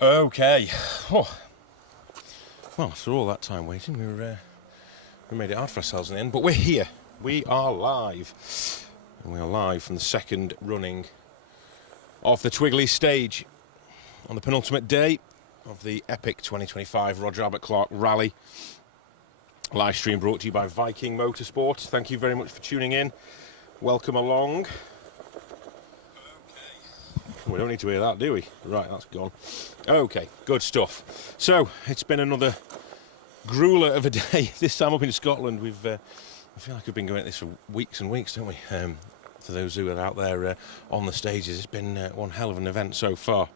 Okay. Oh. Well, after all that time waiting, we made it hard for ourselves in the end, but we're here. We are live. And we are live from the second running of the Twiglees stage on the penultimate day of the epic 2025 Roger Albert Clark Rally. Live stream brought to you by Viking Motorsport. Thank you very much for tuning in. Welcome along. We don't need to hear that, do we? Right, that's gone. Okay, good stuff. So, it's been another grueler of a day. This time up in Scotland, I feel like we've been going at this for weeks and weeks, don't we? For those who are out there on the stages, it's been one hell of an event so far.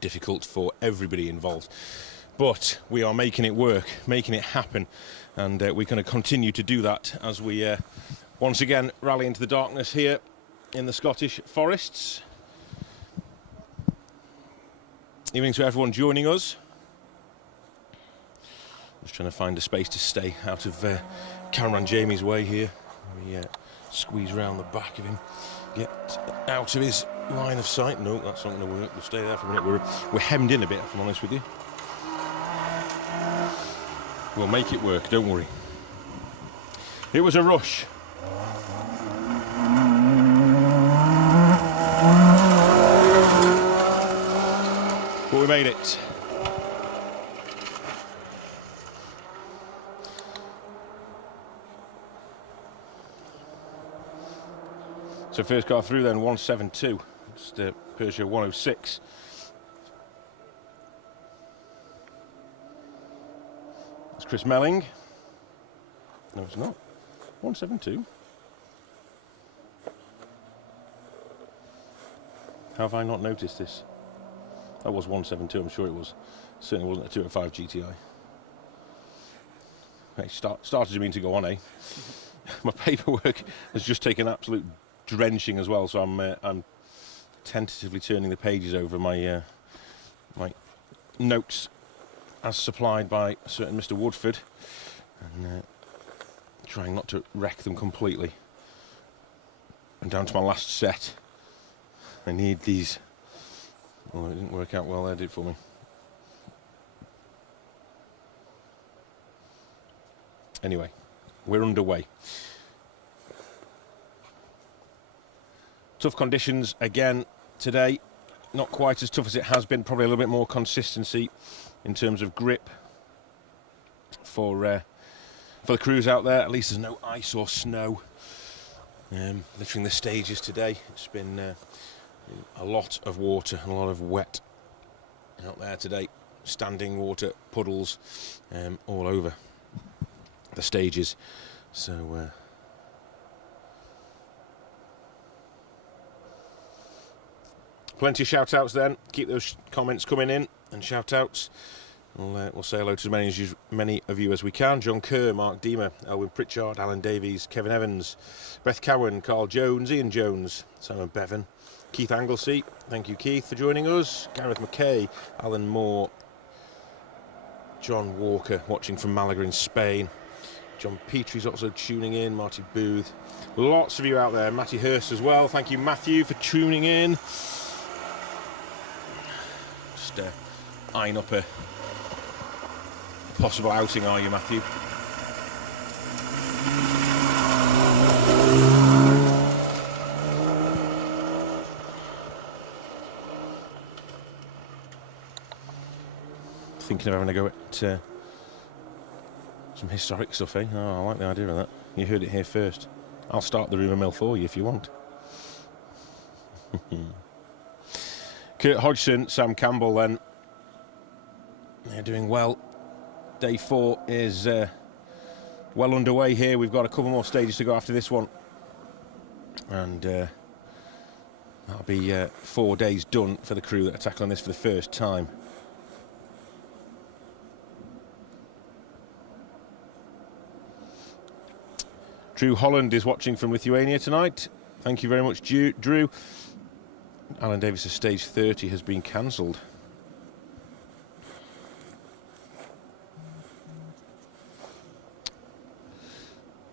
Difficult for everybody involved. But we are making it work, making it happen. And we're going to continue to do that as we once again rally into the darkness here in the Scottish forests. Evening to everyone joining us. Just trying to find a space to stay out of cameraman Jamie's way here. We squeeze round the back of him, get out of his line of sight. No, that's not going to work. We'll stay there for a minute. We're hemmed in a bit, if I'm honest with you. We'll make it work, don't worry. It was a rush. But we made it. So first car through then, 172. It's the Peugeot 106. It's Chris Melling. No, it's not. 172. How have I not noticed this? That was 172, I'm sure it was. Certainly wasn't a 205 GTI. It started to mean to go on, eh? My paperwork has just taken absolute drenching as well, so I'm tentatively turning the pages over my my notes as supplied by a certain Mr. Woodford, and trying not to wreck them completely. And down to my last set. I need these. Oh, it didn't work out well there, did it for me? Anyway, we're underway. Tough conditions again today. Not quite as tough as it has been. Probably a little bit more consistency in terms of grip for the crews out there. At least there's no ice or snow littering the stages today. It's been a lot of water and a lot of wet out there today. Standing water, puddles all over the stages. So plenty of shout-outs then. Keep those comments coming in and shout-outs. We'll say hello to as many of you as we can. John Kerr, Mark Deemer, Elwyn Pritchard, Alan Davies, Kevin Evans, Beth Cowan, Carl Jones, Ian Jones, Simon Bevan, Keith Anglesey. Thank you, Keith, for joining us. Gareth McKay, Alan Moore, John Walker, watching from Malaga in Spain. John Petrie's also tuning in. Marty Booth. Lots of you out there. Matty Hurst as well. Thank you, Matthew, for tuning in. Just eyeing up a possible outing, are you, Matthew? Thinking of having a go at some historic stuff, eh? Oh, I like the idea of that. You heard it here first. I'll start the rumour mill for you if you want. Kurt Hodgson, Sam Campbell then. They're doing well. Day 4 is well underway here. We've got a couple more stages to go after this one. And that'll be 4 days done for the crew that are tackling this for the first time. Drew Holland is watching from Lithuania tonight. Thank you very much, Drew. Alan Davis' stage 30 has been cancelled.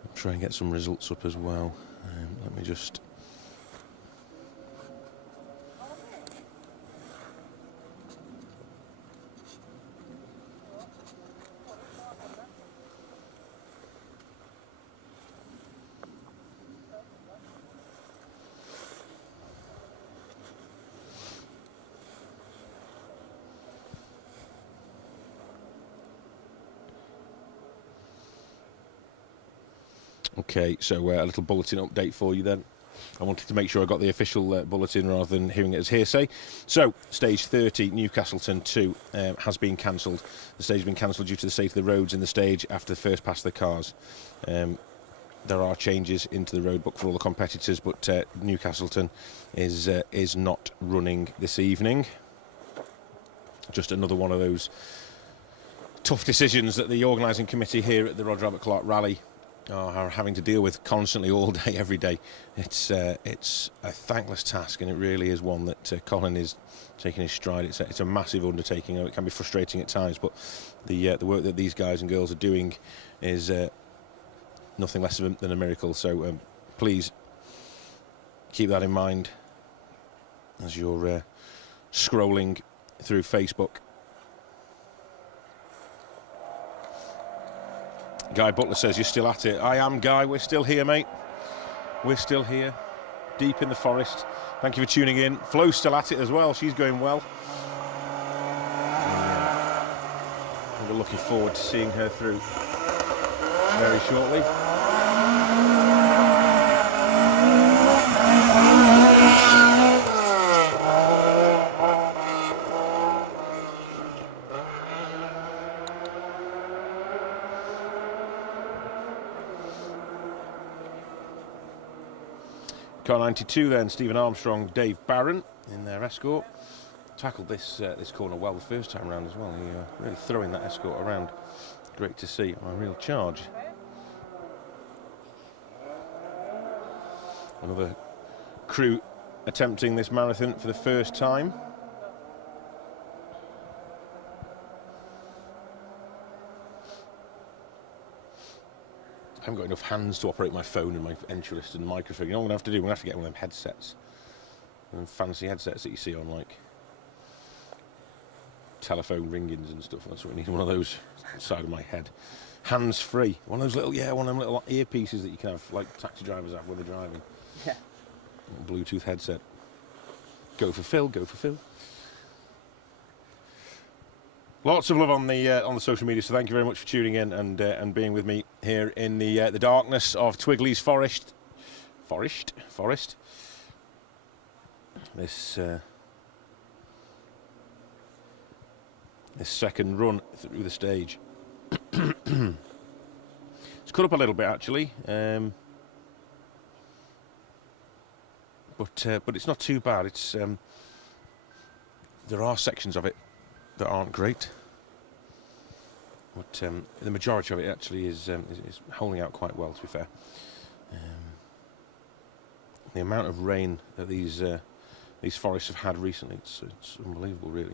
I'll try and get some results up as well. Let me just... Okay, so a little bulletin update for you then. I wanted to make sure I got the official bulletin rather than hearing it as hearsay. So, stage 30, Newcastleton 2, has been cancelled. The stage has been cancelled due to the state of the roads in the stage after the first pass of the cars. There are changes into the road book for all the competitors, but Newcastleton is not running this evening. Just another one of those tough decisions that the organising committee here at the Roger Albert Clark Rally are having to deal with constantly, all day, every day. It's a thankless task, and it really is one that Colin is taking his stride. It's a massive undertaking. It can be frustrating at times, but the work that these guys and girls are doing is nothing less than a miracle. So please keep that in mind as you're scrolling through Facebook. Guy Butler says you're still at it. I am, Guy. We're still here, mate. We're still here, deep in the forest. Thank you for tuning in. Flo's still at it as well. She's going well. We're looking forward to seeing her through very shortly. Car 92 then, Stephen Armstrong, Dave Barron in their Escort. Tackled this corner well the first time round as well. He really throwing that Escort around. Great to see on a real charge. Another crew attempting this marathon for the first time. I haven't got enough hands to operate my phone and my entry list and microphone. You know what I'm going to have to do? I'm going to have to get one of them headsets. Them fancy headsets that you see on, like, telephone ringings and stuff. That's what I need, one of those side of my head. Hands-free. One of those little, one of them little earpieces that you can have, like taxi drivers have when they're driving. Yeah. Bluetooth headset. Go for Phil, go for Phil. Lots of love on the social media, so thank you very much for tuning in and being with me here in the darkness of Twiglees Forest. This second run through the stage. It's cut up a little bit actually, but it's not too bad. It's there are sections of it that aren't great, but the majority of it actually is holding out quite well, to be fair. The amount of rain that these forests have had recently, it's unbelievable, really.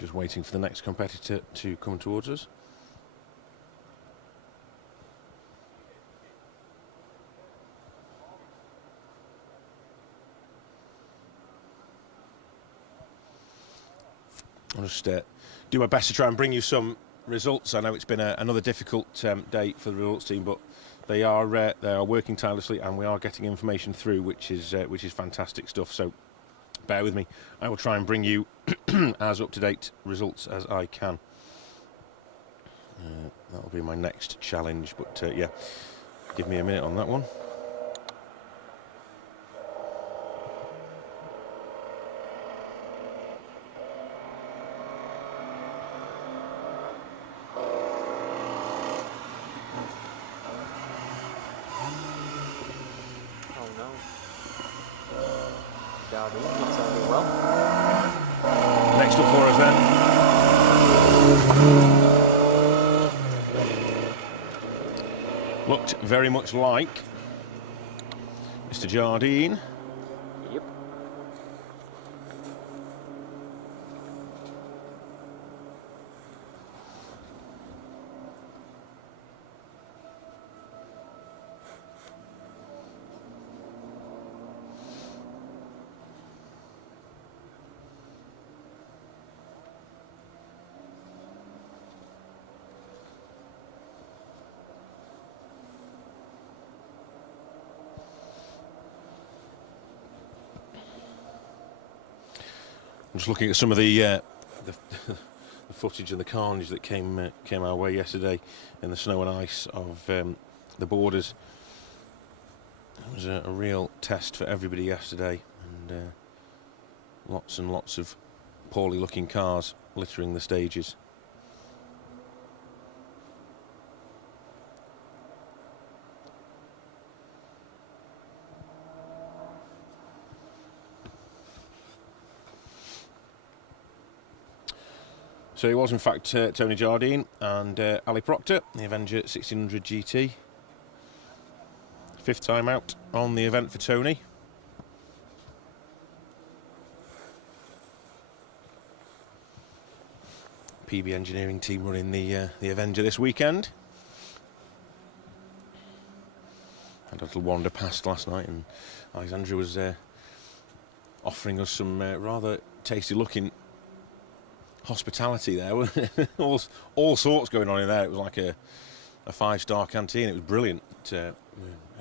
Just waiting for the next competitor to come towards us. I'll just do my best to try and bring you some results. I know it's been another difficult day for the results team, but they are working tirelessly, and we are getting information through, which is fantastic stuff. So bear with me. I will try and bring you as up-to-date results as I can. That'll be my next challenge, but yeah, give me a minute on that one. Next up for us then. Looked very much like Mr. Jardine. Yep. I'm just looking at some of the footage and the carnage that came our way yesterday in the snow and ice of the borders. It was a real test for everybody yesterday, and lots and lots of poorly looking cars littering the stages. So it was in fact Tony Jardine and Ali Proctor, the Avenger 1600 GT. 5th time out on the event for Tony. PB Engineering team running the Avenger this weekend. Had a little wander past last night, and Alexandra was offering us some rather tasty looking hospitality there. all sorts going on in there. It was like a 5-star canteen. It was brilliant. We had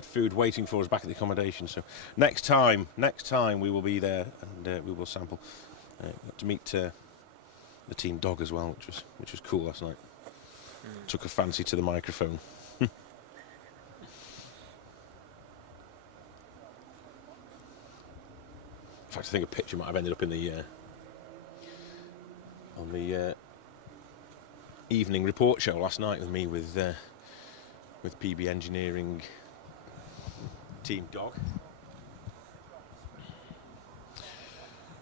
food waiting for us back at the accommodation. So next time we will be there, and we will sample. Got to meet the team dog as well, which was cool last night. Took a fancy to the microphone. In fact, I think a picture might have ended up in the on the evening report show last night with me with PB Engineering team dog.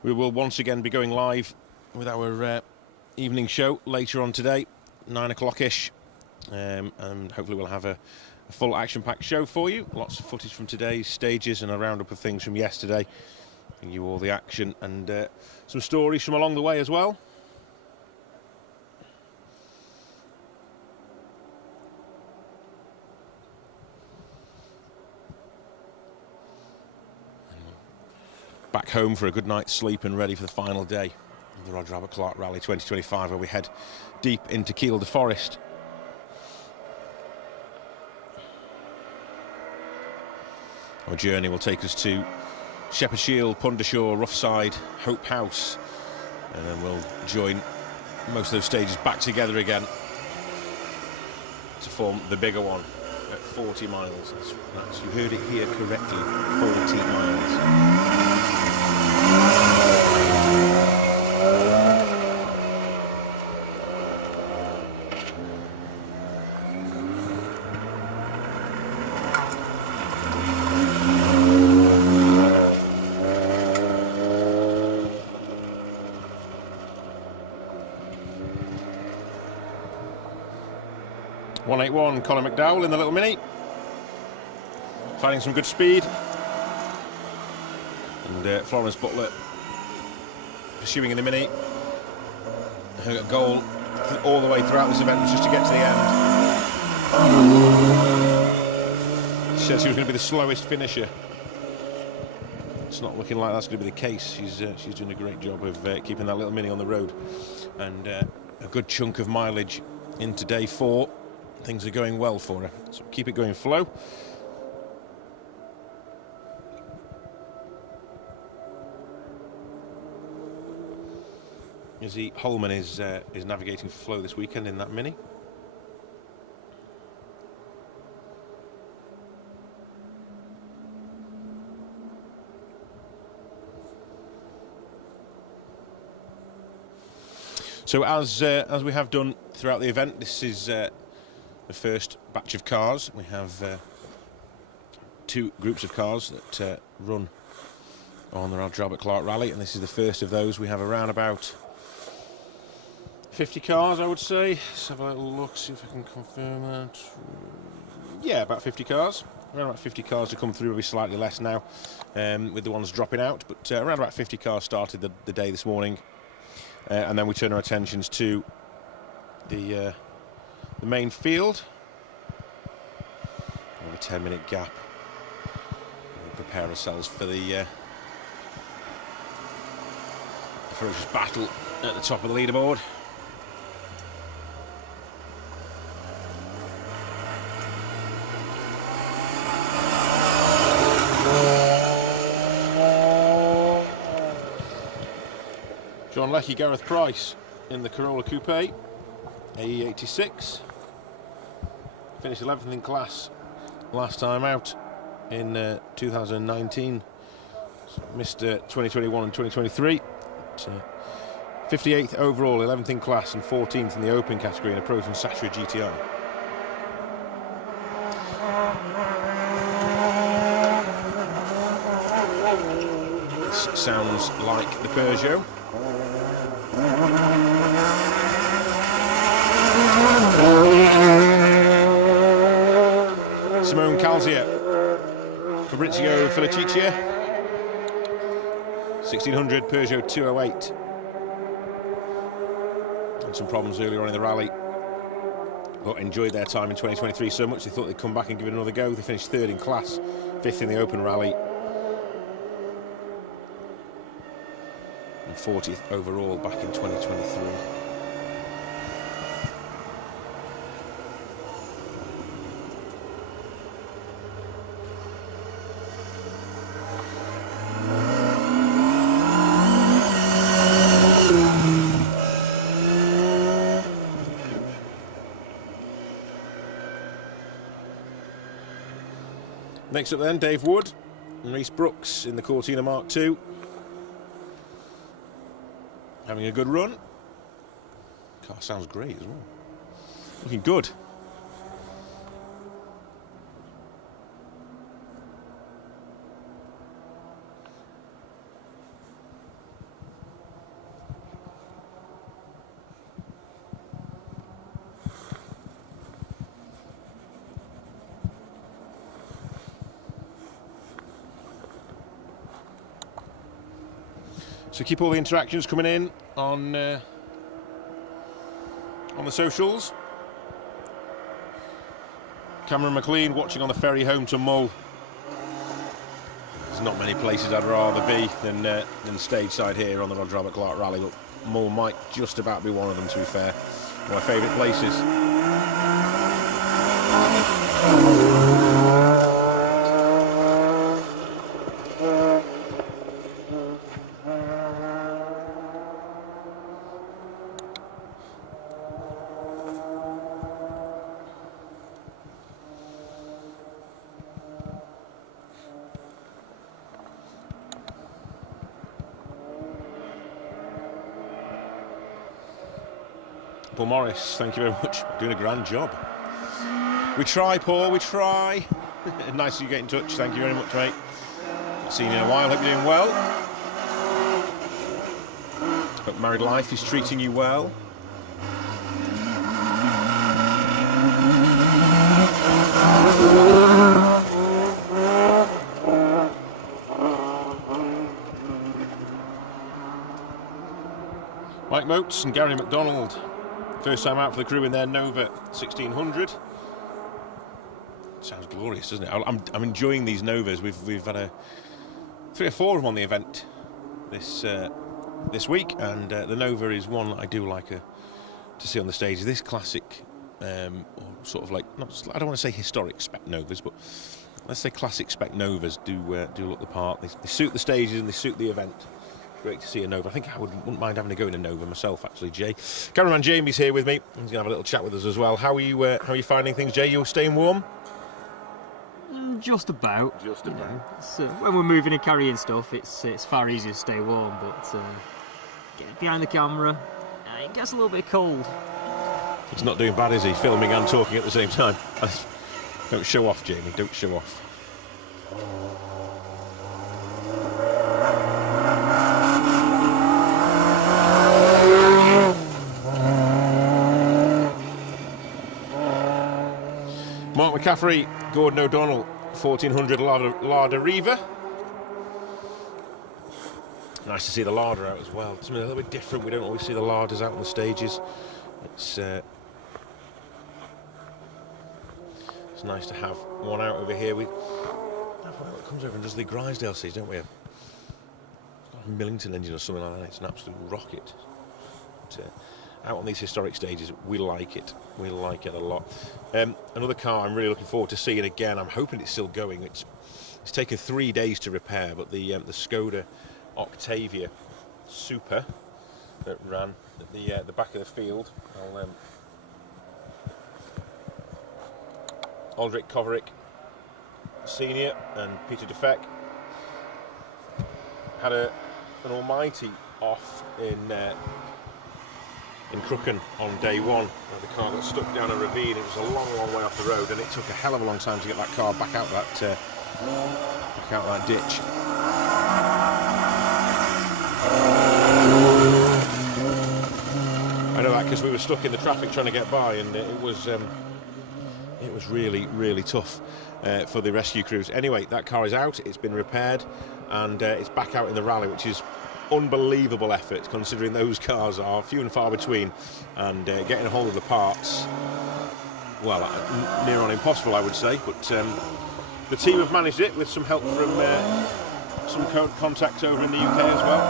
We will once again be going live with our evening show later on today, 9 o'clock-ish, and hopefully we'll have a full action-packed show for you. Lots of footage from today's stages and a roundup of things from yesterday, giving you all the action and some stories from along the way as well. Back home for a good night's sleep and ready for the final day of the Roger Albert Clark Rally 2025, where we head deep into Kiel de Forest. Our journey will take us to Shepherd Shield, Pundershaw, Roughside, Hope House, and then we'll join most of those stages back together again to form the bigger one at 40 miles. That's, you heard it here correctly, 40 miles. 181, Conor McDowell in the little Mini, finding some good speed, and Florence Butler pursuing in the Mini. Her goal all the way throughout this event was just to get to the end. She said she was going to be the slowest finisher. It's not looking like that's going to be the case. She's doing a great job of keeping that little Mini on the road, and a good chunk of mileage into day 4. Things are going well for her, so keep it going, Flo. Izzy Holman is navigating for Flo this weekend in that Mini. So as we have done throughout the event, this is the first batch of cars. We have 2 groups of cars that run on the Roger Albert Clark Rally, and this is the first of those. We have around about 50 cars, I would say. Let's have a little look, see if I can confirm that. Yeah, about 50 cars. Around about 50 cars to come through, maybe slightly less now, with the ones dropping out, but around about 50 cars started the day this morning. And then we turn our attentions to the main field. A 10-minute gap. We'll prepare ourselves for the ferocious battle at the top of the leaderboard. John Leckie, Gareth Price in the Corolla Coupe, AE86. Finished 11th in class last time out in 2019. Missed 2021 and 2023. 58th overall, 11th in class and 14th in the open category in a Pro from Satra GTI. This sounds like the Peugeot. Simone Calzia, Fabrizio Feliciccia, 1600 Peugeot 208. Had some problems earlier on in the rally, but enjoyed their time in 2023 so much they thought they'd come back and give it another go. They finished 3rd in class, 5th in the open rally, and 40th overall back in 2023. Next up then, Dave Wood and Reese Brooks in the Cortina Mark II. Having a good run. Car sounds great as well. Looking good. So keep all the interactions coming in on the socials. Cameron McLean watching on the ferry home to Mull. There's not many places I'd rather be than stage side here on the Roger Albert Clark Rally, but Mull might just about be one of them, to be fair. One of my favourite places. Paul Morris, thank you very much. Doing a grand job. We try, Paul, we try. Nice of you get in touch. Thank you very much, mate. Not seen you in a while. Hope you're doing well. Hope married life is treating you well. Mike Motes and Gary McDonald. First time out for the crew in their Nova 1600. Sounds glorious, doesn't it? I'm enjoying these Novas. We've had 3 or 4 of them on the event this week, and the Nova is one that I do like to see on the stage. This classic, or sort of like, I don't want to say historic spec Novas, but let's say classic spec Novas do look the part. They suit the stages and they suit the event. Great to see a Nova. I think I wouldn't mind having a go in a Nova myself, actually, Jay. Cameraman Jamie's here with me. He's going to have a little chat with us as well. How are you finding things, Jay? You staying warm? Just about. Just about. You know, when we're moving and carrying stuff, it's far easier to stay warm, but getting behind the camera, it gets a little bit cold. He's not doing bad, is he? Filming and talking at the same time. Don't show off, Jamie. Don't show off. Mark McCaffrey, Gordon O'Donnell, 1400 Larder Reaver. Nice to see the larder out as well. Something a little bit different. We don't always see the larders out on the stages. It's nice to have one out over here. We it comes over and does the Grisdale stage, don't we? A Millington engine or something like that. It's an absolute rocket. But, out on these historic stages, we like it. We like it a lot. Another car I'm really looking forward to seeing again. I'm hoping it's still going. It's taken 3 days to repair, but the Skoda Octavia Super that ran at the back of the field. Aldrich Koverick Senior and Peter de Feck had an almighty off in Crooken on day one. The car got stuck down a ravine. It was a long, long way off the road, and it took a hell of a long time to get that car back out that ditch. I know that because we were stuck in the traffic trying to get by, and it was really, really tough for the rescue crews. Anyway, that car is out. It's been repaired, and it's back out in the rally, which is unbelievable effort considering those cars are few and far between, and getting a hold of the parts, well, near on impossible, I would say. But the team have managed it with some help from some contacts over in the UK as well.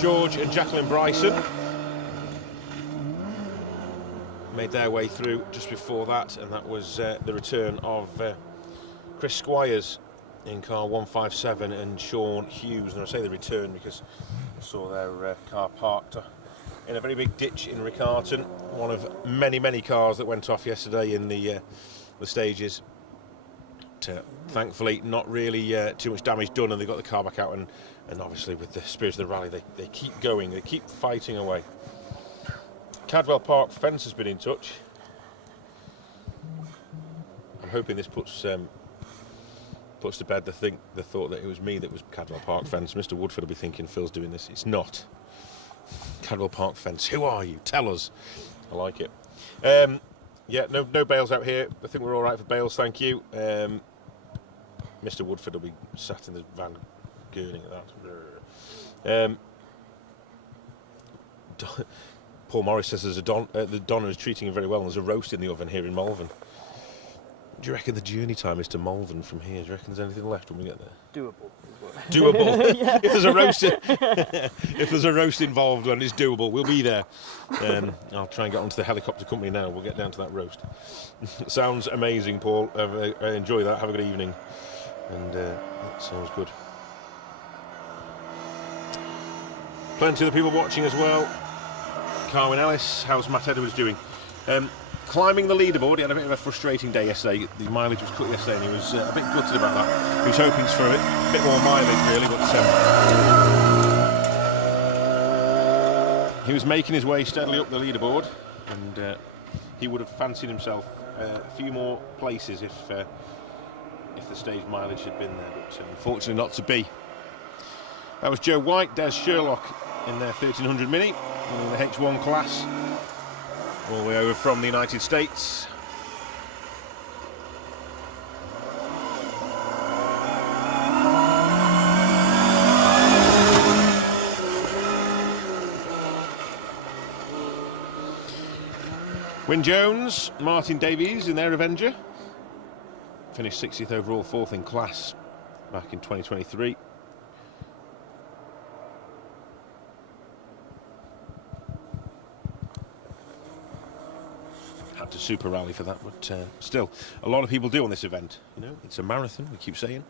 George and Jacqueline Bryson made their way through just before that, and that was the return of Chris Squires in car 157 and Sean Hughes. And I say the return because I saw their car parked in a very big ditch in Riccarton, one of many, many cars that went off yesterday in the stages. But, thankfully not really too much damage done, and they got the car back out, and obviously with the spirit of the rally they keep going, they keep fighting away. Cadwell Park Fence has been in touch. I'm hoping this puts to bed the thought that it was me that was Cadwell Park Fence. Mr. Woodford will be thinking Phil's doing this. It's not. Cadwell Park Fence, who are you? Tell us. I like it. Yeah, no bales out here. I think we're all right for bales, thank you. Mr. Woodford will be sat in the van gurning at that. Paul Morris says the Donna is treating him very well, and there's a roast in the oven here in Malvern. Do you reckon the journey time is to Malvern from here? Do you reckon there's anything left when we get there? Doable. Doable. Yeah. If there's a roast involved and it's doable, we'll be there. I'll try and get onto the helicopter company now. We'll get down to that roast. Sounds amazing, Paul. I enjoy that. Have a good evening. And that sounds good. Plenty of the people watching as well. Carwyn Ellis, how's Matt Edwards doing? Climbing the leaderboard, he had a bit of a frustrating day yesterday. The mileage was cut yesterday, and he was a bit gutted about that. He was hoping for a bit more mileage, really, but he was making his way steadily up the leaderboard, and he would have fancied himself a few more places if the stage mileage had been there, but unfortunately not to be. That was Joe White, Des Sherlock in their 1300 Mini, in the H1 class, all the way over from the United States. Wyn Jones, Martin Davies in their Avenger, finished 60th overall, 4th in class back in 2023. Had to super rally for that, but still, a lot of people do on this event. You know, it's a marathon, we keep saying.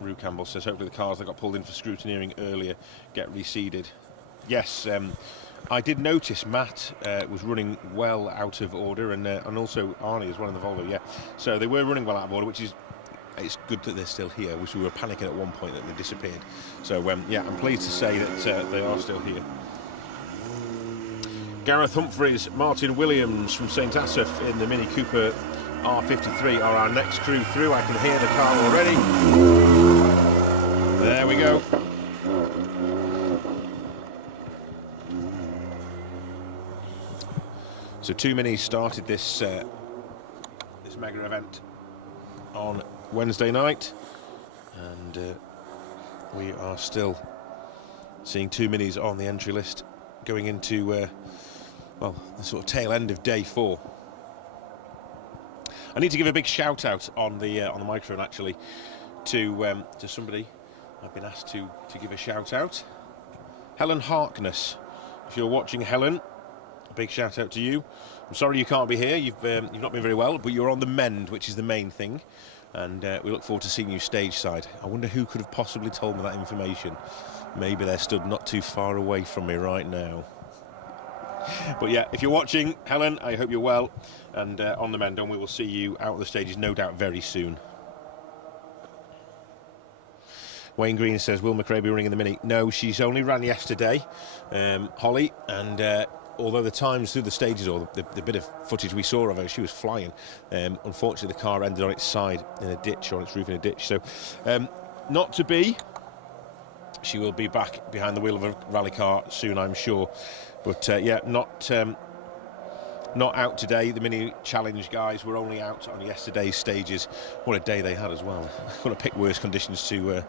Rue Campbell says, hopefully the cars that got pulled in for scrutineering earlier get reseeded. Yes, I did notice Matt was running well out of order, and also Arnie as well in the Volvo, yeah. So they were running well out of order, which is, it's good that they're still here, which we were panicking at one point that they disappeared. So, yeah, I'm pleased to say that they are still here. Gareth Humphreys, Martin Williams from St Asaph in the Mini Cooper R53 are our next crew through. I can hear the car already. There we go. So 2 Minis started this this mega event on Wednesday night, and we are still seeing 2 Minis on the entry list going into well, the sort of tail end of day 4. I need to give a big shout out on the microphone actually to somebody I've been asked to give a shout out. Helen Harkness. If you're watching, Helen, a big shout out to you. I'm sorry you can't be here. You've not been very well, but you're on the mend, which is the main thing. And we look forward to seeing you stage side. I wonder who could have possibly told me that information. Maybe they're stood not too far away from me right now. But yeah, if you're watching, Helen, I hope you're well and on the mend, and we will see you out on the stages no doubt very soon. Wayne Green says, will McRae be running in the Mini? No, she's only ran yesterday, Holly, and although the times through the stages, or the bit of footage we saw of her, she was flying. Unfortunately, the car ended on its side in a ditch, or on its roof in a ditch. So, not to be. She will be back behind the wheel of a rally car soon, I'm sure. But yeah, not out today. The Mini Challenge guys were only out on yesterday's stages. What a day they had as well. Couldn't have picked worse conditions to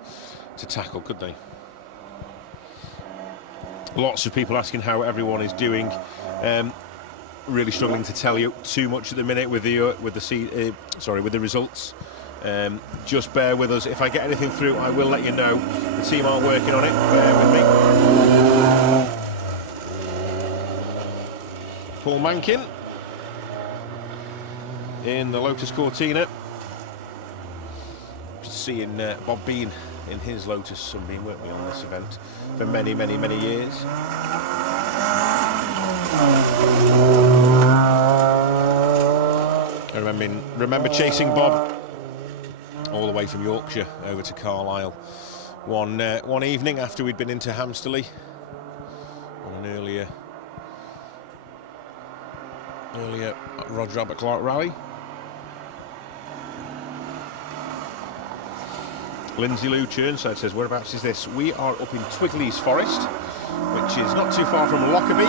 tackle, could they? Lots of people asking how everyone is doing. Really struggling to tell you too much at the minute with the results. Just bear with us. If I get anything through, I will let you know. The team are working on it. Bear with me. Paul Mankin in the Lotus Cortina. Just seeing Bob Bean in his Lotus Sunbeam, weren't we, on this event for many, many, many years. I remember chasing Bob all the way from Yorkshire over to Carlisle one evening after we'd been into Hamsterley on an earlier Roger Albert Clark rally. Lindsay Lou Churnside says, whereabouts is this? We are up in Twiglees Forest, which is not too far from Lockerbie.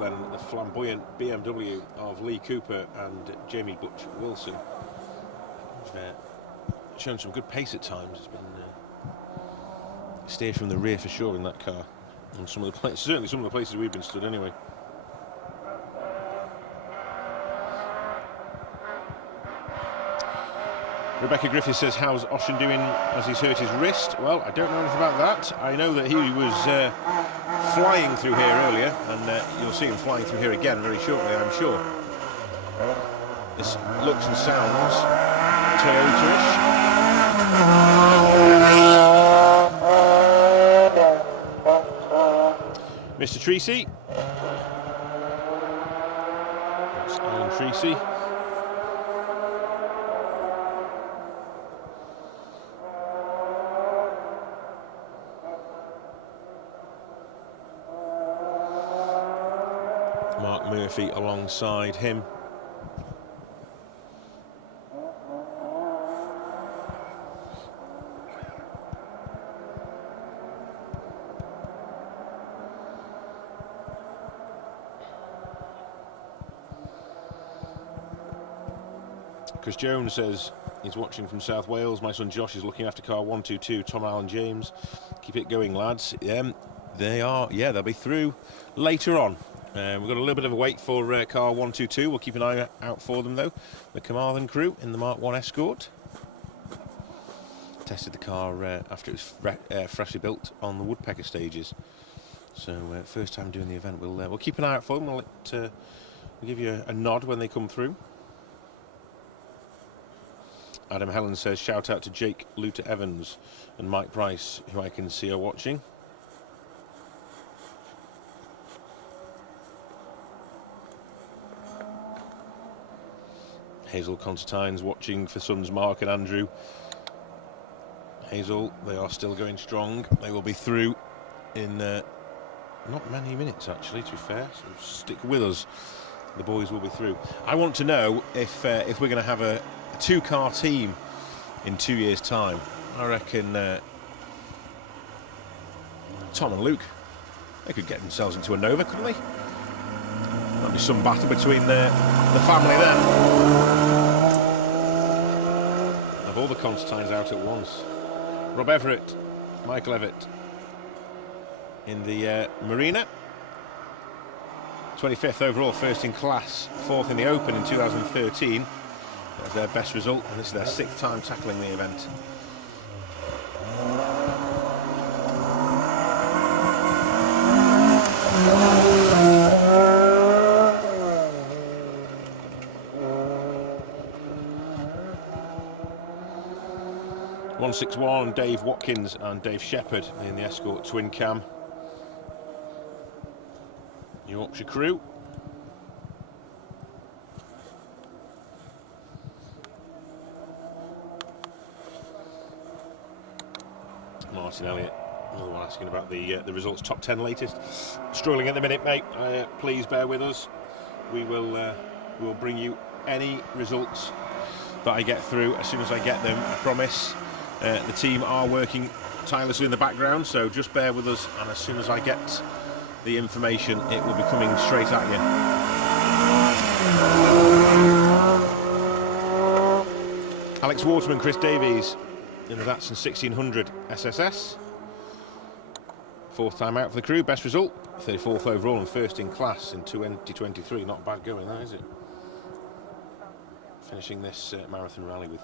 Then the flamboyant BMW of Lee Cooper and Jamie Butch Wilson. Shown some good pace at times. It's been steered from the rear for sure in that car. And some of the places, certainly some of the places we've been stood anyway. Rebecca Griffith says, how's Ocean doing as he's hurt his wrist? Well, I don't know anything about that. I know that he was flying through here earlier, and you'll see him flying through here again very shortly, I'm sure. This looks and sounds Toyota-ish. Mr. Treacy. That's Alan Treacy. Mark Murphy alongside him. Chris Jones says he's watching from South Wales. My son Josh is looking after car 122. Tom Allen James. Keep it going, lads. They are, they'll be through later on. We've got a little bit of a wait for car 122. We'll keep an eye out for them, though. The Carmarthen crew in the Mark 1 Escort. Tested the car after it was freshly built on the Woodpecker stages. So, first time doing the event. We'll keep an eye out for them. We'll give you a nod when they come through. Adam Helen says, shout out to Jake Luther Evans and Mike Price, who I can see are watching. Hazel Constantine's watching for sons Mark and Andrew. Hazel, they are still going strong. They will be through in not many minutes, actually, to be fair. So stick with us. The boys will be through. I want to know if we're going to have a two-car team in 2 years' time. I reckon Tom and Luke, they could get themselves into a Nova, couldn't they? That'd be some battle between the family then. Have all the Constantines out at once. Rob Everett, Michael Everett in the Marina. 25th overall, first in class, 4th in the Open in 2013. That was their best result, and this is their 6th time tackling the event. .161, Dave Watkins and Dave Shepherd in the Escort twin cam. Yorkshire crew. Martin Elliott, another one asking about the results, top 10 latest. Struggling at the minute, mate. Please bear with us. We will bring you any results that I get through as soon as I get them, I promise. The team are working tirelessly in the background, so just bear with us, and as soon as I get the information, it will be coming straight at you. Alex Waterman, Chris Davies, in the Datsun 1600 SSS. 4th time out for the crew, best result, 34th overall and 1st in class in 2023. Not bad going, that is it? Finishing this marathon rally with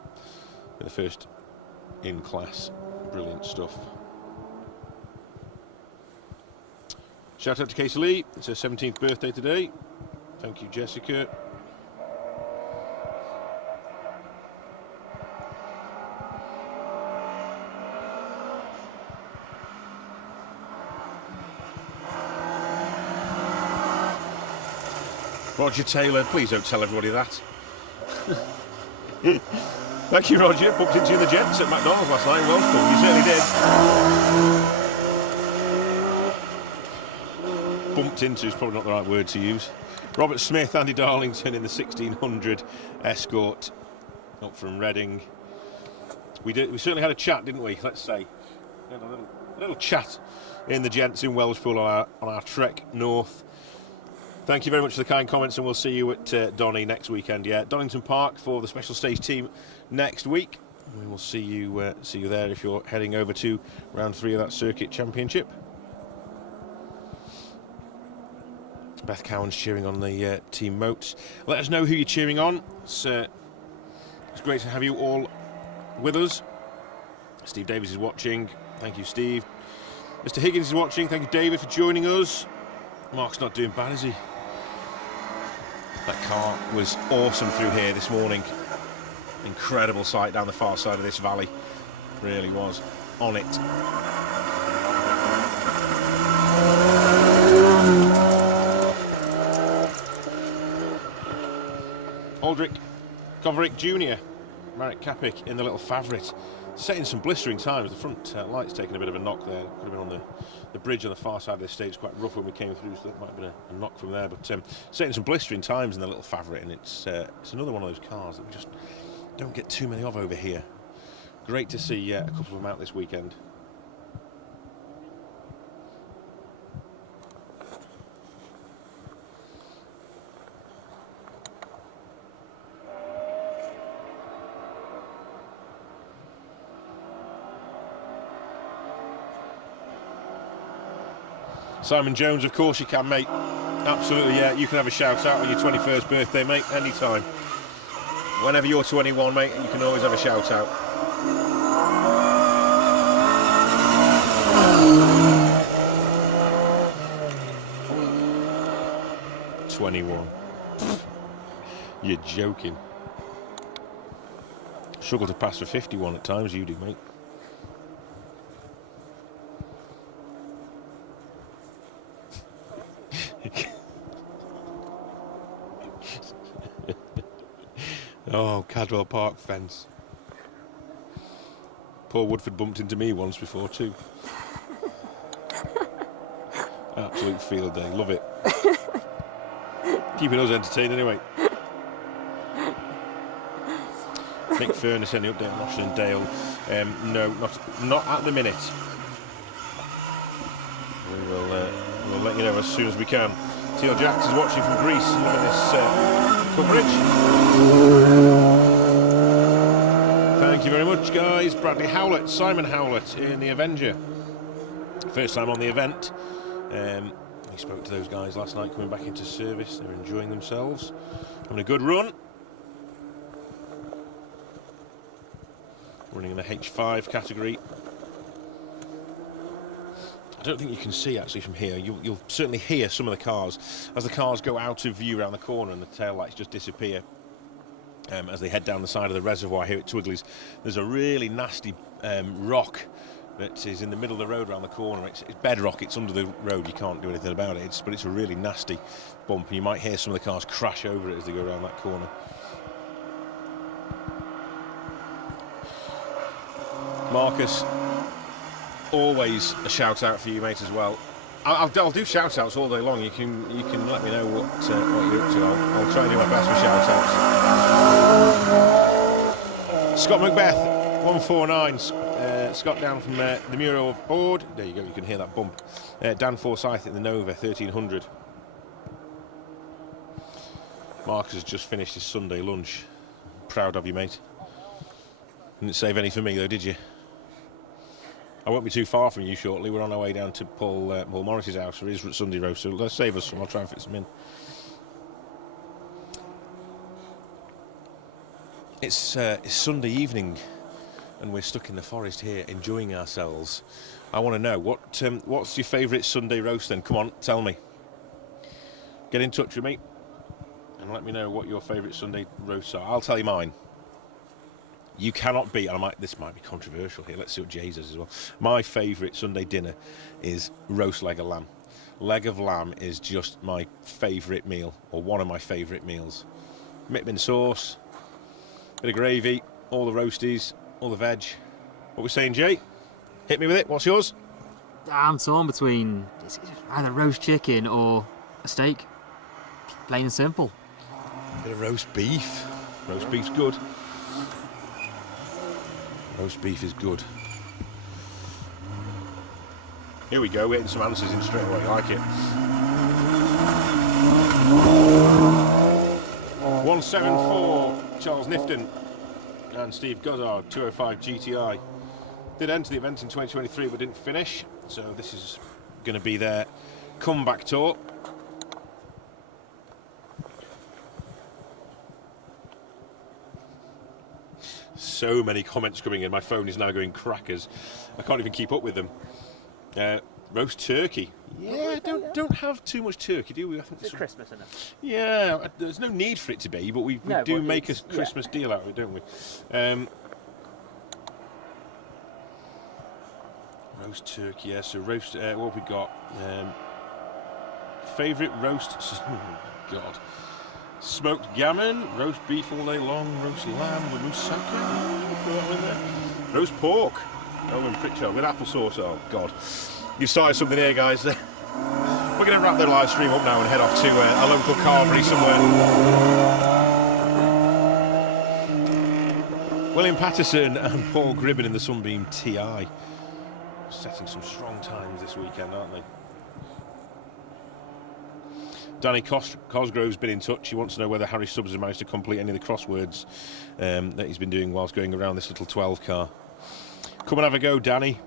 the 1st in class. Brilliant stuff. Shout out to Casey Lee, it's her 17th birthday today. Thank you, Jessica. Roger Taylor, please don't tell everybody that. Thank you, Roger. Bumped into you in the Jets at McDonald's last night. Well done, you certainly did. Bumped into is probably not the right word to use. Robert Smith, Andy Darlington in the 1600 Escort, up from Reading. We certainly had a chat, didn't we? Let's say, we had a little chat in the Gents in Welshpool on our trek north. Thank you very much for the kind comments, and we'll see you at Donny next weekend. Yeah, Donington Park for the special stage team next week. We will see you there if you're heading over to round 3 of that circuit championship. Beth Cowan's cheering on the team moats. Let us know who you're cheering on. It's great to have you all with us. Steve Davies is watching. Thank you, Steve. Mr. Higgins is watching. Thank you, David, for joining us. Mark's not doing bad, is he? That car was awesome through here this morning. Incredible sight down the far side of this valley. Really was on it. Aldrich Koverick Jr., Marek Kapik in the little favourite, setting some blistering times. The front light's taken a bit of a knock there. Could have been on the bridge on the far side of the stage. Quite rough when we came through, so that might have been a knock from there. But setting some blistering times in the little favourite, and it's another one of those cars that we just don't get too many of over here. Great to see a couple of them out this weekend. Simon Jones, of course you can, mate. Absolutely, yeah. You can have a shout out on your 21st birthday, mate, anytime. Whenever you're 21, mate, you can always have a shout out. You're joking. Struggle to pass for 51 at times, you do, mate. Oh, Cadwell Park fence. Paul Woodford bumped into me once before too. Absolute field day, love it. Keeping us entertained anyway. Nick Furness, any update on Washington Dale? No, not at the minute. We'll let you know as soon as we can. Teal Jacks is watching from Greece. Look at this coverage. Thank you very much, guys. Bradley Howlett, Simon Howlett in the Avenger. First time on the event. We spoke to those guys last night coming back into service. They're enjoying themselves, having a good run. Running in the H5 category. I don't think you can see actually from here. You'll certainly hear some of the cars as the cars go out of view around the corner and the tail lights just disappear as they head down the side of the reservoir here at Twiglees. There's a really nasty rock that is in the middle of the road around the corner. It's bedrock, it's under the road, you can't do anything about it, but it's a really nasty bump, and you might hear some of the cars crash over it as they go around that corner. Marcus, always a shout out for you, mate, as well. I'll do shout outs all day long. You can let me know what you're up to. I'll try and do my best for shout outs. Scott Macbeth, 149. Scott down from the Muro of Ord. There you go, you can hear that bump. Dan Forsyth in the Nova, 1300. Marcus has just finished his Sunday lunch. Proud of you, mate. Didn't save any for me though, did you? I won't be too far from you shortly. We're on our way down to Paul Morris's house for his Sunday roast, so let's save us some. I'll try and fit some in. It's Sunday evening, and we're stuck in the forest here enjoying ourselves. I want to know what's your favourite Sunday roast then? Come on, tell me. Get in touch with me and let me know what your favourite Sunday roasts are. I'll tell you mine. You cannot beat, and this might be controversial here, let's see what Jay says as well. My favourite Sunday dinner is roast leg of lamb. Leg of lamb is just my favourite meal, or one of my favourite meals. Mitman sauce, bit of gravy, all the roasties, all the veg. What we saying, Jay? Hit me with it, what's yours? I'm torn between either roast chicken or a steak. Plain and simple. Bit of roast beef. Roast beef's good. Roast beef is good. Here we go, we're getting some answers in straight away, I like it. 174, Charles Nifton and Steve Goddard, 205 GTI. Did enter the event in 2023 but didn't finish, so this is going to be their comeback tour. So many comments coming in. My phone is now going crackers. I can't even keep up with them. Roast turkey. Yeah, don't have too much turkey, do we? I think it's Christmas enough. Yeah, there's no need for it to be, but we do make a Christmas deal out of it, don't we? Roast turkey, yeah. So roast. What have we got? Favourite roast. Oh God. Smoked gammon, roast beef all day long, roast lamb, the moussaka, roast pork, and Pritchard with applesauce. Oh God, you've started something here, guys. We're going to wrap the live stream up now and head off to a local carvery somewhere. William Patterson and Paul Gribben in the Sunbeam TI, setting some strong times this weekend, aren't they? Danny Cosgrove's been in touch. He wants to know whether Harry Stubbs has managed to complete any of the crosswords that he's been doing whilst going around this little 12 car. Come and have a go, Danny.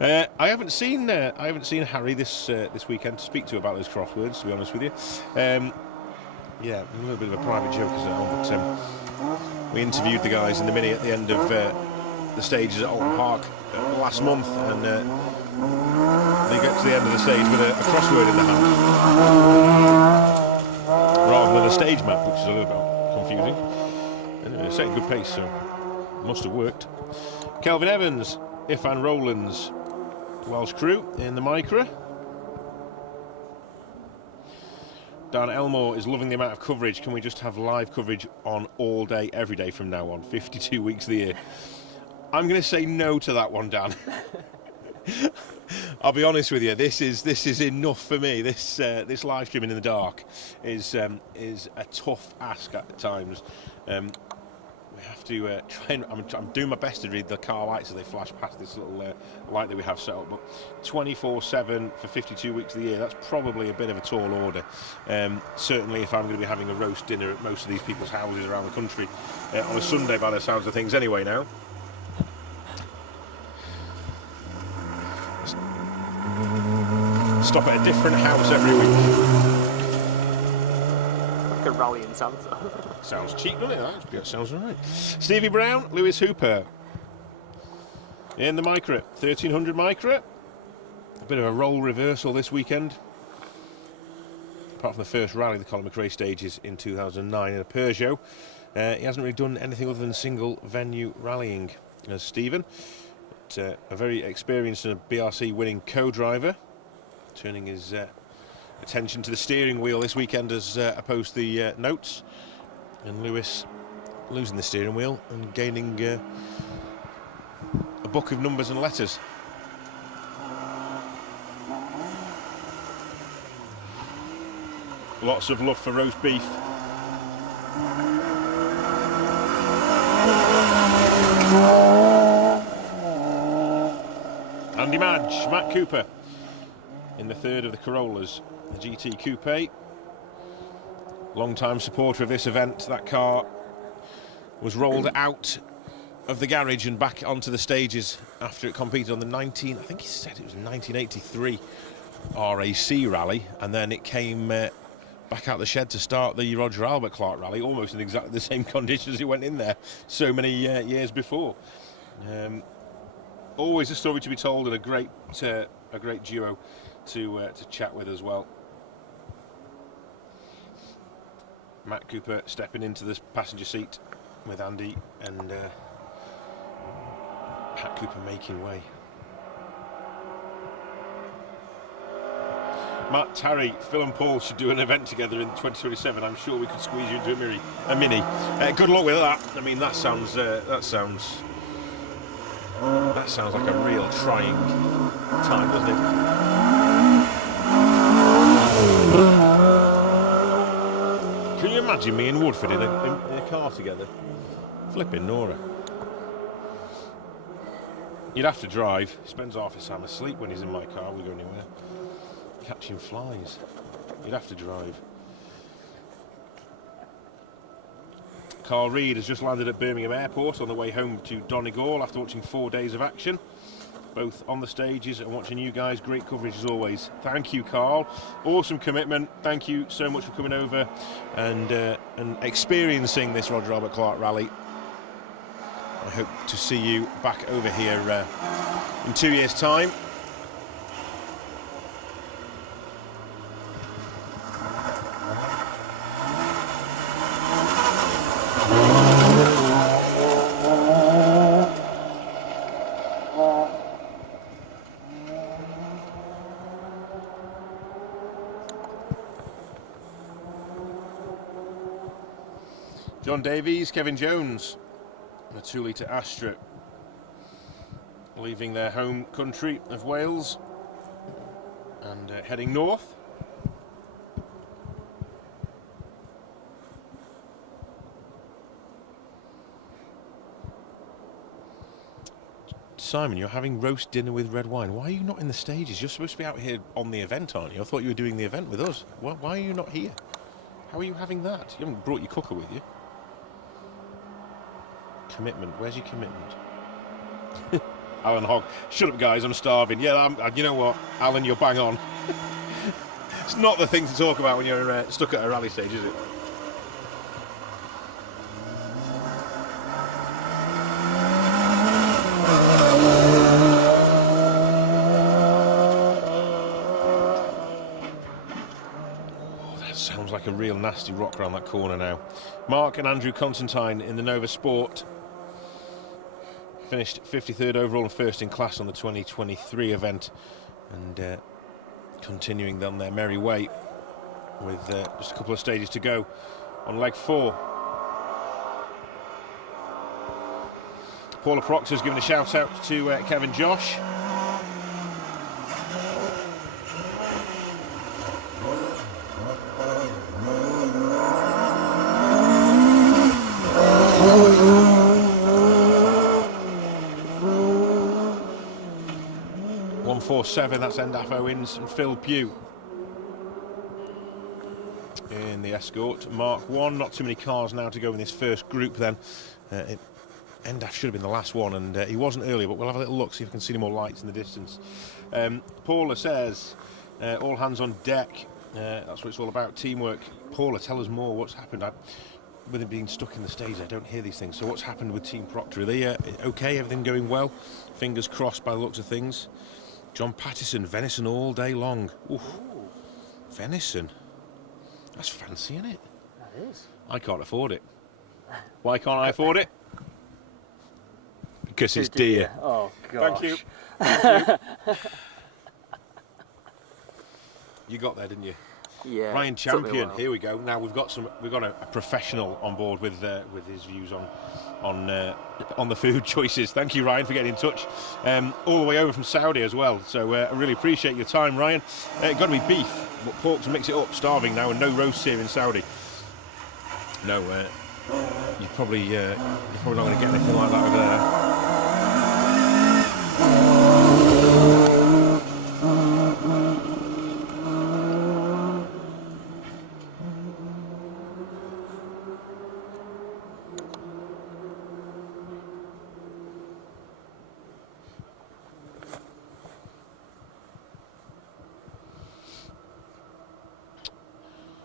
I haven't seen Harry this weekend to speak to about those crosswords, to be honest with you. Yeah, a little bit of a private joke is that one, but we interviewed the guys in the Mini at the end of the stages at Alton Park last month, and they get to the end of the stage with a crossword in the hand rather than a stage map, which is a little bit confusing. Anyway, setting good pace, so must have worked. Kelvin Evans, Ifan Rowlands, Welsh crew in the Micra. Dan Elmore is loving the amount of coverage. Can we just have live coverage on all day, every day from now on, 52 weeks of the year? I'm going to say no to that one, Dan. I'll be honest with you. This is enough for me. This live streaming in the dark is a tough ask at times. We have to try and I'm doing my best to read the car lights as they flash past this little light that we have set up. But 24/7 for 52 weeks of the year, that's probably a bit of a tall order. Certainly, if I'm going to be having a roast dinner at most of these people's houses around the country on a Sunday, by the sounds of things, anyway. Now. stop at a different house every week. Like a rally in Santa. Sounds cheap, doesn't it? That sounds right. Stevie Brown, Lewis Hooper. In the Micra, 1300 Micra. A bit of a role reversal this weekend. Apart from the first rally, the Colin McRae stages in 2009 in a Peugeot. He hasn't really done anything other than single venue rallying as Stephen. But, a very experienced and a BRC winning co-driver, turning his attention to the steering wheel this weekend as opposed to the notes. And Lewis losing the steering wheel and gaining a book of numbers and letters. Lots of love for roast beef. Andy Madge, Matt Cooper in the third of the Corollas, the GT Coupe. Long-time supporter of this event. That car was rolled out of the garage and back onto the stages after it competed on the I think he said it was 1983 R.A.C. rally, and then it came back out the shed to start the Roger Albert Clark rally, almost in exactly the same conditions as it went in there so many years before. Always a story to be told, and a great duo to chat with as well. Matt Cooper stepping into the passenger seat with Andy, and Pat Cooper making way. Matt, Harry, Phil and Paul should do an event together in 2027. I'm sure we could squeeze you into a mini. Good luck with that. I mean, that sounds like a real trying time, doesn't it? Can you imagine me and Woodford in a car together? Flipping Nora. You'd have to drive. He spends half his time asleep when he's in my car. We go anywhere. Catching flies. You'd have to drive. Carl Reid has just landed at Birmingham Airport on the way home to Donegal after watching 4 days of action, both on the stages and watching you guys. Great coverage as always. Thank you, Carl. Awesome commitment. Thank you so much for coming over and experiencing this Roger Albert Clark rally. I hope to see you back over here in 2 years' time. John Davies, Kevin Jones, a 2-litre Astra, leaving their home country of Wales and heading north. Simon, you're having roast dinner with red wine. Why are you not in the stages? You're supposed to be out here on the event, aren't you? I thought you were doing the event with us. Why are you not here? How are you having that? You haven't brought your cooker with you. Commitment. Where's your commitment? Alan Hogg. Shut up, guys. I'm starving. Yeah, you know what? Alan, you're bang on. It's not the thing to talk about when you're stuck at a rally stage, is it? Sounds like a real nasty rock around that corner now. Mark and Andrew Constantine in the Nova Sport finished 53rd overall and first in class on the 2023 event, and continuing on their merry way with just a couple of stages to go on leg 4. Paula Proctor's given a shout out to Kevin Josh. That's Endaf Owens and Phil Pugh in the Escort Mark 1. Not too many cars now to go in this first group then. Endaf should have been the last one, and he wasn't earlier, but we'll have a little look, see if we can see any more lights in the distance. Paula says, all hands on deck. That's what it's all about, teamwork. Paula, tell us more. What's happened? With it being stuck in the stage, I don't hear these things. So what's happened with Team Proctor? Are they okay? Everything going well? Fingers crossed by the looks of things. John Pattison, venison all day long. Oof. Venison? That's fancy, isn't it? That is. I can't afford it. Why can't I afford it? Because it's dear. Oh, gosh. Thank you. Thank you. You got there, didn't you? Yeah. Ryan Champion, here we go. Now we've got a professional on board with his views on the food choices. Thank you, Ryan, for getting in touch. All the way over from Saudi as well. So I really appreciate your time, Ryan. Got to be beef, but pork to mix it up. Starving now, and no roasts here in Saudi. No, you're probably not going to get anything like that over there.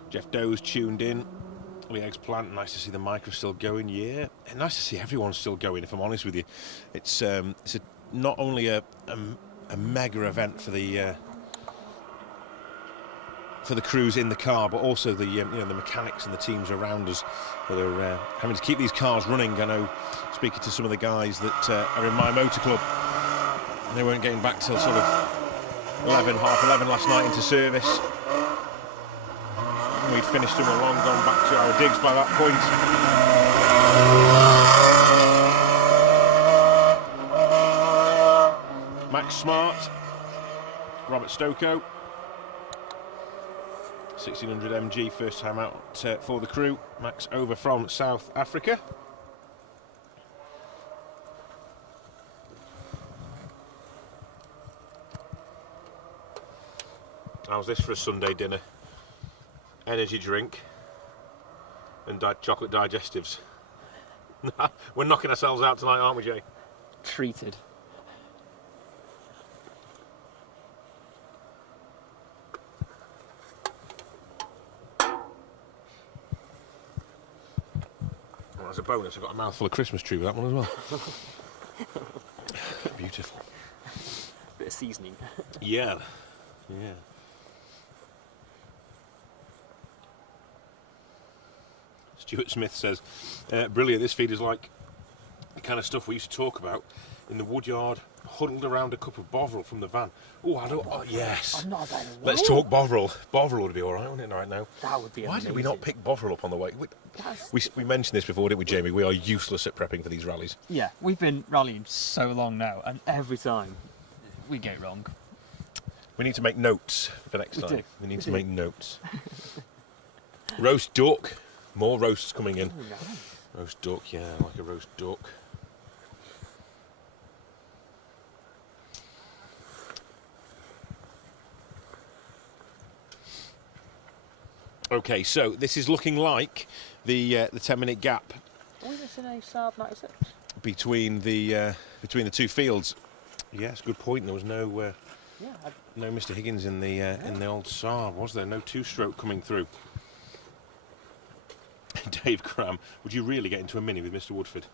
Jeff Doe's tuned in. The eggs plant. Nice to see the micro still going. Yeah, and nice to see everyone still going. If I'm honest with you, it's not only a mega event for the crews in the car, but also the the mechanics and the teams around us that are having to keep these cars running. I know, speaking to some of the guys that are in my motor club, they weren't getting back till sort of half 11 last night into service. We'd finished them along, gone back to our digs by that point. Max Smart, Robert Stoko, 1600 MG, first time out for the crew. Max over from South Africa. How's this for a Sunday dinner? Energy drink and chocolate digestives. We're knocking ourselves out tonight, aren't we, Jay? Treated. Well, as a bonus, I've got a mouthful of Christmas tree with that one as well. Beautiful. Bit of seasoning. Yeah. Stuart Smith says, brilliant, this feed is like the kind of stuff we used to talk about in the woodyard, huddled around a cup of Bovril from the van. Yes. I'm not about to Let's talk Bovril. Bovril would be all right, wouldn't it, right now? That would be Why amazing. did we not pick Bovril up on the way? We mentioned this before, didn't we, Jamie? We are useless at prepping for these rallies. Yeah, we've been rallying so long now, and every time we get it wrong. We need to make notes for next time. Do. We need to make notes. Roast duck. More roasts coming in. Oh, nice. Roast duck, yeah, I like a roast duck. Okay, so this is looking like the 10-minute gap Was this in a Saab 96? between the two fields. Yes, good point. There was no Mr. Higgins in the old Saab, was there? No two-stroke coming through. Dave Cram, would you really get into a Mini with Mr. Woodford?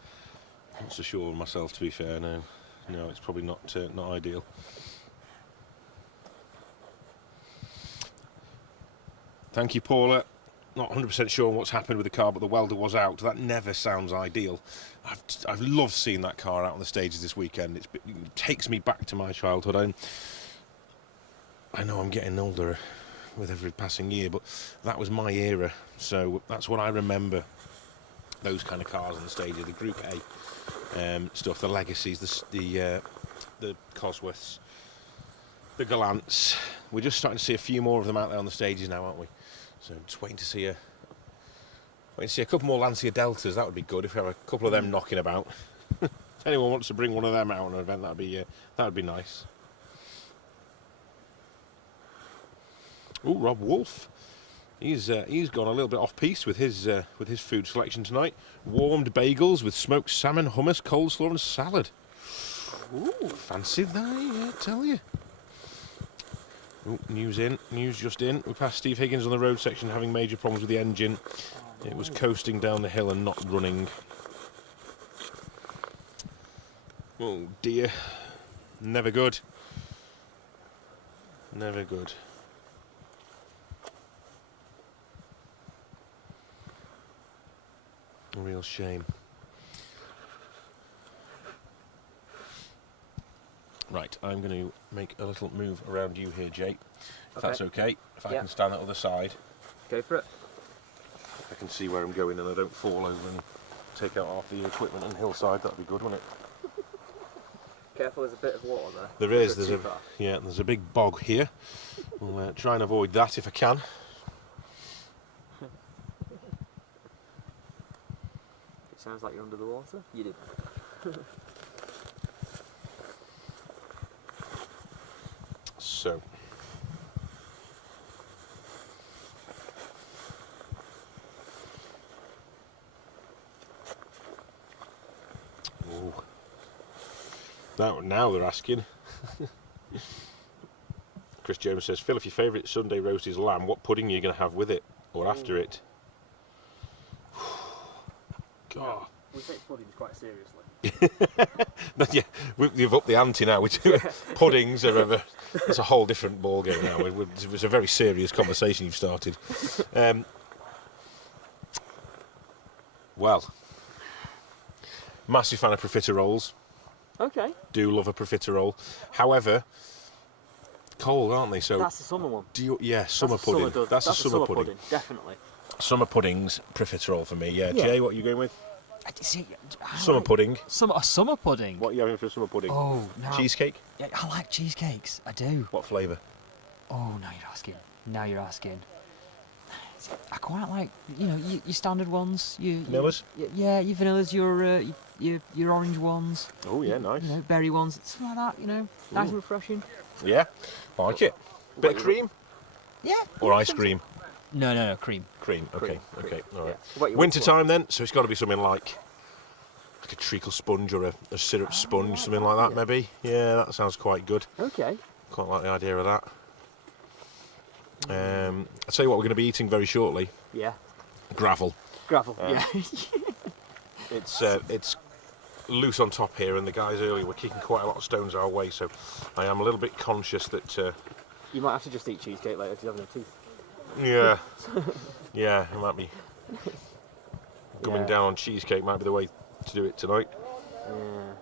Not so sure myself, to be fair. No, it's probably not ideal. Thank you, Paula. Not 100% sure on what's happened with the car, but the welder was out. That never sounds ideal. I've loved seeing that car out on the stages this weekend. It takes me back to my childhood. I know I'm getting older with every passing year, but that was my era, so that's what I remember. Those kind of cars on the stages, the Group A stuff, the Legacies, the Cosworths, the Gallants. We're just starting to see a few more of them out there on the stages now, aren't we? So just waiting to see a couple more Lancia Deltas. That would be good if we have a couple of them knocking about. If anyone wants to bring one of them out on an event, that would be nice. Oh, Rob Wolf. He's gone a little bit off piece with his food selection tonight. Warmed bagels with smoked salmon, hummus, coleslaw, and salad. Ooh, fancy that! Yeah, I tell you. Oh, news just in. We passed Steve Higgins on the road section having major problems with the engine. It was coasting down the hill and not running. Oh dear. Never good. Never good. A real shame. Right, I'm going to make a little move around you here, Jay. If that's okay. If I can stand that other side. Go for it. I can see where I'm going and I don't fall over and take out half the equipment on the hillside. That'd be good, wouldn't it? Careful, there's a bit of water there. There is. There's a big bog here. We'll try and avoid that if I can. It sounds like you're under the water. You did. So. Ooh. Now they're asking. Chris Jones says, Phil, if your favourite Sunday roast is lamb, what pudding are you going to have with it or after it? God. We take puddings quite seriously. Yeah, you've upped the ante now. Puddings are it's a whole different ball game now. It was a very serious conversation you've started. Well, massive fan of profiteroles. Okay. Do love a profiterole. However, cold, aren't they? So that's the summer one. Summer pudding. That's a summer pudding. Definitely. Summer puddings, profiterole for me. Yeah. Jay, what are you going with? Summer like pudding. A summer pudding. What are you having for summer pudding? Oh, no. Cheesecake? Yeah, I like cheesecakes. I do. What flavour? Oh, now you're asking. I quite like, your standard ones. Vanillas? Yeah, your vanillas, your orange ones. Oh, yeah, nice. Berry ones, something like that, nice and refreshing. Yeah, like it. Bit of cream? Yeah. Or ice cream? No, cream. Cream, okay, all right. Yeah. Winter time then, so it's got to be something like a treacle sponge or a syrup sponge, something like that maybe. Yeah, that sounds quite good. Okay. Quite like the idea of that. I'll tell you what we're going to be eating very shortly. Yeah. Gravel. Yeah. It's loose on top here, and the guys earlier were kicking quite a lot of stones our way, so I am a little bit conscious that... you might have to just eat cheesecake later if you have no teeth. Yeah. Yeah, it might be... Coming down on cheesecake might be the way to do it tonight. Yeah.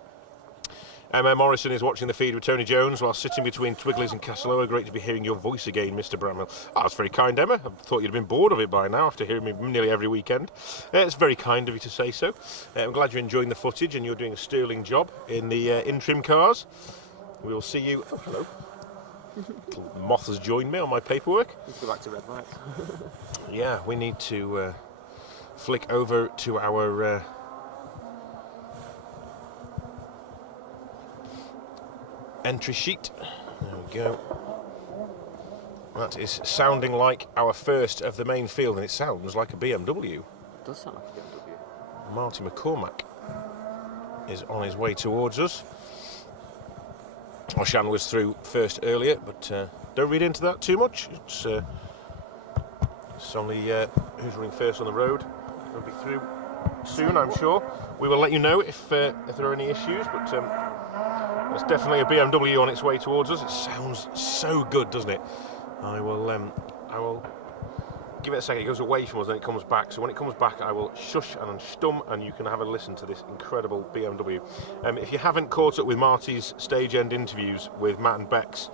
Emma Morrison is watching the feed with Tony Jones while sitting between Twiglees and Castelloa. Great to be hearing your voice again, Mr. Bramwell. Oh, that's very kind, Emma. I thought you'd have been bored of it by now after hearing me nearly every weekend. It's very kind of you to say so. I'm glad you're enjoying the footage and you're doing a sterling job in the in-trim cars. We'll see you... Oh, hello. Moth has joined me on my paperwork. Let's go back to red lights. Yeah, we need to flick over to our... entry sheet. There we go. That is sounding like our first of the main field, and it sounds like a BMW. It does sound like a BMW. Marty McCormack is on his way towards us. Oshan was through first earlier, but don't read into that too much. It's only who's running first on the road. He'll be through soon, I'm sure. We will let you know if there are any issues, but there's definitely a BMW on its way towards us. It sounds so good, doesn't it? I will give it a second. It goes away from us and it comes back. So when it comes back, I will shush and stum, and you can have a listen to this incredible BMW. If you haven't caught up with Marty's stage end interviews with Matt and Bex,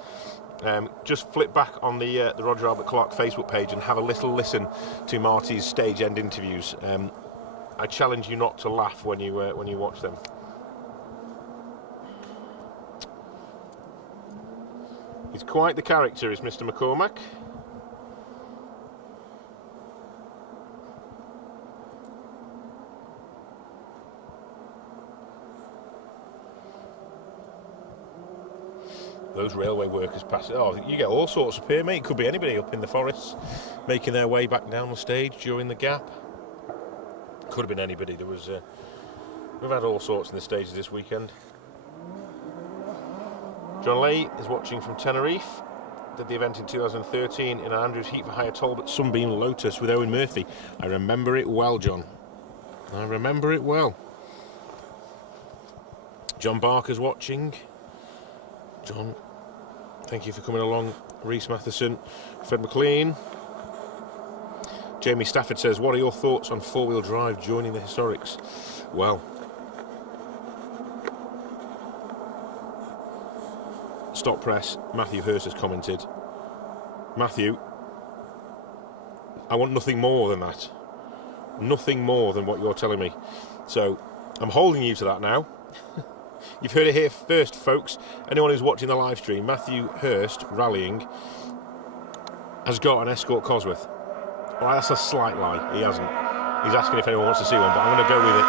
just flip back on the Roger Albert Clark Facebook page and have a little listen to Marty's stage end interviews. I challenge you not to laugh when you watch them. He's quite the character, is Mr. McCormack. Those railway workers passing. Oh, you get all sorts up here, mate. It could be anybody up in the forests making their way back down the stage during the gap. Could have been anybody. There was. We've had all sorts in the stages this weekend. John Lay is watching from Tenerife. did the event in 2013 in an Andrews Heat for Hire Talbot Sunbeam Lotus with Owen Murphy. I remember it well, John. I remember it well. John Barker's watching. John, thank you for coming along. Reese Matheson, Fred McLean. Jamie Stafford says, what are your thoughts on four-wheel drive joining the Historics? Well, stop press, Matthew Hurst has commented. Matthew, I want nothing more than that. Nothing more than what you're telling me. So, I'm holding you to that now. You've heard it here first, folks. Anyone who's watching the live stream, Matthew Hurst, rallying, has got an Escort Cosworth. Well, that's a slight lie. He hasn't. He's asking if anyone wants to see one, but I'm going to go with it.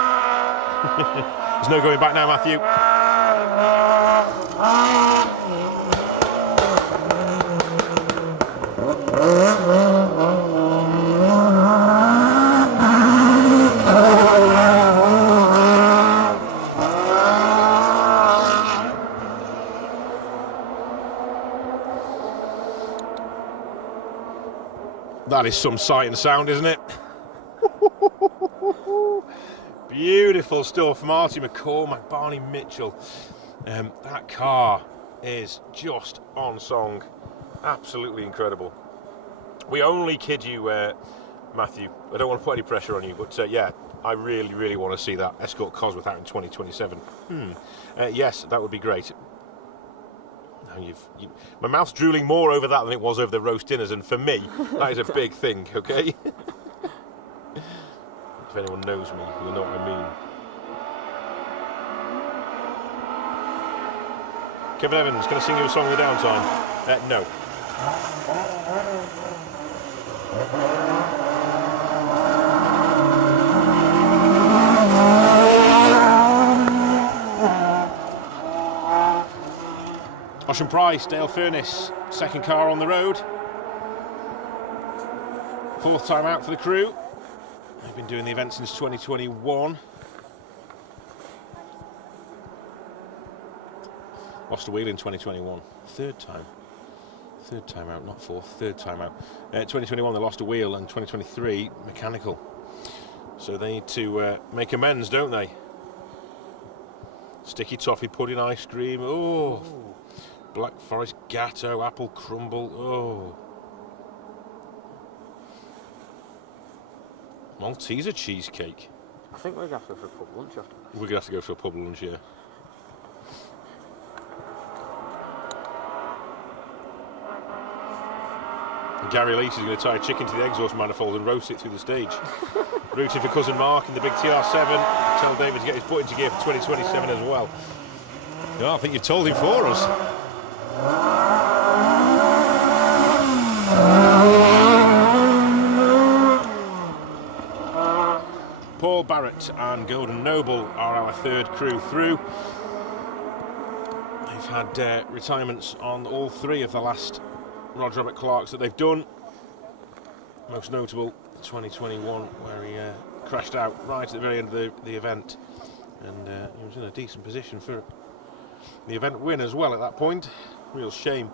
There's no going back now, Matthew. That is some sight and sound, isn't it? Beautiful stuff. Marty McCormack, Barney Mitchell. That car is just on song. Absolutely incredible. We only kid you, Matthew. I don't want to put any pressure on you, but yeah, I really, really want to see that Escort Cosworth out in 2027. Yes, that would be great. My mouth's drooling more over that than it was over the roast dinners, and for me, that is a big thing, okay? If anyone knows me, you'll know what I mean. Kevin Evans, can I sing you a song in the downtime? No. Ocean Price, Dale Furness, second car on the road. Fourth time out for the crew. They've been doing the event since 2021. Lost a wheel in 2021. Third time out, not fourth, third time out. 2021 they lost a wheel, and 2023 mechanical. So they need to make amends, don't they? Sticky toffee pudding ice cream. Oh. Black Forest Gatto, apple crumble. Oh. Malteser cheesecake. I think we're going to have to go for a pub lunch after this. We're going to have to go for a pub lunch, yeah. Gary Leach is going to tie a chicken to the exhaust manifold and roast it through the stage. Rooting for cousin Mark in the big TR7. Tell David to get his butt into gear for 2027 as well. Oh, I think you've told him for us. Paul Barrett and Golden Noble are our third crew through. They've had retirements on all three of the last Roger Robert Clarks that they've done. Most notable 2021, where he crashed out right at the very end of the event, and he was in a decent position for the event win as well at that point. Real shame.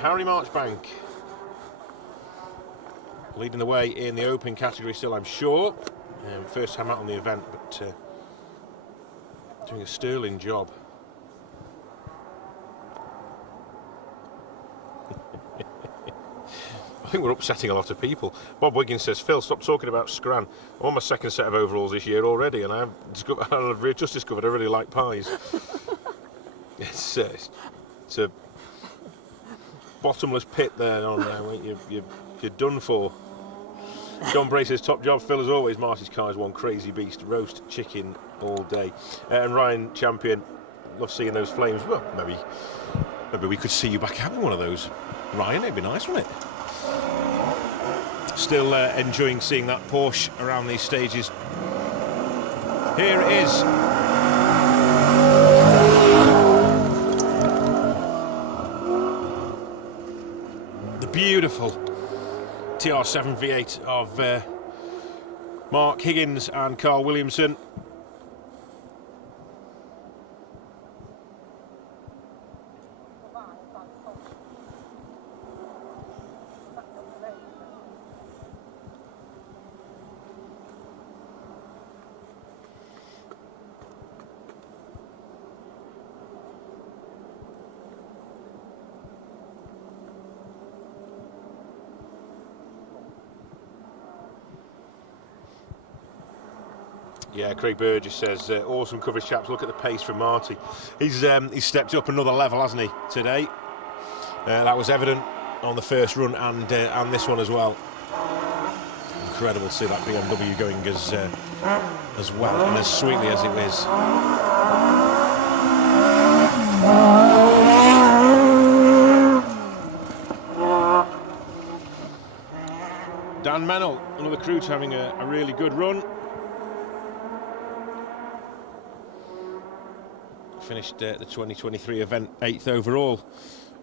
Harry Marchbank leading the way in the open category still, I'm sure. First time out on the event, but doing a sterling job. I think we're upsetting a lot of people. Bob Wiggins says, Phil, stop talking about Scran. I'm on my second set of overalls this year already, and I've just discovered I really like pies. It's a bottomless pit there on there. You're done for. John Bray says, top job, Phil, as always. Marty's car is one crazy beast. Roast chicken all day. And Ryan Champion, love seeing those flames. Well, maybe Maybe we could see you back having one of those, Ryan. It'd be nice, wouldn't it? Still enjoying seeing that Porsche around these stages. Here it is. The beautiful TR7 V8 of Mark Higgins and Carl Williamson. Yeah, Craig Burgess says, awesome coverage, chaps. Look at the pace from Marty. He's stepped up another level, hasn't he, today? That was evident on the first run and this one as well. Incredible to see that BMW going as well and as sweetly as it is. Dan Mennell, another crew having a really good run. Finished the 2023 event 8th overall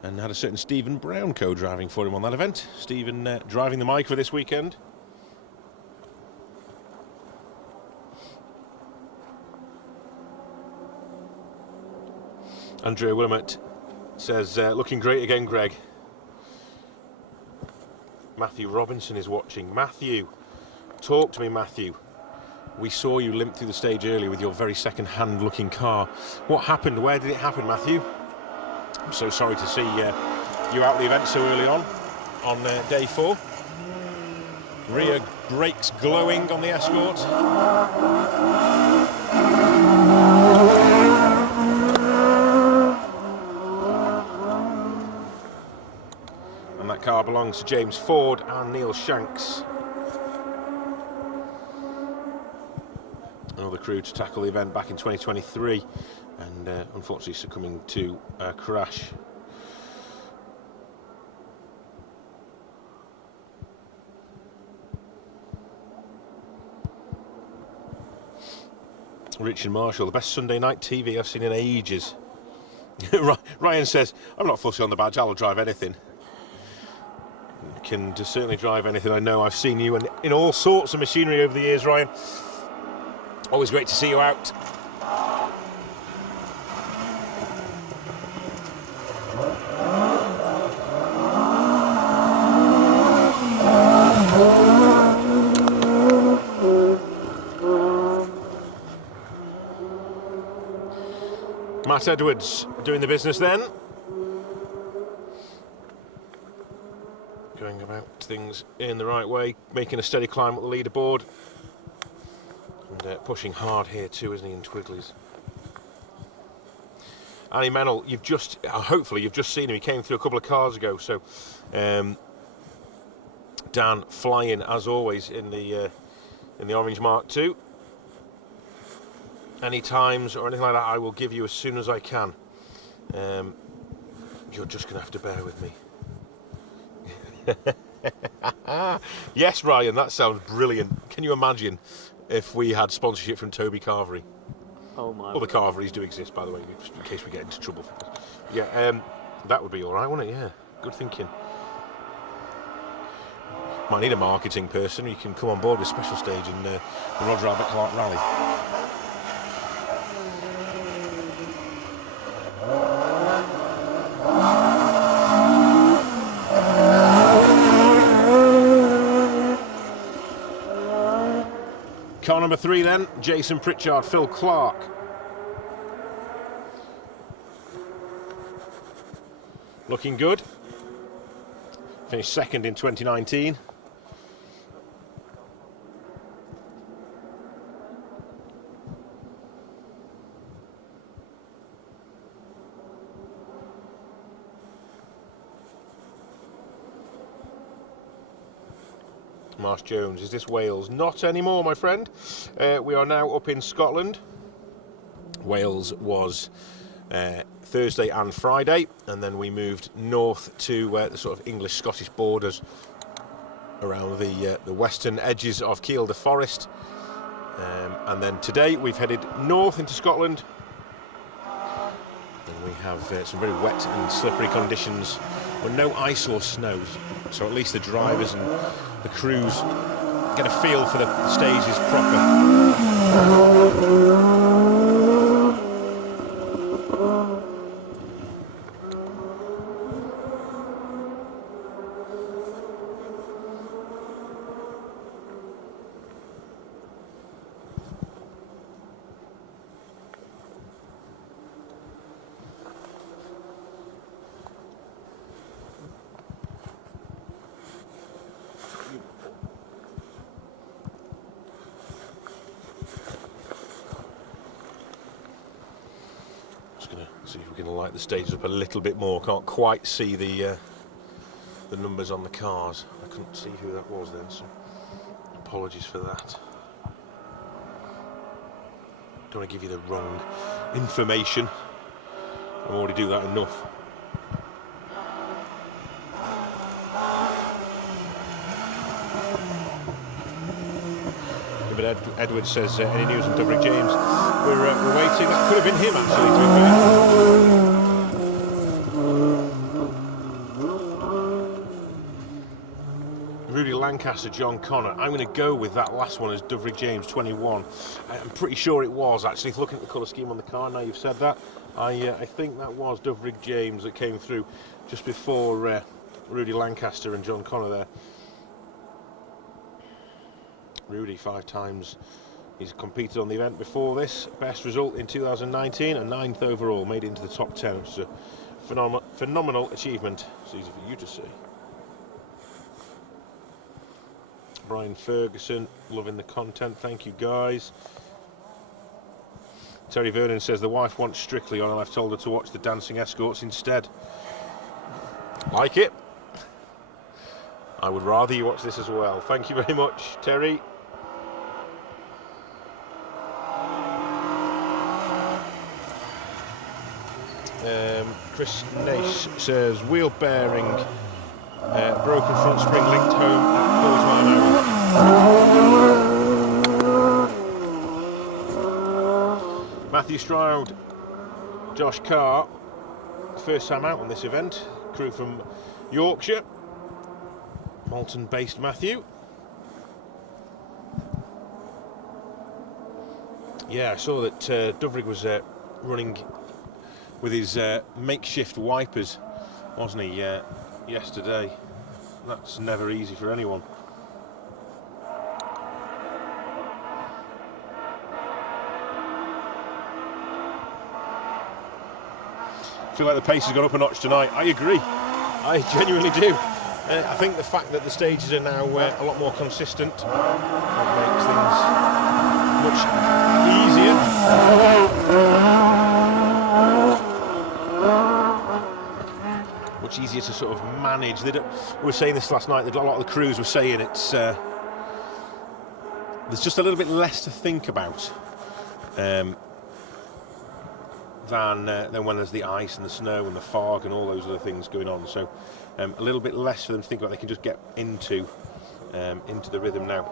and had a certain Stephen Brown co-driving for him on that event. Stephen driving the mic for this weekend. Andrea Wilmot says, looking great again, Greg. Matthew Robinson is watching. Matthew, talk to me, Matthew. We saw you limp through the stage earlier with your very second-hand looking car. What happened? Where did it happen, Matthew? I'm so sorry to see you out the event so early on day 4. Rear brakes glowing on the Escort. And that car belongs to James Ford and Neil Shanks. Another crew to tackle the event back in 2023 and unfortunately succumbing to a crash. Richard Marshall, the best Sunday night TV I've seen in ages. Ryan says, I'm not fussy on the badge, I'll drive anything. You can just certainly drive anything. I know I've seen you in all sorts of machinery over the years, Ryan. Always great to see you out. Matt Edwards doing the business then. Going about things in the right way, making a steady climb up the leaderboard. And pushing hard here too, isn't he, in Twiglees? Annie Mennell, you've just, hopefully you've just seen him. He came through a couple of cars ago. So Dan flying as always in the orange Mark II. Any times or anything like that, I will give you as soon as I can. You're just going to have to bear with me. Yes, Ryan, that sounds brilliant. Can you imagine if we had sponsorship from Toby Carvery? Oh my. Other Carveries do exist, by the way, just in case we get into trouble. Yeah, that would be all right, wouldn't it? Yeah, good thinking. Might need a marketing person. You can come on board with special stage in the Roger Albert Clark Rally. Car number 3 then, Jason Pritchard, Phil Clark. Looking good. Finished second in 2019. Marsh Jones, is this Wales? Not anymore, my friend. We are now up in Scotland. Wales was Thursday and Friday, and then we moved north to the sort of English-Scottish borders around the western edges of Kielder Forest. And then today we've headed north into Scotland, and we have some very wet and slippery conditions, but no ice or snow, so at least the drivers and the crews get a feel for the stages proper. See if we can light the stages up a little bit more. Can't quite see the numbers on the cars. I couldn't see who that was then, so apologies for that. Don't want to give you the wrong information. I already do that enough. But Edward says, any news on Doverick James? We're waiting. That could have been him, actually, to be fair. Rudy Lancaster, John Connor. I'm going to go with that last one as Doverick James 21. I'm pretty sure it was, actually. If looking at the colour scheme on the car, now you've said that, I think that was Doverick James that came through just before Rudy Lancaster and John Connor there. Rudy, 5 times he's competed on the event before this. Best result in 2019, a 9th overall, made it into the top 10, which is a phenomenal achievement. It's easy for you to see. Brian Ferguson, loving the content, thank you guys. Terry Vernon says the wife wants Strictly on and I've told her to watch the Dancing Escorts instead. Like it? I would rather you watch this as well. Thank you very much, Terry. Chris Nash says wheel bearing, broken front spring linked home at 40 miles an hour. Matthew Stroud, Josh Carr, first time out on this event, crew from Yorkshire. Malton based Matthew. Yeah, I saw that Doverick was running with his makeshift wipers, wasn't he, yesterday. That's never easy for anyone. I feel like the pace has gone up a notch tonight. I agree. I genuinely do. I think the fact that the stages are now a lot more consistent makes things much easier. Much easier to sort of manage. We were saying this last night, that a lot of the crews were saying it's there's just a little bit less to think about than when there's the ice and the snow and the fog and all those other things going on. So a little bit less for them to think about. They can just get into the rhythm now.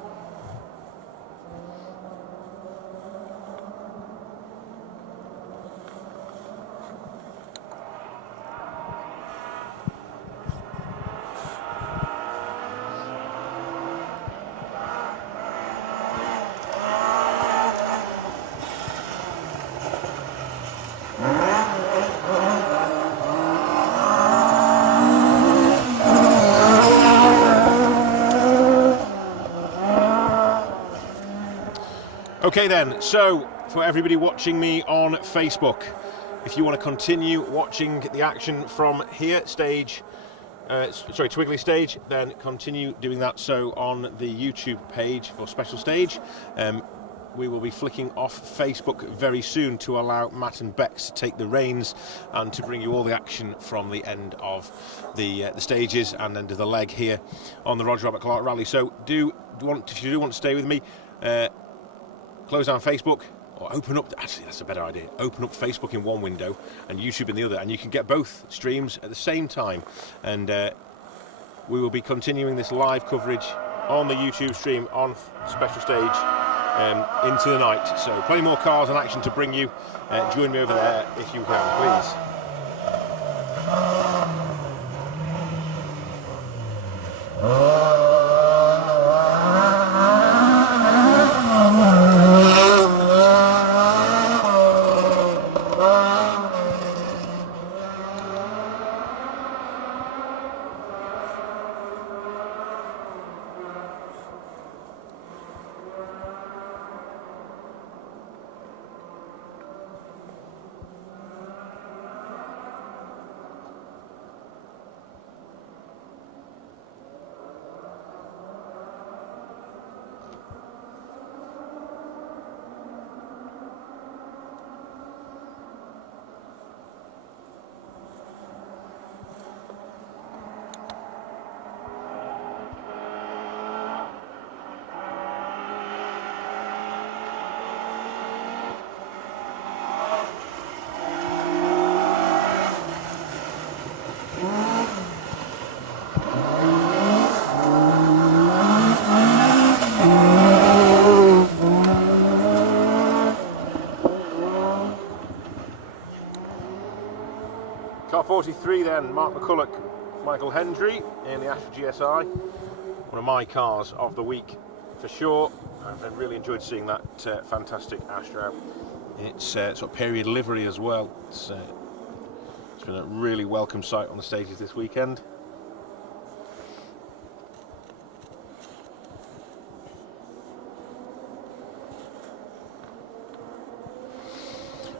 Okay then, so for everybody watching me on Facebook, if you want to continue watching the action from here, Twiglees stage, then continue doing that so on the YouTube page for special stage. We will be flicking off Facebook very soon to allow Matt and Bex to take the reins and to bring you all the action from the end of the stages and end of the leg here on the Roger Robert Clark Rally. So if you do want to stay with me, close down Facebook, or open up, actually that's a better idea, open up Facebook in one window and YouTube in the other, and you can get both streams at the same time. And we will be continuing this live coverage on the YouTube stream on Special Stage into the night. So plenty more cars and action to bring you. Join me over there if you can, please. Car 43 then, Mark McCulloch, Michael Hendry in the Astra GSI. One of my cars of the week for sure. I've really enjoyed seeing that fantastic Astra out. It's sort of period livery as well. It's been a really welcome sight on the stages this weekend.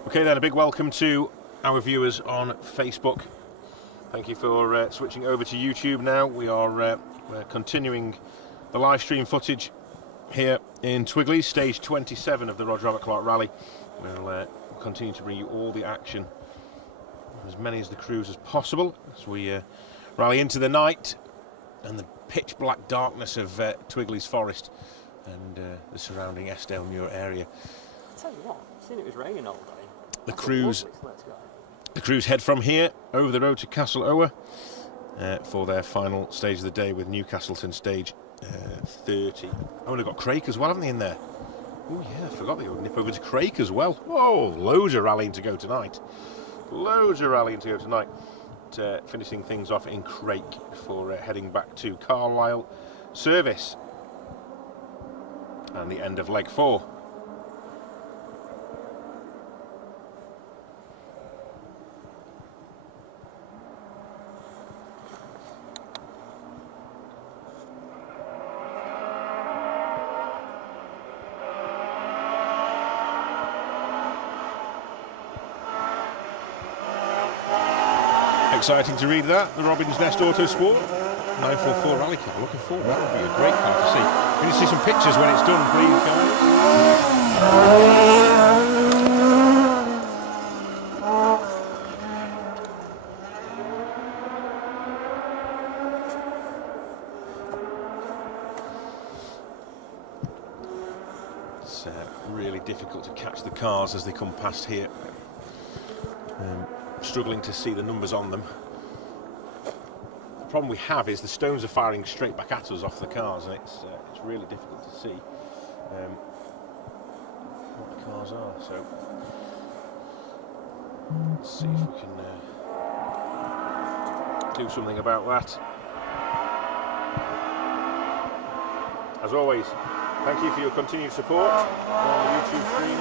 Okay then, a big welcome to our viewers on Facebook. Thank you for switching over to YouTube now. We're continuing the live stream footage here in Twiglees, stage 27 of the Roger Robert Clark Rally. We'll continue to bring you all the action, as many as the crews as possible, as we rally into the night and the pitch black darkness of Twiglees Forest and the surrounding Eskdale Muir area. I'll tell you what, I've seen it was raining all day. The crews head from here over the road to Castle Ower for their final stage of the day with Newcastleton stage 30. Oh, and they've got Craik as well, haven't they, in there? Oh yeah, I forgot they would nip over to Craik as well. Whoa, loads of rallying to go tonight. Finishing things off in Craik before heading back to Carlisle service and the end of leg 4. Exciting to read that, the Robin's Nest Autosport 944 Rally car. Looking forward, that would be a great car to see. Can you see some pictures when it's done, please, guys? It's really difficult to catch the cars as they come past here. Struggling to see the numbers on them. The problem we have is the stones are firing straight back at us off the cars, and it's really difficult to see what the cars are. So let's see if we can do something about that. As always, thank you for your continued support on the YouTube stream.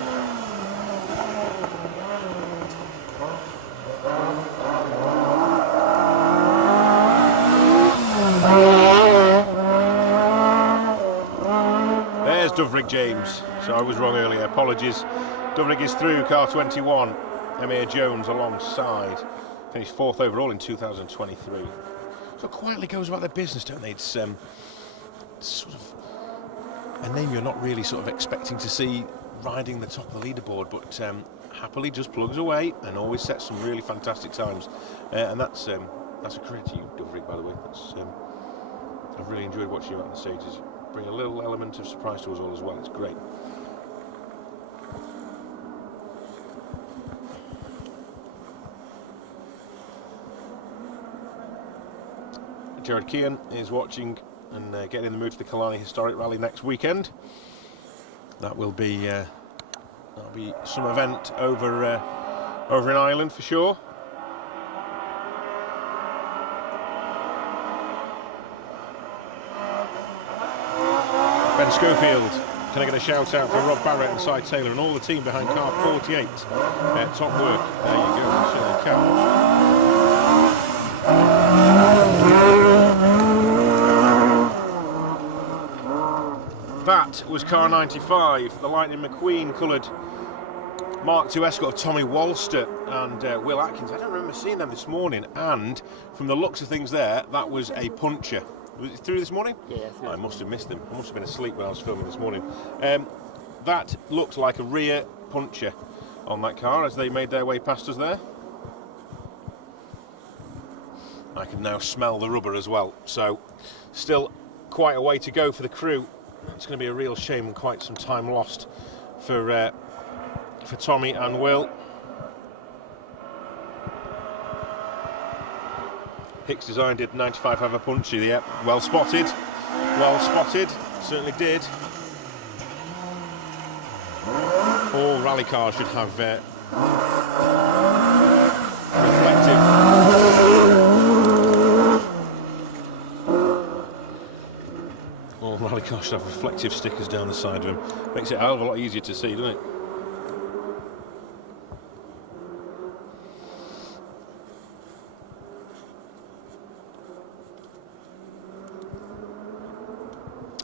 There's Doverick James, so I was wrong earlier, apologies. Doverick is through, car 21, Emir Jones alongside, finished 4th overall in 2023. So quietly goes about their business, don't they? It's sort of a name you're not really sort of expecting to see riding the top of the leaderboard, but happily just plugs away and always sets some really fantastic times, and that's a credit to you, Doverick, by the way. I've really enjoyed watching you out on the stages. Bring a little element of surprise to us all as well. It's great. Jared Kean is watching and getting in the mood for the Killarney Historic Rally next weekend. That will be that'll be some event over in Ireland for sure. Ben Schofield, can I get a shout out for Rob Barrett and Cy Taylor and all the team behind car 48? Top work. There you go, I certainly can. That was car 95, the Lightning McQueen coloured Mark II Escort of Tommy Walster and Will Atkins. I don't remember seeing them this morning, and from the looks of things there, that was a puncher. Was it through this morning? Yeah. I must have missed them. I must have been asleep when I was filming this morning. That looked like a rear puncher on that car as they made their way past us there. I can now smell the rubber as well. So, still quite a way to go for the crew. It's going to be a real shame and quite some time lost for Tommy and Will. Hicks Design did 95 have a punchy, yep, well spotted, certainly did. All rally cars should have reflective. All rally cars should have reflective stickers down the side of them. Makes it a hell of a lot easier to see, doesn't it?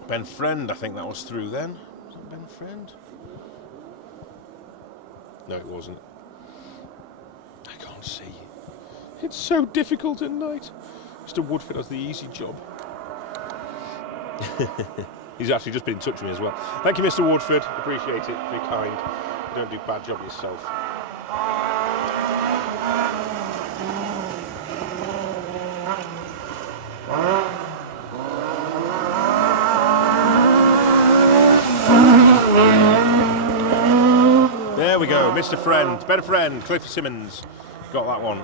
Ben Friend, I think that was through then. Was that Ben Friend? No, it wasn't. I can't see. It's so difficult at night. Mr. Woodford has the easy job. He's actually just been in touch with me as well. Thank you, Mr. Woodford. Appreciate it. Be kind. You don't do a bad job yourself. There we go, Mr. Friend, better friend, Cliff Simmons, got that one.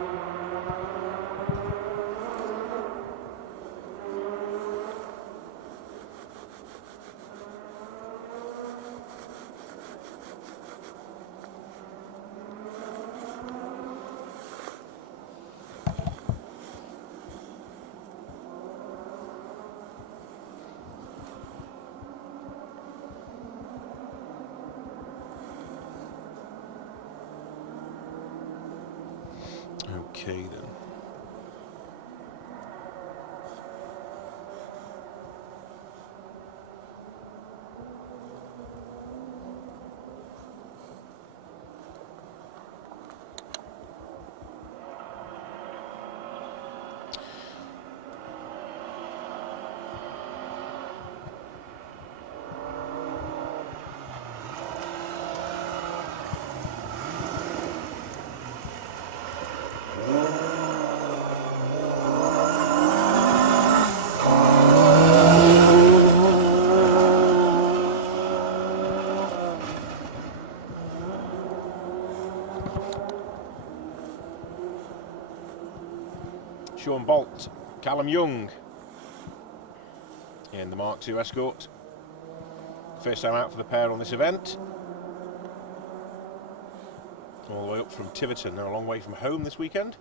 Okay then. Sean Bolt, Callum Young in the Mark II Escort. First time out for the pair on this event. All the way up from Tiverton, they're a long way from home this weekend.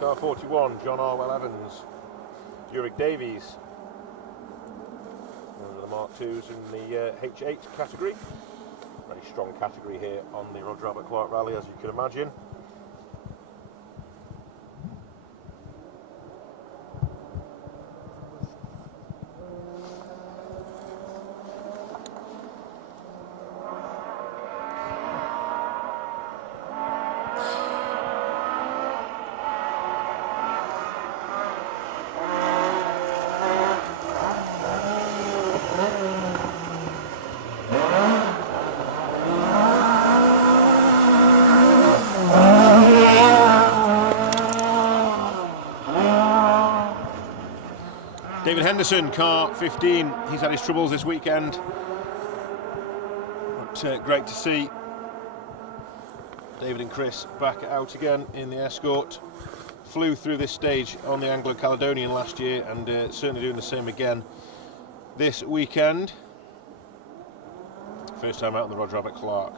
Car 41, John Arwell Evans, Uric Davies. Those are the Mark IIs in the H8 category. Very strong category here on the Roger Albert Clark Rally, as you can imagine. David Henderson, car 15. He's had his troubles this weekend. But great to see David and Chris back out again in the Escort. Flew through this stage on the Anglo-Caledonian last year, and certainly doing the same again this weekend. First time out on the Roger Rabbit Clark,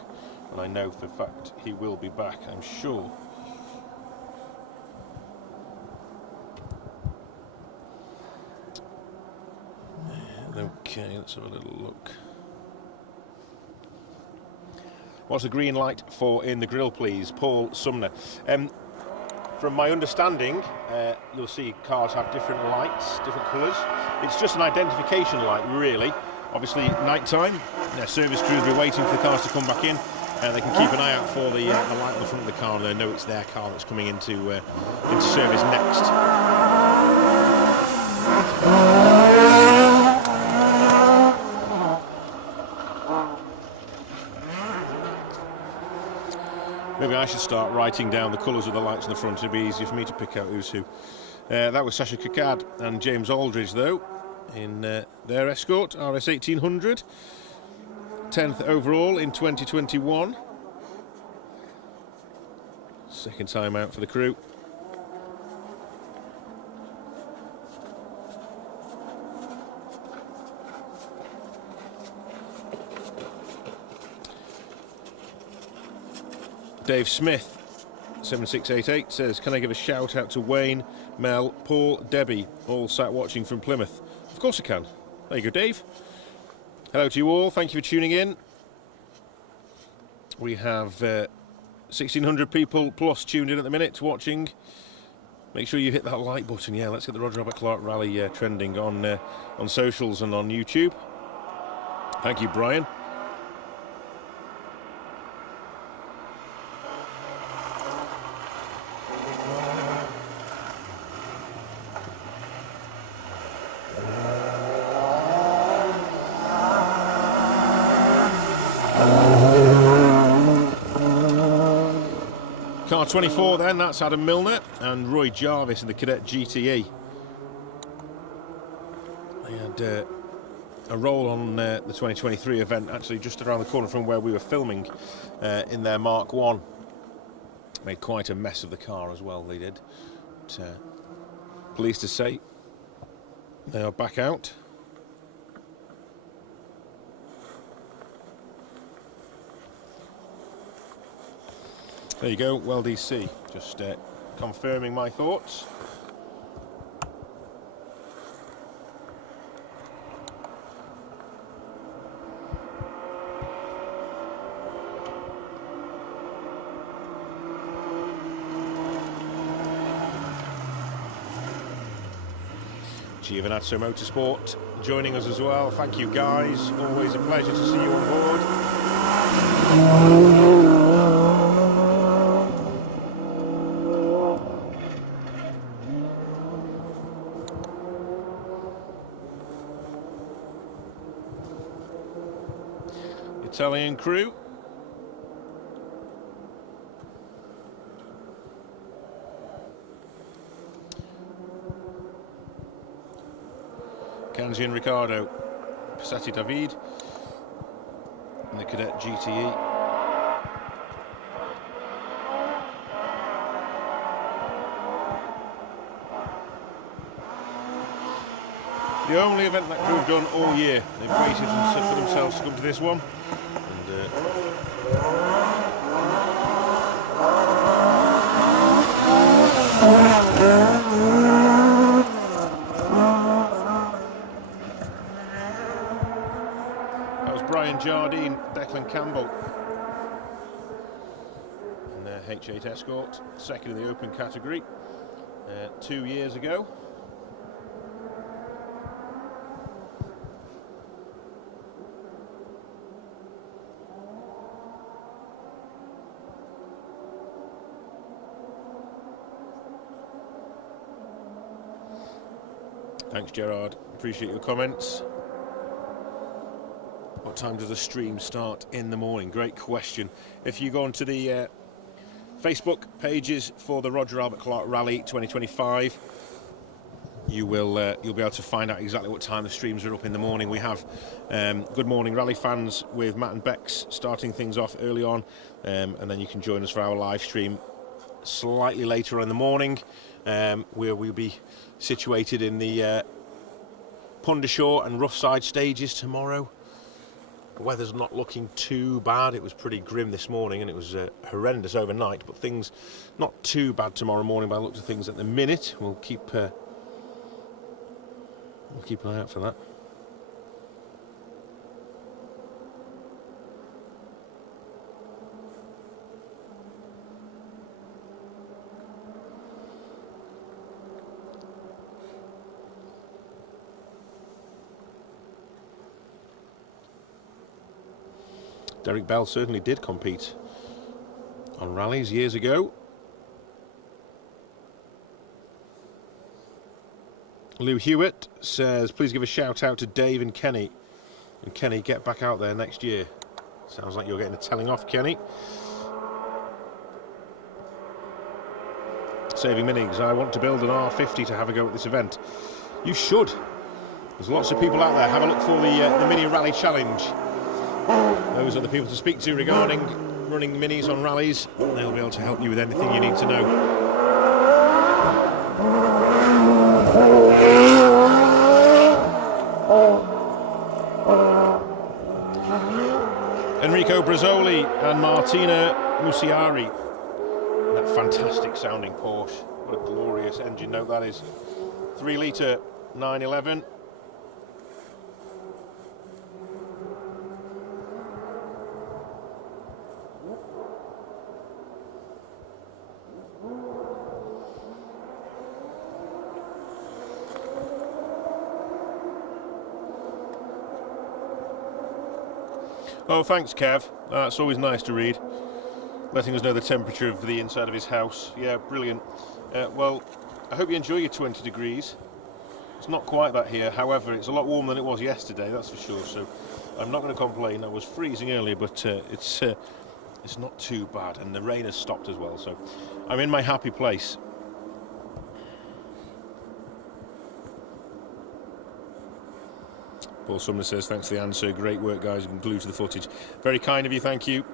and I know for a fact he will be back, I'm sure. Okay, let's have a little look. What's the green light for in the grill, please? Paul Sumner. From my understanding, you'll see cars have different lights, different colours. It's just an identification light, really. Obviously, night time, their service crews will be waiting for the cars to come back in, and they can keep an eye out for the light on the front of the car, and they know it's their car that's coming into service next. Maybe I should start writing down the colours of the lights on the front. It'd be easier for me to pick out who's who. That was Sasha Kakad and James Aldridge, though, in their Escort, RS 1800. 10th overall in 2021. Second time out for the crew. Dave Smith, 7688, says, can I give a shout out to Wayne, Mel, Paul, Debbie, all sat watching from Plymouth? Of course I can. There you go, Dave. Hello to you all, thank you for tuning in. We have 1,600 people plus tuned in at the minute watching. Make sure you hit that like button. Yeah, let's get the Roger Rabbit Clark Rally trending on socials and on YouTube. Thank you, Brian. Car 24 then, that's Adam Milner and Roy Jarvis in the Cadet GTE. They had a roll on the 2023 event, actually just around the corner from where we were filming in their Mark 1. Made quite a mess of the car as well, they did. But, pleased to say they are back out. There you go, well DC, just confirming my thoughts. Giovinazzo Motorsport joining us as well. Thank you guys, always a pleasure to see you on board. Italian crew. Kanji and Ricardo, Passati David, and the Cadet GTE. The only event that crew have done all year. They've waited for themselves to come to this one. That was Brian Jardine, Declan Campbell in their H8 Escort, second in the open category 2 years ago. Thanks, Gerard. Appreciate your comments. What time does the stream start in the morning? Great question. If you go onto the Facebook pages for the Roger Albert Clark Rally 2025, you'll be able to find out exactly what time the streams are up in the morning. We have Good Morning Rally Fans with Matt and Bex starting things off early on, and then you can join us for our live stream slightly later in the morning, where we'll be situated in the Pundershaw and Roughside stages tomorrow. The weather's not looking too bad. It was pretty grim this morning and it was horrendous overnight, but things not too bad tomorrow morning by the looks of things at the minute. We'll keep an eye out for that. Derek Bell certainly did compete on rallies years ago. Lou Hewitt says, please give a shout out to Dave and Kenny. And Kenny, get back out there next year. Sounds like you're getting a telling off, Kenny. Saving Minis, I want to build an R50 to have a go at this event. You should. There's lots of people out there. Have a look for the Mini Rally Challenge. Those are the people to speak to regarding running minis on rallies. They'll be able to help you with anything you need to know. Enrico Brazzoli and Martina Musiari. That fantastic sounding Porsche. What a glorious engine note that is. 3 litre 911. Oh, thanks, Kev. It's always nice to read. Letting us know the temperature of the inside of his house. Yeah, brilliant. Well, I hope you enjoy your 20 degrees. It's not quite that here. However, it's a lot warmer than it was yesterday, that's for sure. So I'm not going to complain. I was freezing earlier, but it's not too bad. And the rain has stopped as well. So I'm in my happy place. Paul Sumner says, thanks for the answer. Great work, guys. And glued to the footage. Very kind of you, thank you.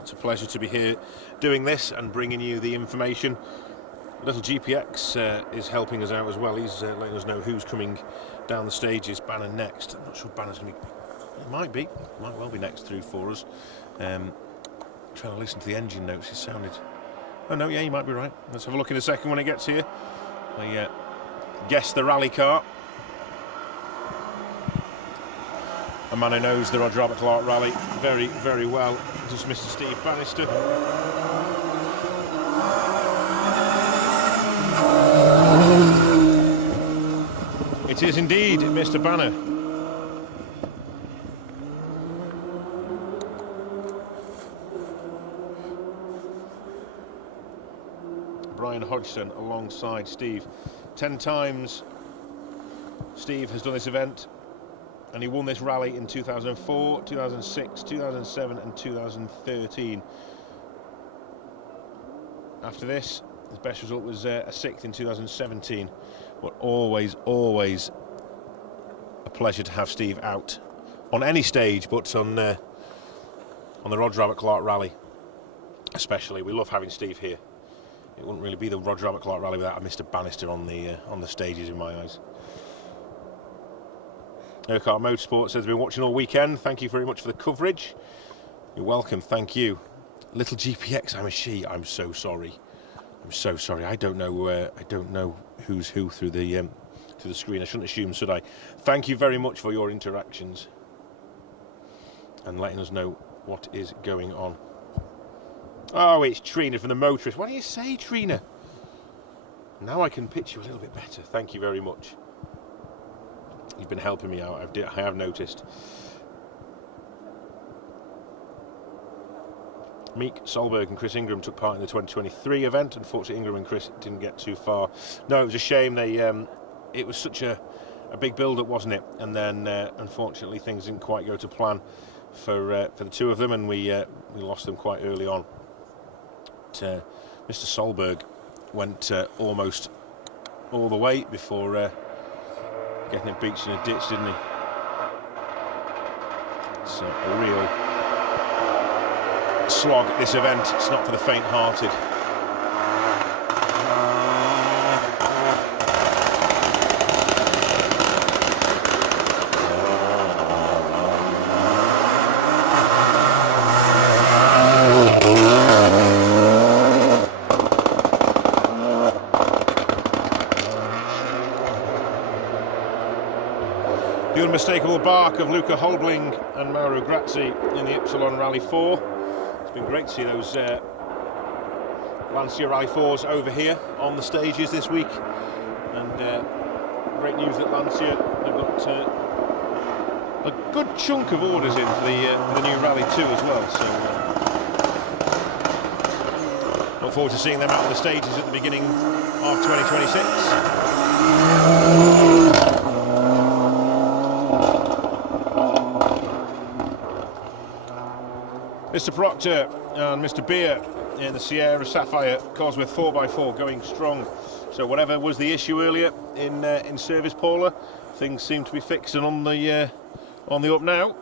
It's a pleasure to be here doing this and bringing you the information. Little GPX is helping us out as well. He's letting us know who's coming down the stages. Banner next. I'm not sure Banner's going to be... It might well be next through for us. Trying to listen to the engine notes. It sounded... Oh, no, yeah, you might be right. Let's have a look in a second when it gets here. I guess the rally car. A man who knows the Roger Robert Clark rally very, very well. Just Mr. Steve Bannister. It is indeed Mr. Banner. Brian Hodgson alongside Steve. 10 times Steve has done this event. And he won this rally in 2004, 2006, 2007 and 2013. After this, his best result was a 6th in 2017. But always, always a pleasure to have Steve out on any stage, but on the Roger Robert Clark rally especially. We love having Steve here. It wouldn't really be the Roger Robert Clark rally without a Mr. Bannister on the stages in my eyes. R.A.C. Motorsport says, been watching all weekend. Thank you very much for the coverage. You're welcome. Thank you. Little GPX, I'm a she. I'm so sorry. I'm so sorry. I don't know who's who through the screen. I shouldn't assume, should I? Thank you very much for your interactions and letting us know what is going on. Oh, it's Trina from the Motorist. What do you say, Trina? Now I can pitch you a little bit better. Thank you very much. You've been helping me out, I have noticed. Meek Solberg and Chris Ingram took part in the 2023 event. Unfortunately, Ingram and Chris didn't get too far. No, it was a shame. It was such a big build-up, wasn't it? And then, unfortunately, things didn't quite go to plan for the two of them, and we lost them quite early on. But, Mr. Solberg went almost all the way before getting it beached in a ditch, didn't he? It's a real slog at this event. It's not for the faint-hearted. The unmistakable bark of Luca Holbling and Mauro Grazzi in the Ypsilon Rally 4. It's been great to see those Lancia Rally 4s over here on the stages this week. And great news that Lancia have got a good chunk of orders in for the new Rally 2 as well. So look forward to seeing them out on the stages at the beginning of 2026. Mr. Proctor and Mr. Beer in the Sierra Sapphire Cosworth 4x4 going strong. So whatever was the issue earlier in service, Paula, things seem to be fixed and on the up now.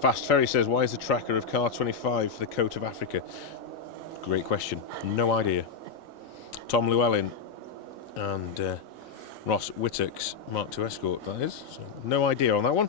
Fast Ferry says, why is the tracker of car 25 for the coat of Africa? Great question. No idea. Tom Llewellyn and Ross Whittock's Mark II Escort, that is. So no idea on that one.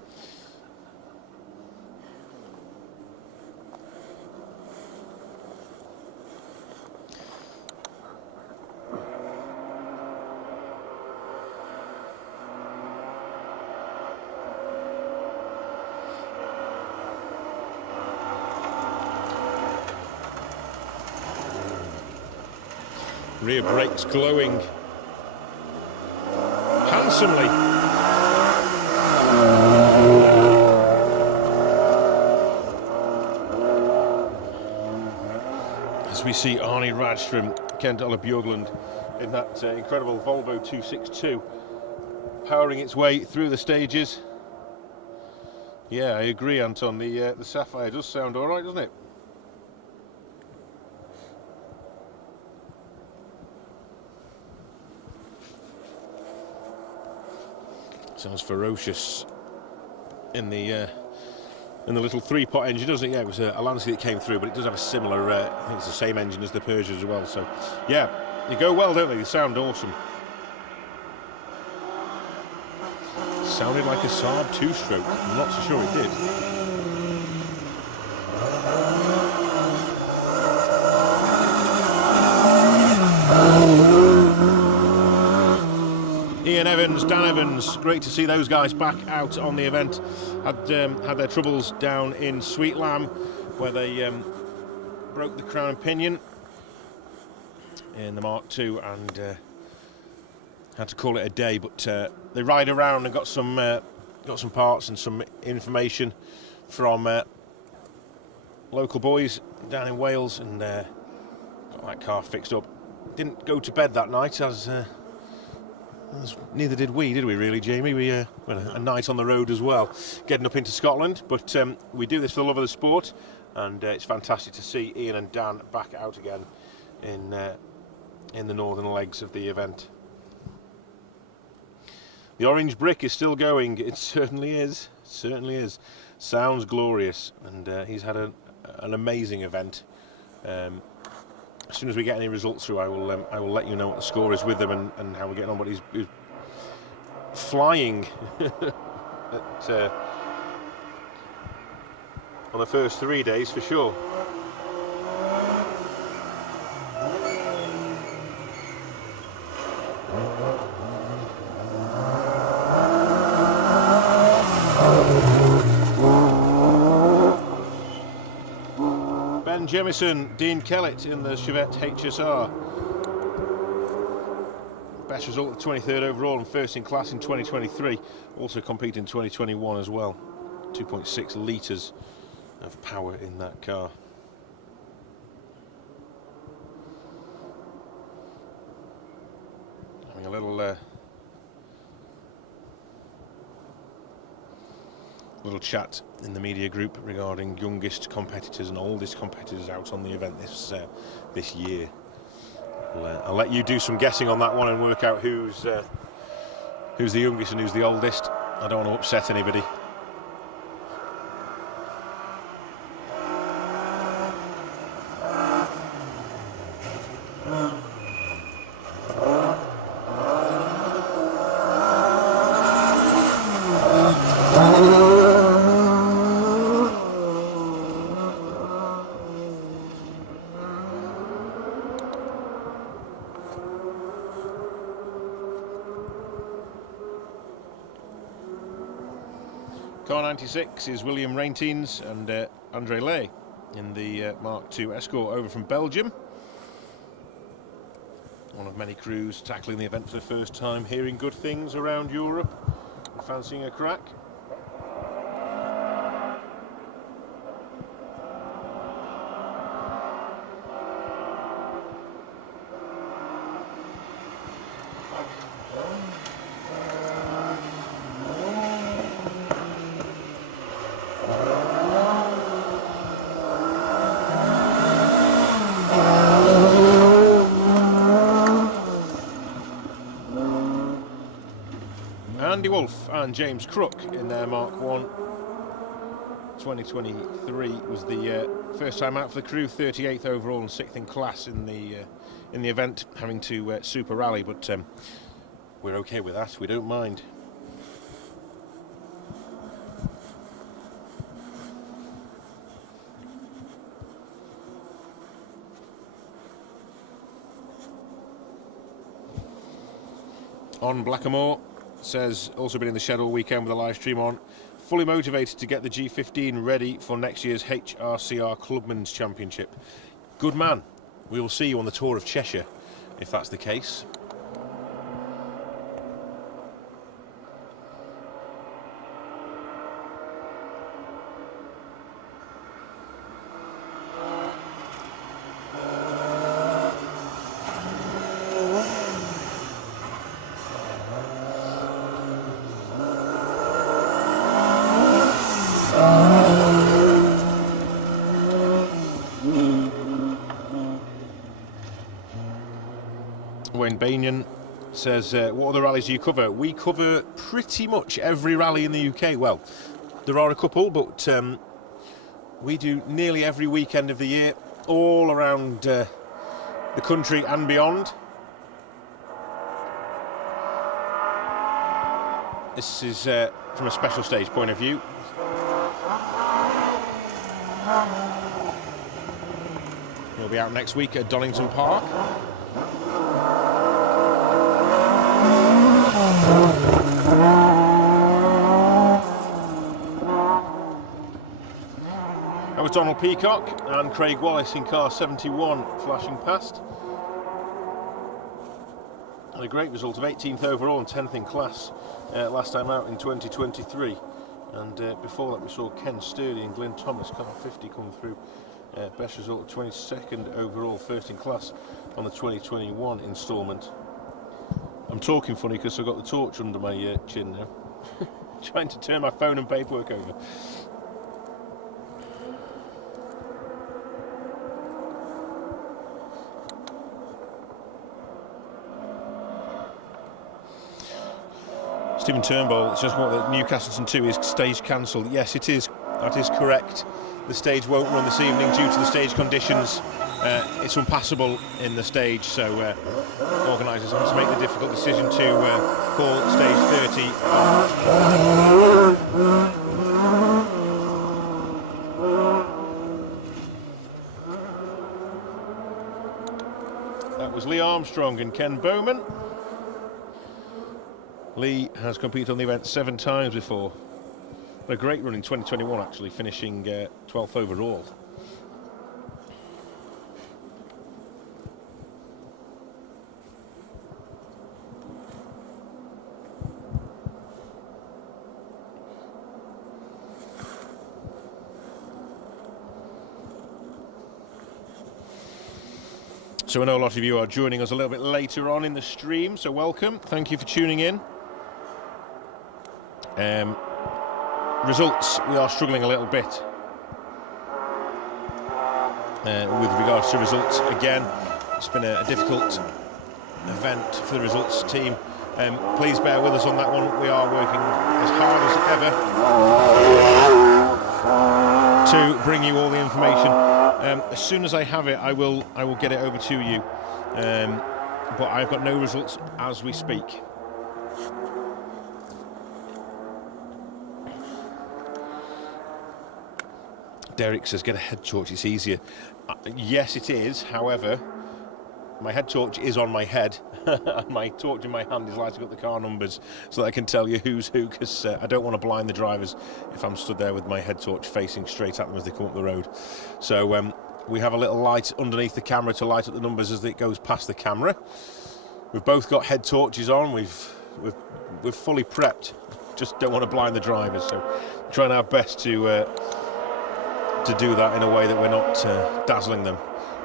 Rear brakes glowing handsomely. As we see Arnie Radstrom, Kent Ola Björklund in that incredible Volvo 262 powering its way through the stages. Yeah, I agree, Anton. The Sapphire does sound all right, doesn't it? Sounds ferocious in the little three-pot engine, doesn't it? Yeah, it was a Lancia that came through, but it does have a similar. I think it's the same engine as the Peugeot as well. So, yeah, they go well, don't they? They sound awesome. Sounded like a Saab two-stroke. I'm not so sure it did. Ian Evans, Dan Evans, great to see those guys back out on the event. Had their troubles down in Sweet Lamb, where they broke the crown and pinion in the Mark II and had to call it a day. But they ride around and got some parts and some information from local boys down in Wales, and got that car fixed up. Didn't go to bed that night, as neither did we really, Jamie? We had a night on the road as well, getting up into Scotland. But we do this for the love of the sport, and it's fantastic to see Ian and Dan back out again in the northern legs of the event. The orange brick is still going. It certainly is. Certainly is. Sounds glorious, and he's had an amazing event. As soon as we get any results through, I will let you know what the score is with them and how we're getting on. But he's flying on the first 3 days for sure. Jemison, Dean Kellett in the Chevette HSR. Best result of 23rd overall and first in class in 2023. Also competed in 2021 as well. 2.6 litres of power in that car. Having a little chat in the media group regarding youngest competitors and oldest competitors out on the event this year. I'll let you do some guessing on that one and work out who's the youngest and who's the oldest. I don't want to upset anybody. Car 96 is William Raintines and R.A.C in the Mark II Escort over from Belgium. One of many crews tackling the event for the first time, hearing good things around Europe and fancying a crack. Andy Wolf and James Crook in their Mark I. 2023 was the first time out for the crew, 38th overall and 6th in class in the event, having to super rally, but we're okay with that, we don't mind. On Blackamore says, also been in the shed all weekend with a live stream on, fully motivated to get the G15 ready for next year's HRCR Clubman's Championship. Good man. We will see you on the Tour of Cheshire if that's the case. Wayne Banyan says, what other rallies do you cover? We cover pretty much every rally in the UK. Well, there are a couple, but we do nearly every weekend of the year, all around the country and beyond. This is from a special stage point of view. We'll be out next week at Donington Park. That was Donald Peacock and Craig Wallace in car 71 flashing past. And a great result of 18th overall and 10th in class last time out in 2023. And before that we saw Ken Sturdy and Glenn Thomas, car 50, come through. Best result of 22nd overall, first in class on the 2021 instalment. I'm talking funny because I've got the torch under my chin now. Trying to turn my phone and paperwork over. Stephen Turnbull just what the Newcastle 2 is stage cancelled. Yes, it is. That is correct. The stage won't run this evening due to the stage conditions. It's unpassable in the stage, so organisers have to make the difficult decision to call stage 30. That was Lee Armstrong and Ken Bowman. Lee has competed on the event 7 times before. A great run in 2021, actually, finishing 12th overall. So I know a lot of you are joining us a little bit later on in the stream, so welcome. Thank you for tuning in. results, we are struggling a little bit with regards to results. Again, it's been a difficult event for the results team. Please bear with us on that one. We are working as hard as ever to bring you all the information. As soon as I have it, I will get it over to you. But I've got no results as we speak. Derek says, get a head torch, it's easier. Yes, it is. However, my head torch is on my head. My torch in my hand is lighting up the car numbers so that I can tell you who's who, because I don't want to blind the drivers if I'm stood there with my head torch facing straight at them as they come up the road. So we have a little light underneath the camera to light up the numbers as it goes past the camera. We've both got head torches on. We've fully prepped. Just don't want to blind the drivers. So trying our best to do that in a way that we're not dazzling them.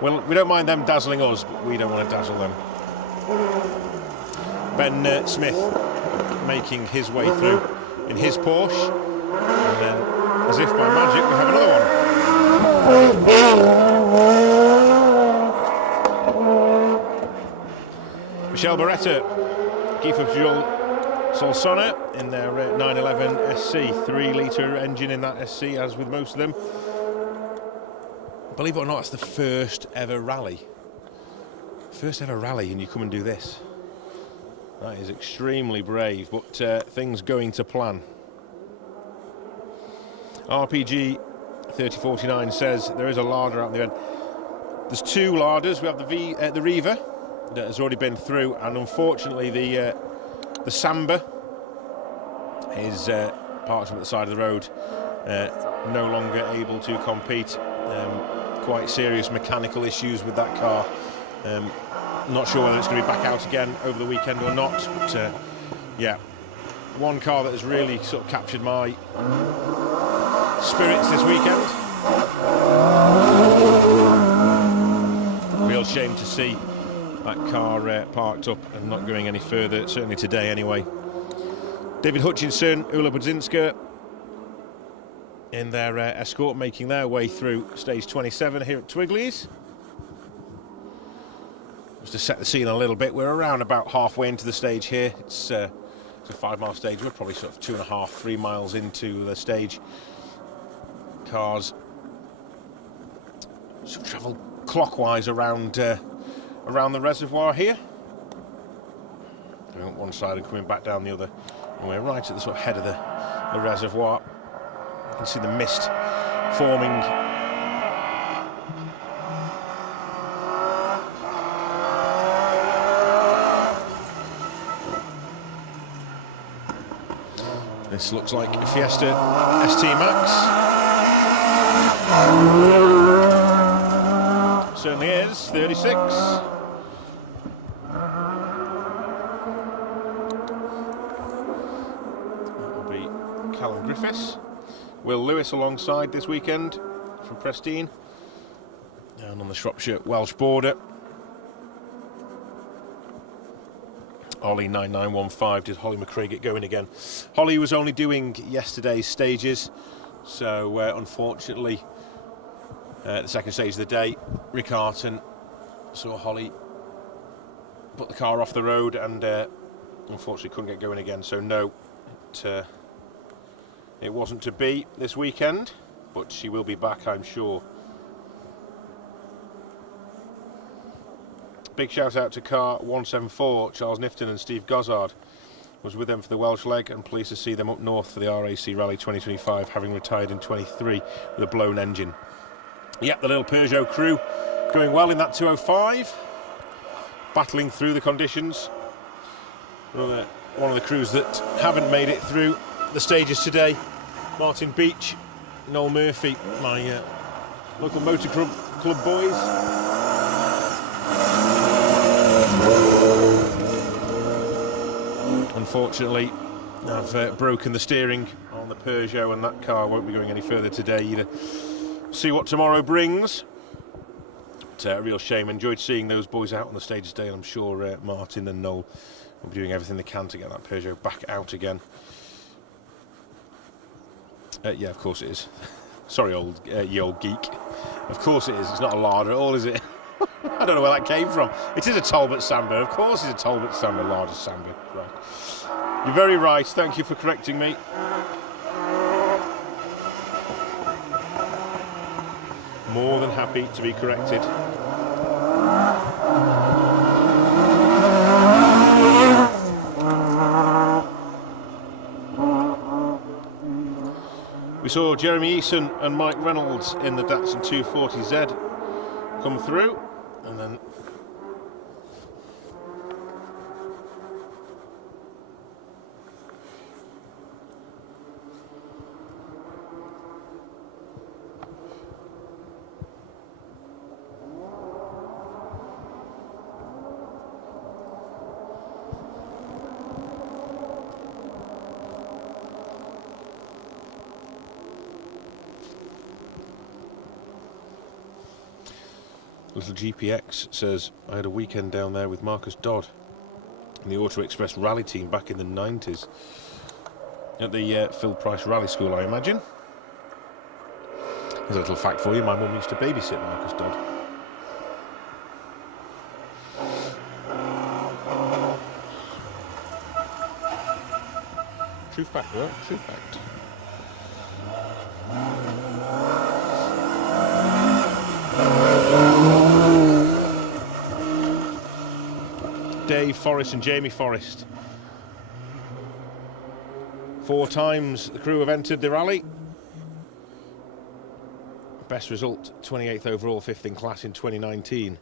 Well, we don't mind them dazzling us, but we don't want to dazzle them. Ben Smith making his way through in his Porsche, and then, as if by magic, we have another one. Michelle Beretta, Guy Solsona in their 911 SC, 3-litre engine in that SC, as with most of them. Believe it or not, it's the first ever rally. First ever rally, and you come and do this. That is extremely brave, but things going to plan. RPG 3049 says there is a larder out in the end. There's two larders. We have the Riva that has already been through, and unfortunately the Samba is parked up at the side of the road, no longer able to compete. Quite serious mechanical issues with that car. Not sure whether it's going to be back out again over the weekend or not, but yeah, one car that has really sort of captured my spirits this weekend. Real shame to see that car parked up and not going any further, certainly today anyway. David Hutchinson, Ula Budzinska in their Escort, making their way through stage 27 here at Twiglees. Just to set the scene a little bit, we're around about halfway into the stage here. It's a 5-mile stage. We're probably sort of 2.5, 3 miles into the stage. Cars sort of travel clockwise around the reservoir here. Going up one side and coming back down the other. And we're right at the sort of head of the reservoir. You can see the mist forming. This looks like a Fiesta ST Max. Certainly is, 36. That'll be Callum Griffiths. Will Lewis alongside this weekend from Prestine. Down on the Shropshire-Welsh border. Holly 9915, did Holly McCrae get going again? Holly was only doing yesterday's stages, so unfortunately the second stage of the day, Rick Arton saw Holly put the car off the road and unfortunately couldn't get going again, so no, it wasn't to be this weekend, but she will be back, I'm sure. Big shout out to car 174, Charles Nifton and Steve Gozzard. Was with them for the Welsh leg and pleased to see them up north for the R.A.C Rally 2025, having retired in 23 with a blown engine. Yep, the little Peugeot crew going well in that 205, battling through the conditions. One of the crews that haven't made it through the stages today, Martin Beach, Noel Murphy, my local motor club boys. Unfortunately, I've broken the steering on the Peugeot and that car won't be going any further today either. See what tomorrow brings. But a real shame. Enjoyed seeing those boys out on the stage today, and I'm sure Martin and Noel will be doing everything they can to get that Peugeot back out again. Yeah, of course it is. Sorry, you old geek. Of course it is. It's not a larder at all, is it? I don't know where that came from. It is a Talbot sander. Of course it's a Talbot sander, larder sander. Right. You're very right. Thank you for correcting me. More than happy to be corrected. We saw Jeremy Eason and Mike Reynolds in the Datsun 240Z come through, and then Little GPX says, I had a weekend down there with Marcus Dodd in the Auto Express rally team back in the 90s at the Phil Price Rally School, I imagine. There's a little fact for you, my mum used to babysit Marcus Dodd. True fact, right? True fact. Dave Forrest and Jamie Forrest. 4 times the crew have entered the rally. Best result, 28th overall, 5th in class in 2019.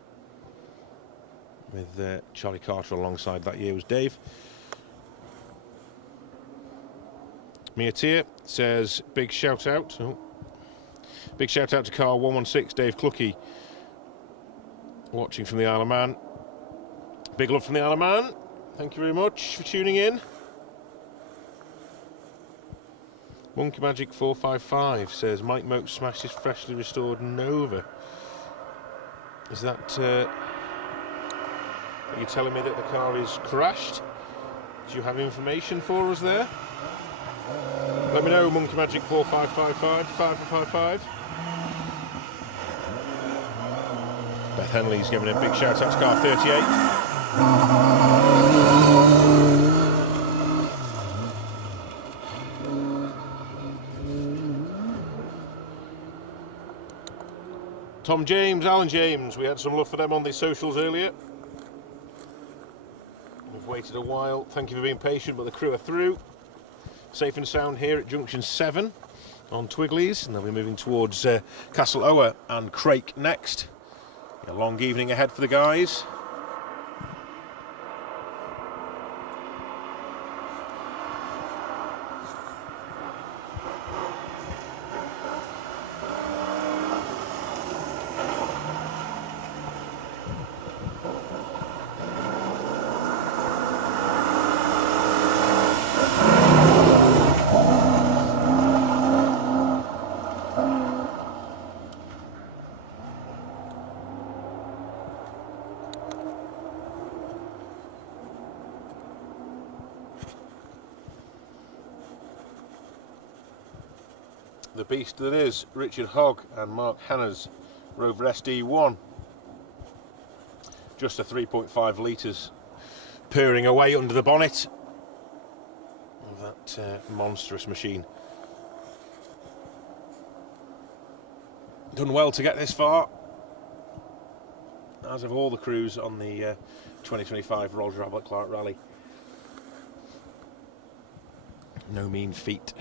With Charlie Carter alongside that year was Dave. Mia Tier says, big shout out. Oh. Big shout out to car 116, Dave Clucky. Watching from the Isle of Man. Big love from the Isle of Man. Thank you very much for tuning in. Monkey Magic 455 says Mike Moak smashed his freshly restored Nova. Is that are you telling me that the car is crashed? Do you have information for us there? Let me know, Monkey Magic 4555. Beth Henley's giving a big shout out to car 38. Tom James, Alan James, we had some love for them on the socials earlier. We've waited a while. Thank you for being patient, but the crew are through. Safe and sound here at Junction 7 on Twiglees, and they'll be moving towards Castle Ower and Crake next. A long evening ahead for the guys. The beast that is Richard Hogg and Mark Hanna's Rover SD1. Just a 3.5 litres purring away under the bonnet of that monstrous machine. Done well to get this far, as have all the crews on the 2025 Roger Ablett Clark Rally. No mean feat.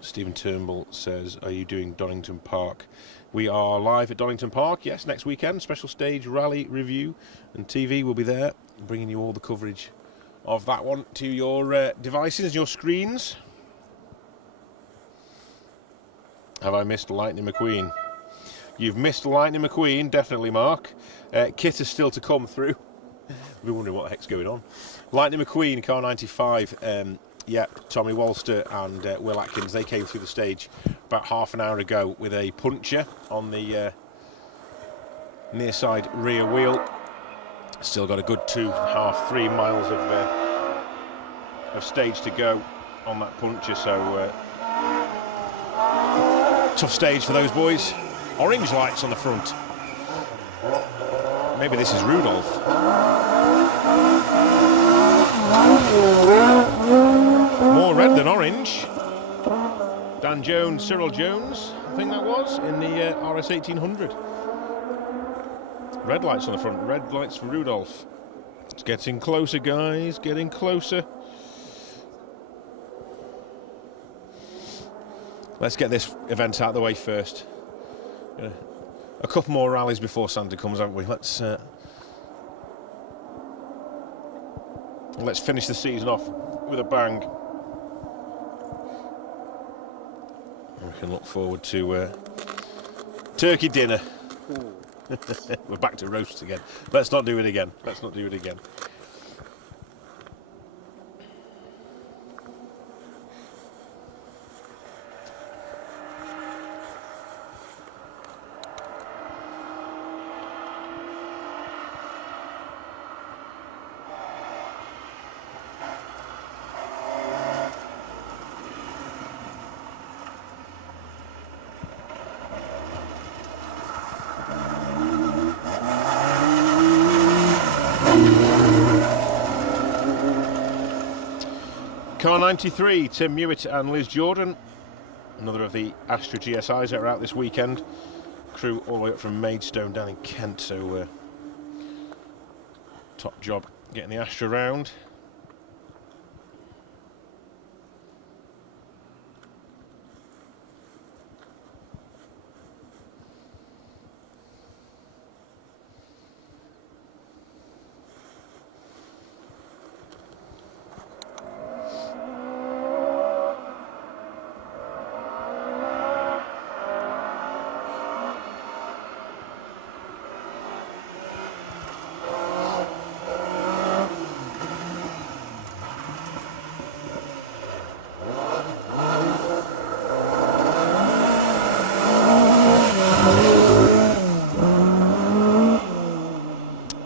Stephen Turnbull says, are you doing Donington Park? We are live at Donington Park, yes, next weekend. Special stage rally review, and TV will be there, bringing you all the coverage of that one to your devices, your screens. Have I missed Lightning McQueen? You've missed Lightning McQueen, definitely, Mark. Kit is still to come through. We're wondering what the heck's going on. Lightning McQueen, car 95. Yeah, Tommy Walster and Will Atkins, they came through the stage about half an hour ago with a puncture on the near side rear wheel. Still got a good 2.5, 3 miles of stage to go on that puncture, so tough stage for those boys. Orange lights on the front. Maybe this is Rudolph. More red than orange. Dan Jones, Cyril Jones, I think that was, in the RS 1800. Red lights on the front, red lights for Rudolph. It's getting closer, guys, getting closer. Let's get this event out of the way first. A couple more rallies before Santa comes, haven't we? Let's finish the season off with a bang. We can look forward to turkey dinner. We're back to roasts again. Let's not do it again. Let's not do it again. Car 93, Tim Mewitt and Liz Jordan, another of the Astra GSIs that are out this weekend. Crew all the way up from Maidstone down in Kent, so top job getting the Astra round.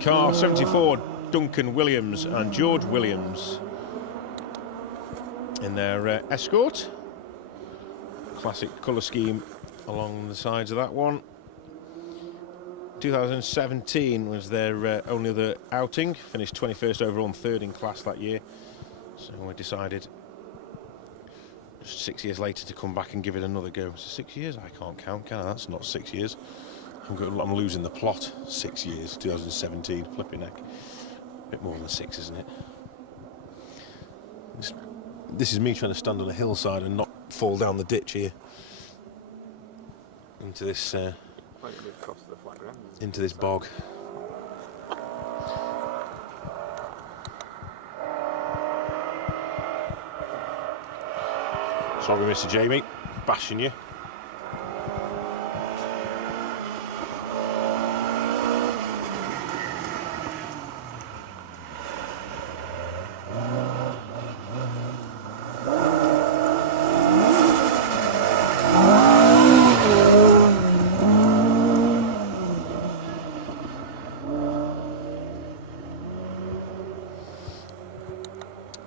Car 74, Duncan Williams and George Williams in their Escort. Classic colour scheme along the sides of that one. 2017 was their only other outing, finished 21st overall and 3rd in class that year. So we decided just 6 years later to come back and give it another go. So 6 years? I can't count, can I? That's not 6 years. I'm losing the plot. 6 years, 2017, flipping neck. A bit more than 6, isn't it? This is me trying to stand on a hillside and not fall down the ditch here. Into this into this bog. Sorry, Mr. Jamie, bashing you.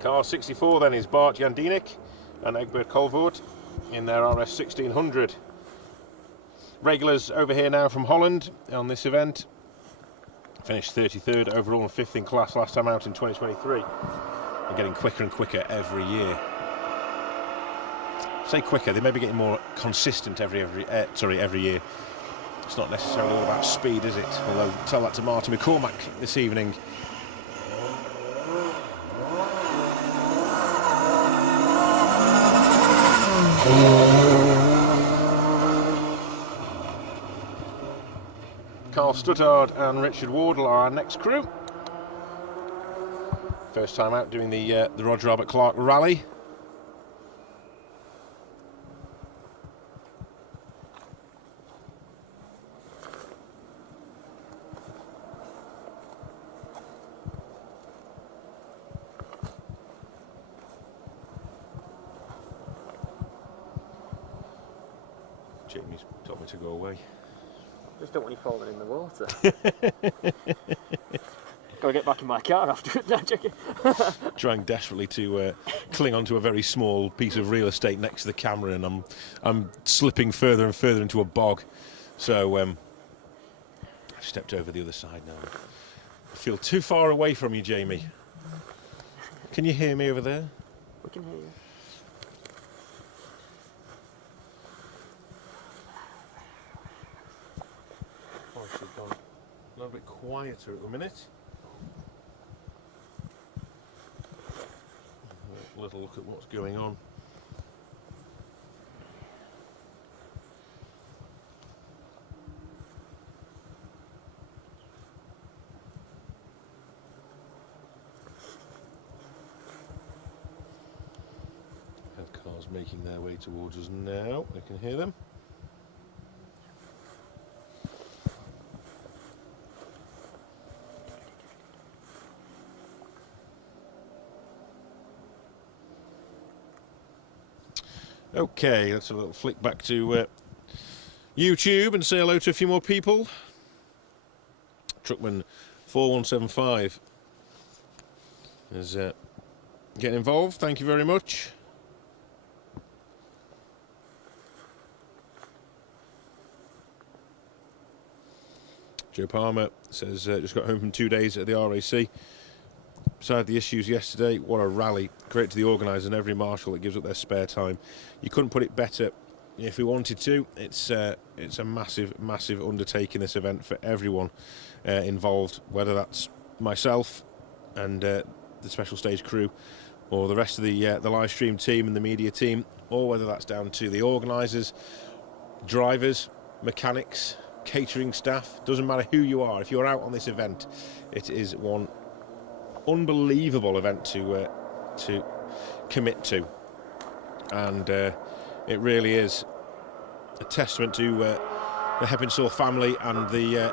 Car 64 then is Bart Jandinik and Egbert Colvoort in their RS 1600. Regulars over here now from Holland on this event. Finished 33rd overall and 5th in class last time out in 2023. They're getting quicker and quicker every year. Say quicker, they may be getting more consistent every year. It's not necessarily all about speed, is it? Although, tell that to Martin McCormack this evening. Carl Stuttard and Richard Wardle are our next crew. First time out doing the Roger Albert Clark Rally. Jamie's told me to go away. Just don't want you falling in the water. Gotta get back in my car afterwards. No, joking. Trying desperately to cling onto a very small piece of real estate next to the camera, and I'm slipping further and further into a bog. So I've stepped over the other side now. I feel too far away from you, Jamie. Can you hear me over there? We can hear you. Oh, it's gone a little bit quieter at the minute. A little look at what's going on. Have cars making their way towards us now. I can hear them. Okay, let's have a little flick back to YouTube and say hello to a few more people. Truckman 4175 is getting involved. Thank you very much. Joe Palmer says just got home from 2 days at the R.A.C. Beside the issues yesterday, what a rally. Great to the organisers and every marshal that gives up their spare time. You couldn't put it better if we wanted to. It's a massive, massive undertaking, this event, for everyone involved, whether that's myself and the special stage crew, or the rest of the live stream team and the media team, or whether that's down to the organisers, drivers, mechanics, catering staff. Doesn't matter who you are. If you're out on this event, it is one unbelievable event to commit to, and it really is a testament to the Heppenstall family and the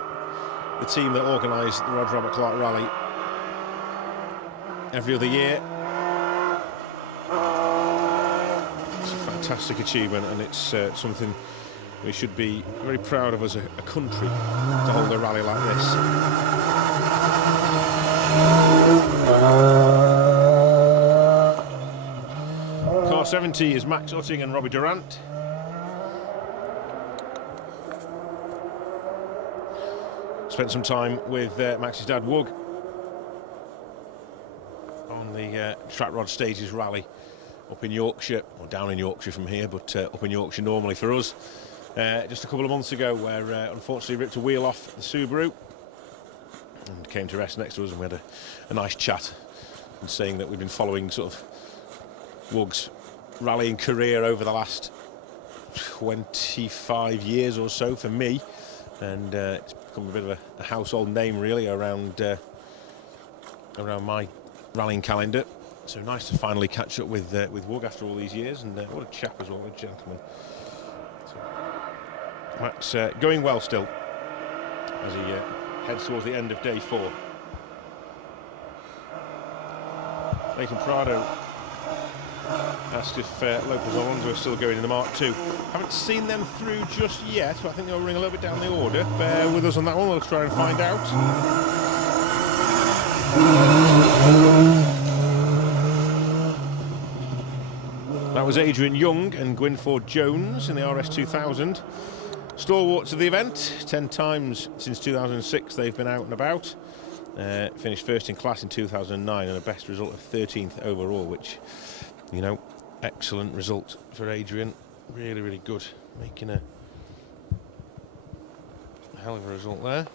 team that organise the Roger Robert Clark Rally every other year. It's a fantastic achievement, and it's something we should be very proud of as a country, to hold a rally like this. Car 70 is Max Utting and Robbie Durant. Spent some time with Max's dad Woog on the Track Rod Stages rally up in Yorkshire, or down in Yorkshire from here, but up in Yorkshire normally for us. Just a couple of months ago, where unfortunately ripped a wheel off the Subaru and came to rest next to us, and we had a nice chat, and saying that we've been following sort of Woog's rallying career over the last 25 years or so for me, and it's become a bit of a household name really around my rallying calendar. So nice to finally catch up with Woog after all these years, and what a chap as well, what a gentleman. So, Max going well still as he heads towards the end of day 4. Nathan Prado asked if Lopez Alonso is still going in the Mark II. Haven't seen them through just yet, but I think they'll ring a little bit down the order. Bear with us on that one, we'll try and find out. That was Adrian Young and Gwynford Jones in the RS 2000. Stalwarts of the event, 10 times since 2006 they've been out and about. Finished first in class in 2009 and a best result of 13th overall, which, you know, excellent result for Adrian. Really, really good. Making a hell of a result there.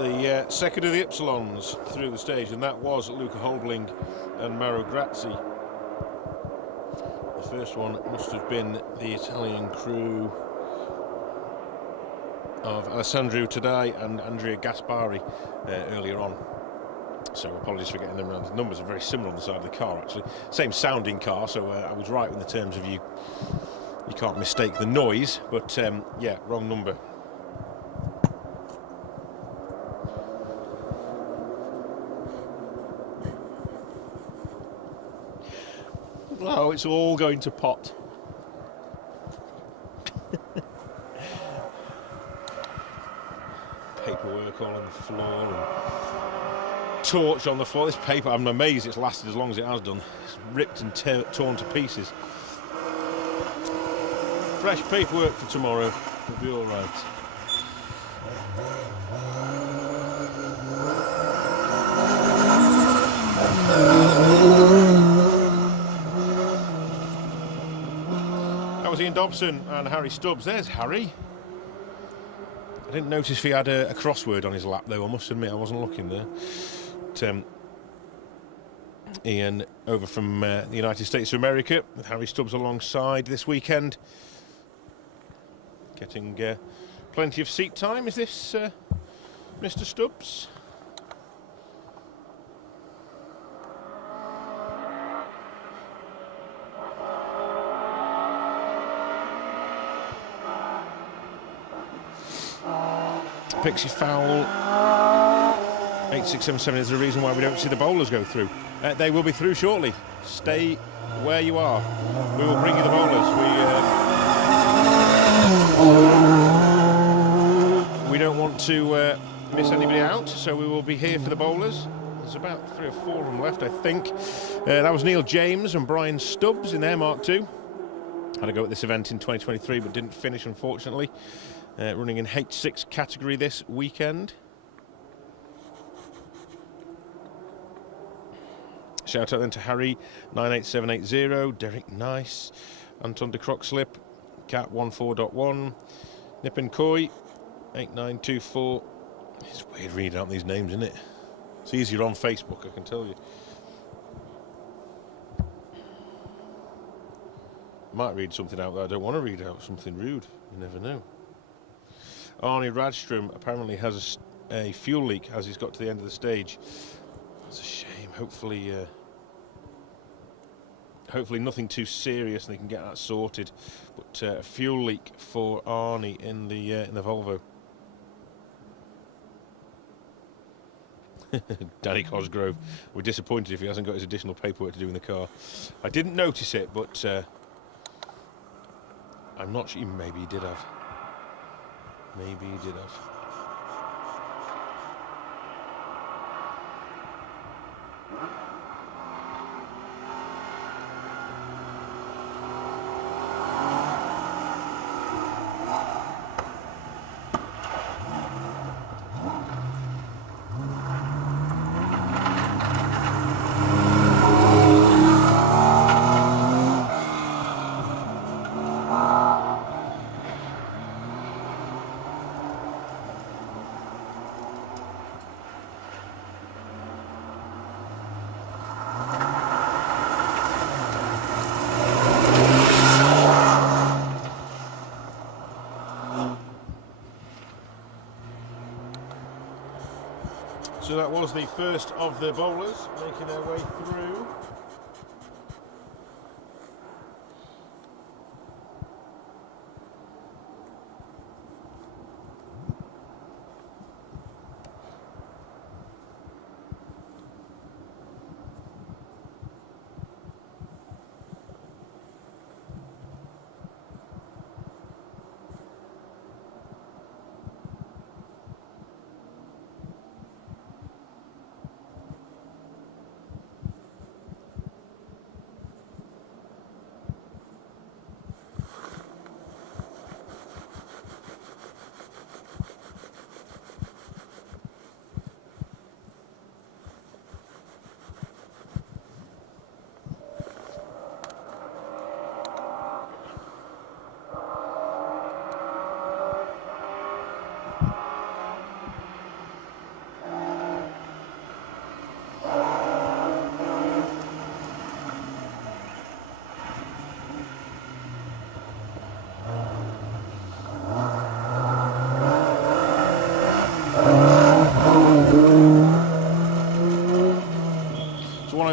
the second of the Ypsilons through the stage, and that was Luca Holdling and Mauro Grazzi. The first one must have been the Italian crew of Alessandro Taddei and Andrea Gaspari earlier on. So apologies for getting them around. The numbers are very similar on the side of the car, actually. Same sounding car, so I was right in the terms of you can't mistake the noise, but yeah, wrong number. Oh, it's all going to pot. Paperwork all on the floor and torch on the floor. This paper, I'm amazed it's lasted as long as it has done. It's ripped and torn to pieces. Fresh paperwork for tomorrow. We'll be all right. That was Ian Dobson and Harry Stubbs. There's Harry. I didn't notice if he had a crossword on his lap, though. I must admit, I wasn't looking there. But, Ian over from the United States of America with Harry Stubbs alongside this weekend. Getting plenty of seat time. Is this Mr. Stubbs? Pixie foul. 8, 6, 7, 7 is the reason why we don't see the bowlers go through. They will be through shortly. Stay where you are. We will bring you the bowlers. We don't want to miss anybody out, so we will be here for the bowlers. There's about 3 or 4 of them left, I think. That was Neil James and Brian Stubbs in their Mark II. Had a go at this event in 2023, but didn't finish, unfortunately. Running in H6 category this weekend. Shout out then to Harry 98780, Derek Nice, Anton de Crockslip, Cat 14.1, Nippon Koi 8924. It's weird reading out these names, isn't it? It's easier on Facebook, I can tell you. Might read something out that I don't want to read out, something rude. You never know. Arnie Radstrom apparently has a fuel leak as he's got to the end of the stage. It's a shame. Hopefully nothing too serious and they can get that sorted. But a fuel leak for Arnie in the Volvo. Danny Cosgrove, we're disappointed if he hasn't got his additional paperwork to do in the car. I didn't notice it, but I'm not sure. Maybe he did have. Maybe he did have. So that was the first of the bowlers making their way through.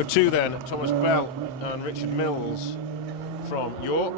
2 then, Thomas Bell and Richard Mills from York.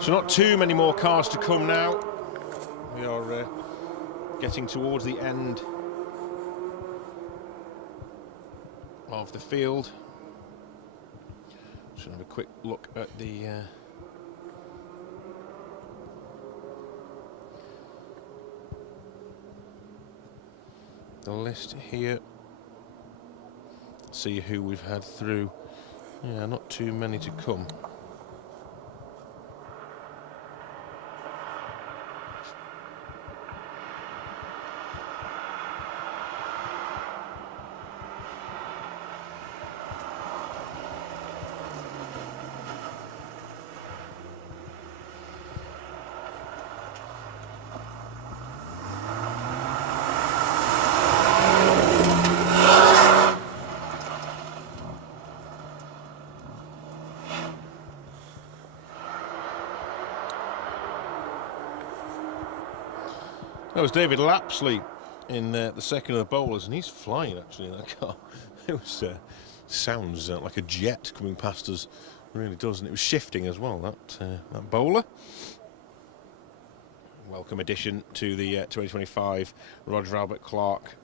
So not too many more cars to come now. We are getting towards the end of the field. Just have a quick look at the list here. See who we've had through. Yeah, not too many to come. That was David Lapsley in the second of the bowlers, and he's flying actually in that car. It was sounds like a jet coming past us, it really does, and it was shifting as well. That bowler. Welcome addition to the 2025 Roger Albert Clark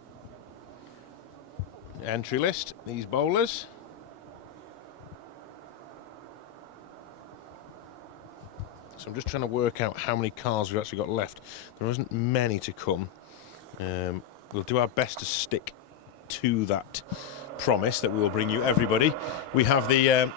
entry list. These bowlers. So I'm just trying to work out how many cars we've actually got left. There isn't many to come. We'll do our best to stick to that promise that we will bring you everybody. We have the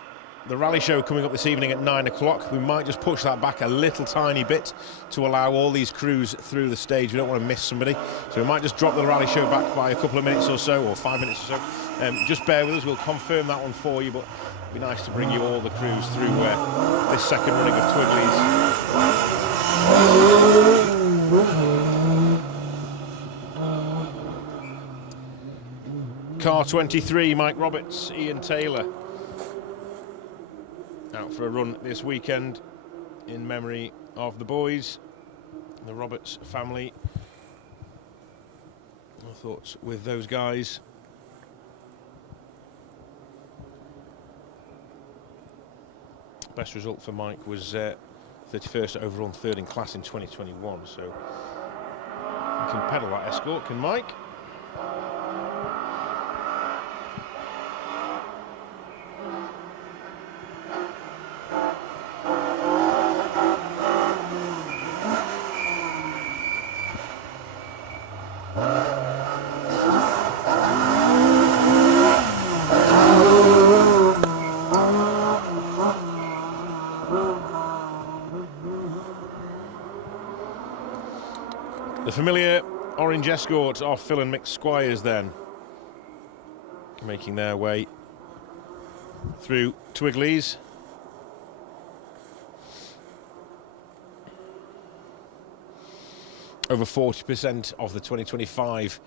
rally show coming up this evening at 9 o'clock. We might just push that back a little tiny bit to allow all these crews through the stage. We don't want to miss somebody. So we might just drop the rally show back by a couple of minutes or so, or 5 minutes or so. Just bear with us, we'll confirm that one for you, but it'd be nice to bring you all the crews through this second running of Twiglees. Car 23, Mike Roberts, Ian Taylor, out for a run this weekend in memory of the boys, the Roberts family. Our thoughts with those guys. Best result for Mike was 31st overall and third in class in 2021, so he can pedal that Escort, can Mike? The familiar orange Escort of Phil and Mick Squires then, making their way through Twiglees. Over 40% of the 2025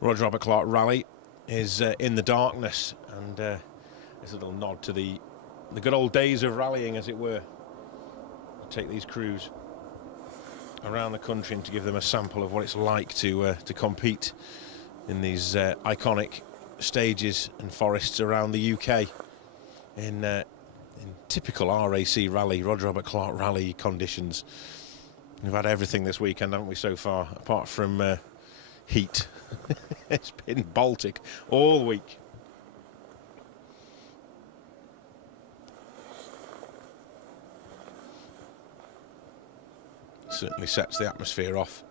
Roger Albert Clark Rally is in the darkness, and it's a little nod to the good old days of rallying, as it were. I'll take these crews around the country and to give them a sample of what it's like to compete in these iconic stages and forests around the UK in typical R.A.C. rally, Roger Albert Clark rally conditions. We've had everything this weekend, haven't we, so far, apart from heat. It's been Baltic all week. Certainly sets the atmosphere off.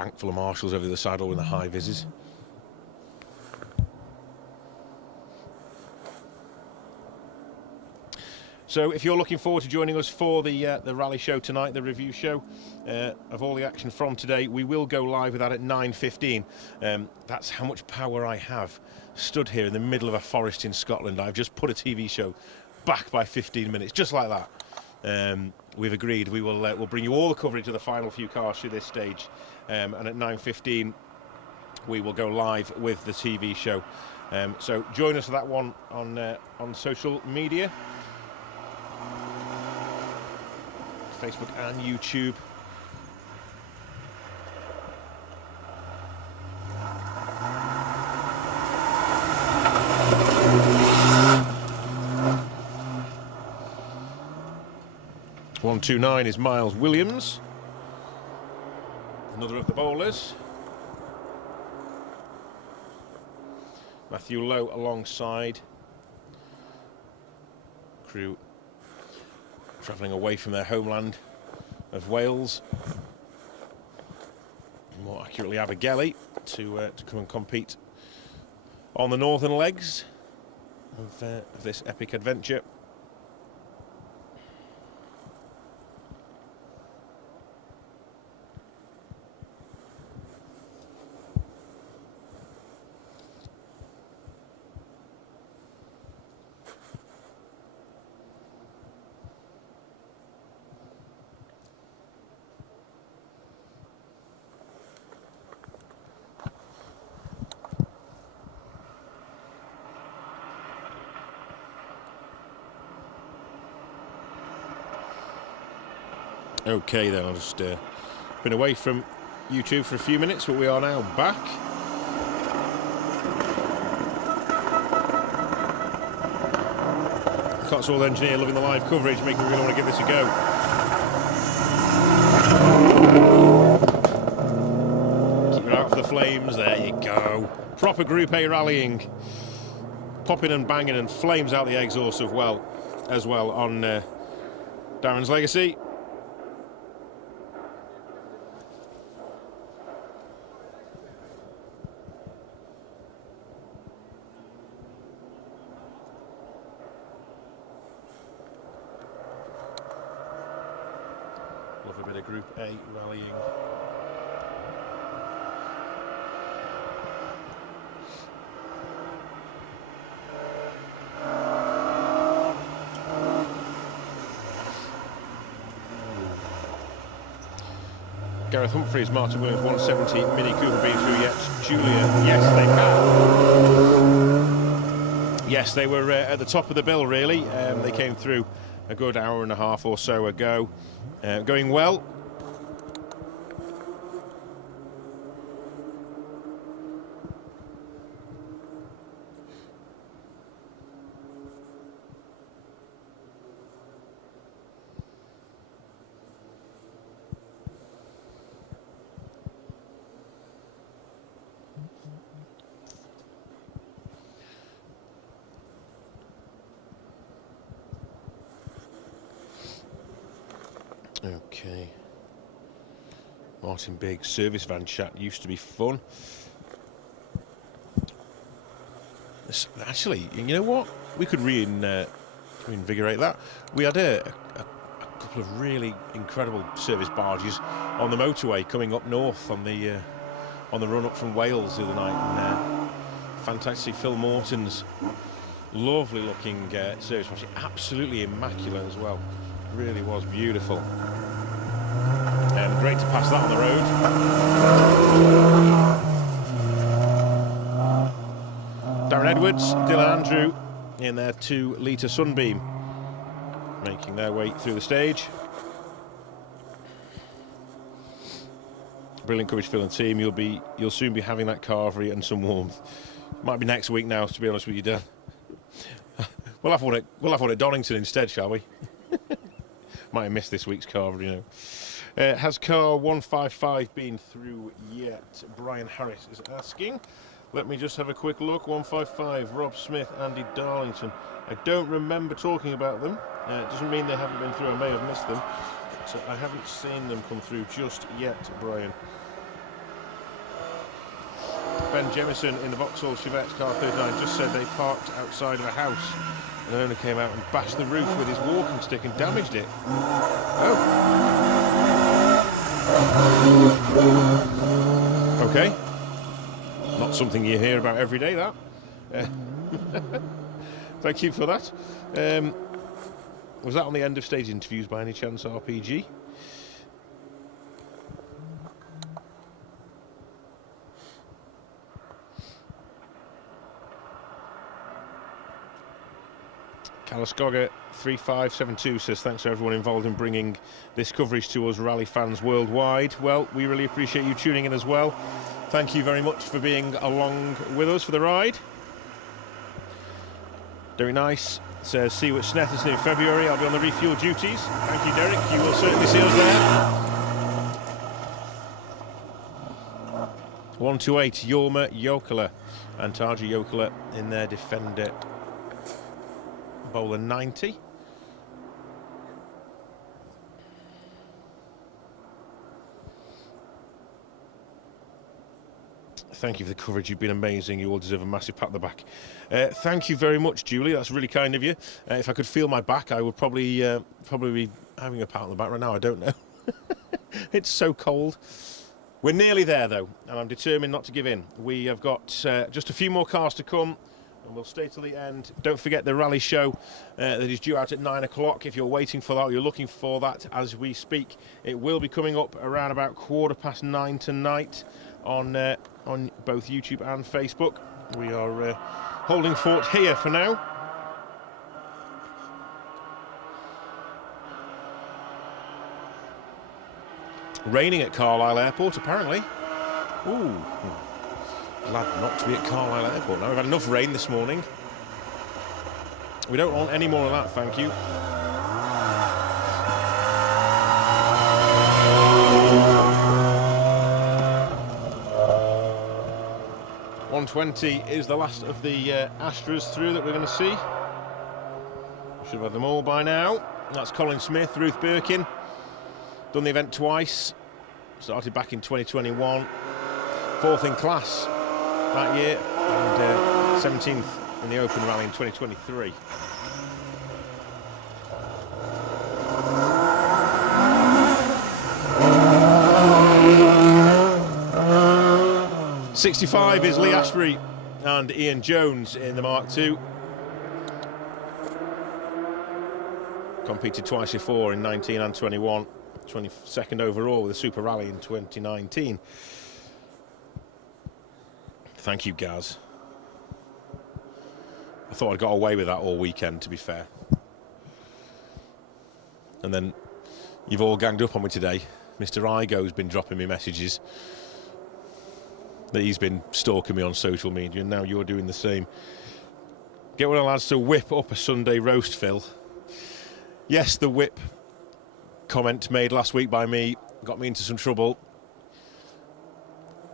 bank full of marshals over the saddle with the high vises. So if you're looking forward to joining us for the rally show tonight, the review show of all the action from today, we will go live with that at 9:15. That's how much power I have. Stood here in the middle of a forest in Scotland. I've just put a TV show back by 15 minutes, just like that. We've agreed we will we'll bring you all the coverage of the final few cars through this stage, and at 9:15 we will go live with the TV show. So join us for that one on social media. Facebook and YouTube. .129 is Miles Williams, another of the bowlers. Matthew Lowe alongside. Crew travelling away from their homeland of Wales, more accurately Abergele, to come and compete on the northern legs of this epic adventure. Okay then, I've just been away from YouTube for a few minutes, but we are now back. Cotswold engineer loving the live coverage, making me really want to give this a go. Keep your eye out for the flames, there you go. Proper Group A rallying. Popping and banging and flames out the exhaust as well on Darren's Legacy. Love a bit of Group A rallying. Gareth Humphries, Martin Williams, 170, Mini Cooper being through yet. Julia, yes, they can. Yes, they were at the top of the bill, really. They came through a good hour and a half or so ago. Going well. Okay. Martin Biggs, service van chat used to be fun. Actually, you know what? We could reinvigorate that. We had a couple of really incredible service barges on the motorway coming up north on the run up from Wales the other night. And, fantastic Phil Morton's lovely looking service barge, absolutely immaculate as well. Really was beautiful. Great to pass that on the road. Darren Edwards, Dylan Andrew in their 2-litre Sunbeam, making their way through the stage. Brilliant coverage, Phil and team. You'll soon be having that carvery and some warmth. Might be next week now, to be honest with you, Dan. We'll have one at Donington instead, shall we? Might have missed this week's carvery, you know. Has car 155 been through yet? Brian Harris is asking. Let me just have a quick look. 155, Rob Smith, Andy Darlington. I don't remember talking about them. It doesn't mean they haven't been through. I may have missed them. So I haven't seen them come through just yet, Brian. Ben Jemison in the Vauxhall Chevette car 39 just said they parked outside of a house and the owner came out and bashed the roof with his walking stick and damaged it. Oh. Okay. Not something you hear about every day, that. Thank you for that. Was that on the end of stage interviews by any chance, RPG? Calistoga 3572 says thanks to everyone involved in bringing this coverage to us rally fans worldwide. Well, we really appreciate you tuning in as well. Thank you very much for being along with us for the ride. Very nice. Says see you at Snetterton in February. I'll be on the refuel duties. Thank you, Derek. You will certainly see us there. 128 Jorma Jokela and Tarja Jokela in their Defender Bowler 90. Thank you for the coverage. You've been amazing. You all deserve a massive pat on the back. Thank you very much, Julie. That's really kind of you. If I could feel my back, I would probably be having a pat on the back right now. I don't know. It's so cold. We're nearly there, though, and I'm determined not to give in. We have got just a few more cars to come, and we'll stay till the end. Don't forget the rally show that is due out at 9 o'clock. If you're waiting for that or you're looking for that as we speak, it will be coming up around about 9:15 tonight on both YouTube and Facebook. We are holding fort here for now. Raining at Carlisle Airport, apparently. Ooh, glad not to be at Carlisle Airport now. We've had enough rain this morning. We don't want any more of that, thank you. .120 is the last of the Astras through that we're going to see. Should have had them all by now. That's Colin Smith, Ruth Birkin. Done the event twice. Started back in 2021. 4th in class that year. And 17th in the Open Rally in 2023. .65 is Lee Ashbury and Ian Jones in the Mark II. Competed twice before in 19 and 21. 22nd overall with the Super Rally in 2019. Thank you, Gaz. I thought I got away with that all weekend, to be fair. And then you've all ganged up on me today. Mr. Igo's been dropping me messages that he's been stalking me on social media, and now you're doing the same. Get one of the lads to whip up a Sunday roast, Phil. Yes, the whip comment made last week by me got me into some trouble.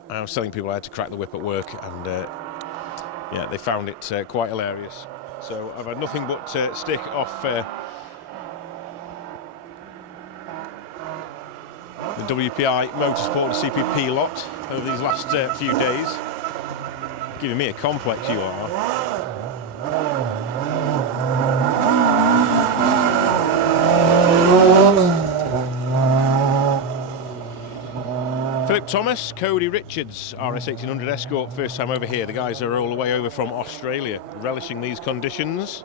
I was telling people I had to crack the whip at work, and yeah, they found it quite hilarious. So I've had nothing but stick off the WPI Motorsport and CPP lot over these last few days. Giving me a complex, you are. Philip Thomas, Cody Richards, R.A.C 1800 Escort, first time over here. The guys are all the way over from Australia, relishing these conditions.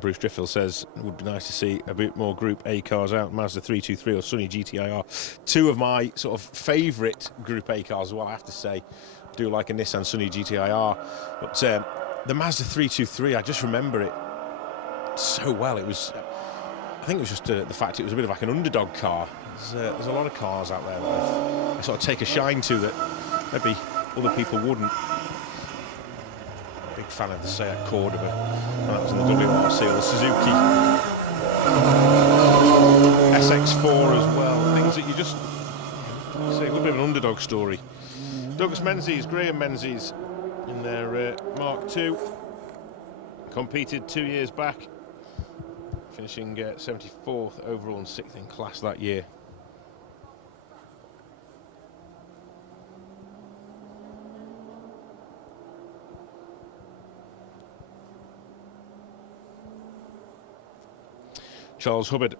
Bruce Driffield says it would be nice to see a bit more Group A cars out. Mazda 323 or Sunny GTIR. Two of my sort of favourite Group A cars as well, I have to say. I do like a Nissan Sunny GTIR. But the Mazda 323, I just remember it so well. It was, I think it was just the fact it was a bit of like an underdog car. There's a lot of cars out there that I sort of take a shine to that maybe other people wouldn't. Big fan of the Seat Cordoba, and that was in the WRC, or the Suzuki SX4 as well. Things that you just say a little bit of an underdog story. Douglas Menzies, Graham Menzies in their Mark II. Competed 2 years back, finishing 74th overall and 6th in class that year. Charles Hubbard.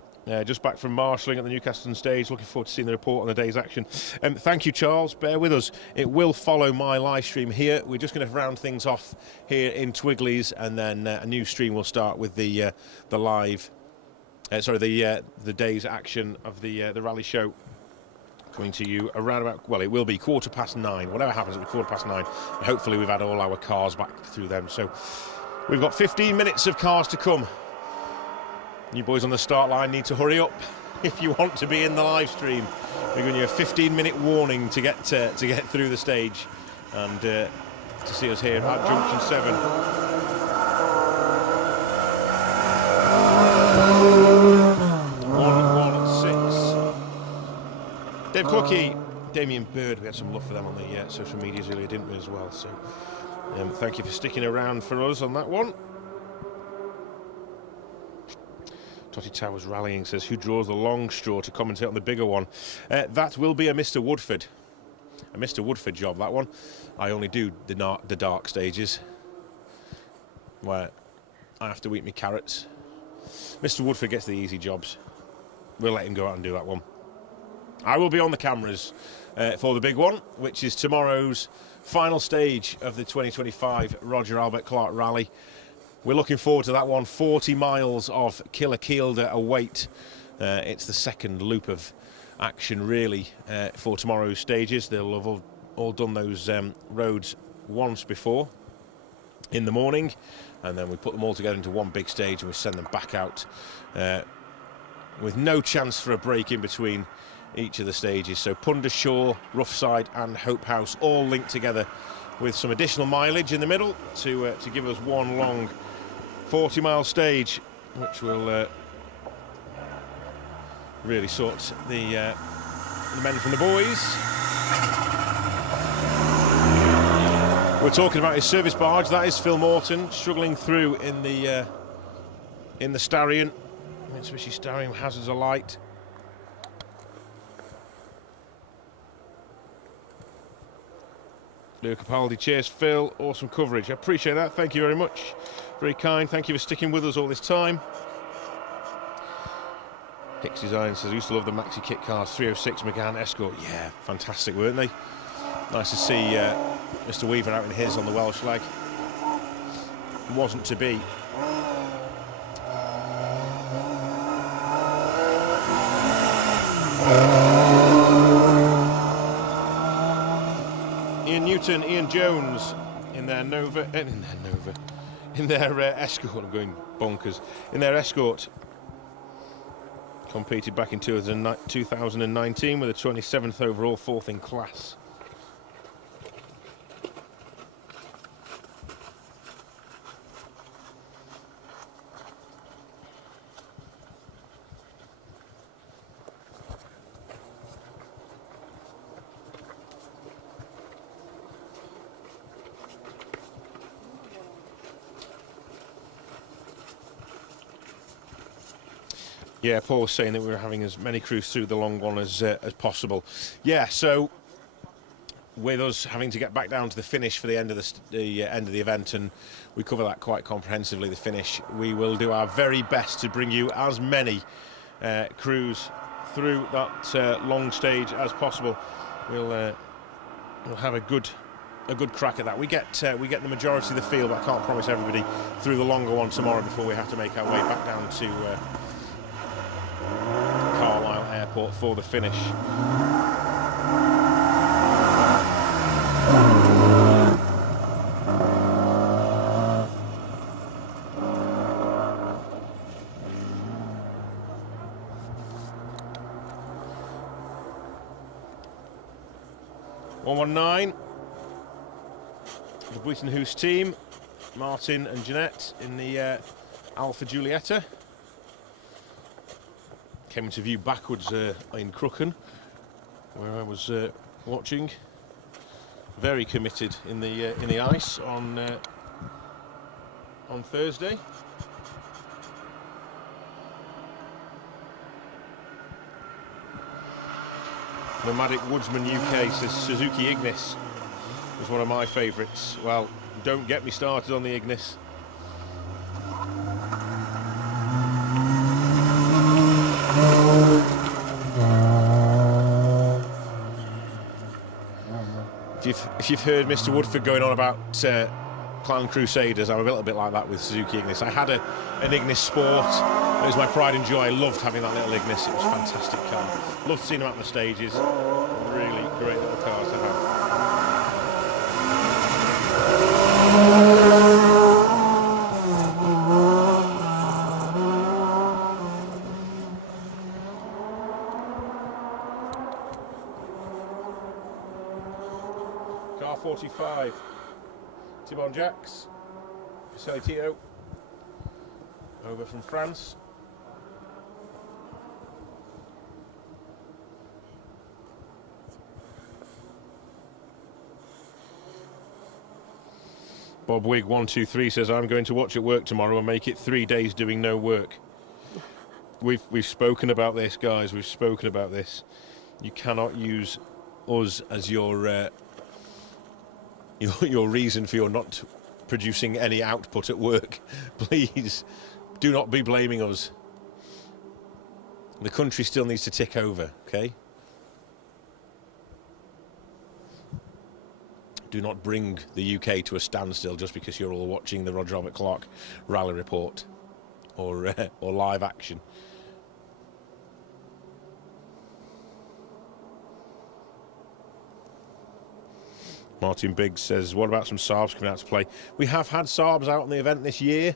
Just back from marshalling at the Newcastle stage. Looking forward to seeing the report on the day's action. Thank you, Charles. Bear with us. It will follow my live stream here. We're just going to round things off here in Twiglees, and then a new stream will start with the live. The day's action of the rally show coming to you around about. Well, it will be 9:15. Whatever happens, it'll be 9:15. And hopefully, we've had all our cars back through them. So we've got 15 minutes of cars to come. You boys on the start line need to hurry up if you want to be in the live stream. We're giving you a 15-minute warning to get through the stage and to see us here at Junction 7. One, 6. Dave Clucky, Damien Bird. We had some love for them on the social medias earlier, didn't we, as well? So thank you for sticking around for us on that one. Totty Towers rallying says, who draws the long straw to commentate on the bigger one? That will be a Mr. Woodford. A Mr. Woodford job, that one. I only do the dark stages where I have to eat my carrots. Mr. Woodford gets the easy jobs. We'll let him go out and do that one. I will be on the cameras for the big one, which is tomorrow's final stage of the 2025 Roger Albert Clark Rally. We're looking forward to that one. 40 miles of Killer Kielder await. It's the second loop of action, really, for tomorrow's stages. They'll have all done those roads once before in the morning, and then we put them all together into one big stage and we send them back out with no chance for a break in between each of the stages. So Pundershaw, Roughside and Hope House all linked together with some additional mileage in the middle to give us one long 40-mile stage, which will really sort the men from the boys. We're talking about his service barge. That is Phil Morton struggling through in the Starion. Mitsubishi Starion hazards alight. Leo Capaldi, cheers Phil, awesome coverage. I appreciate that, thank you very much. Very kind, thank you for sticking with us all this time. Hicks Design says, I used to love the maxi kit cars, 306 McGann Escort. Yeah, fantastic, weren't they? Nice to see Mr. Weaver out in his on the Welsh leg. Wasn't to be. Ian Newton, Ian Jones in their Escort. I'm going bonkers. In their Escort, competed back in 2019 with a 27th overall, 4th in class. Yeah, Paul was saying that we were having as many crews through the long one as possible. Yeah, so with us having to get back down to the finish for the end of the end of the event, and we cover that quite comprehensively, the finish, we will do our very best to bring you as many crews through that long stage as possible. We'll have a good crack at that. We get the majority of the field, but I can't promise everybody through the longer one tomorrow before we have to make our way back down to Carlisle Airport for the finish. .119, the Buitenhoes team, Martin and Jeanette in the Alfa Giulietta. Came into view backwards in Crooken, where I was watching. Very committed in the ice on Thursday. Nomadic Woodsman UK says Suzuki Ignis was one of my favourites. Well, don't get me started on the Ignis. If you've heard Mr. Woodford going on about Clan Crusaders, I'm a little bit like that with Suzuki Ignis. I had an Ignis Sport. It was my pride and joy. I loved having that little Ignis. It was a fantastic car. Loved seeing them out on the stages. Really great little cars to have. Car 45. Tibon Jacks. Picelli Tito. Over from France. Bob Wig 123 says, I'm going to watch at work tomorrow and make it 3 days doing no work. We've spoken about this, guys. We've spoken about this. You cannot use us as your reason for your not producing any output at work. Please do not be blaming us. The country still needs to tick over, okay? Do not bring the UK to a standstill just because you're all watching the Roger Albert Clark rally report or live action. Martin Biggs says, what about some Saabs coming out to play? We have had Saabs out on the event this year.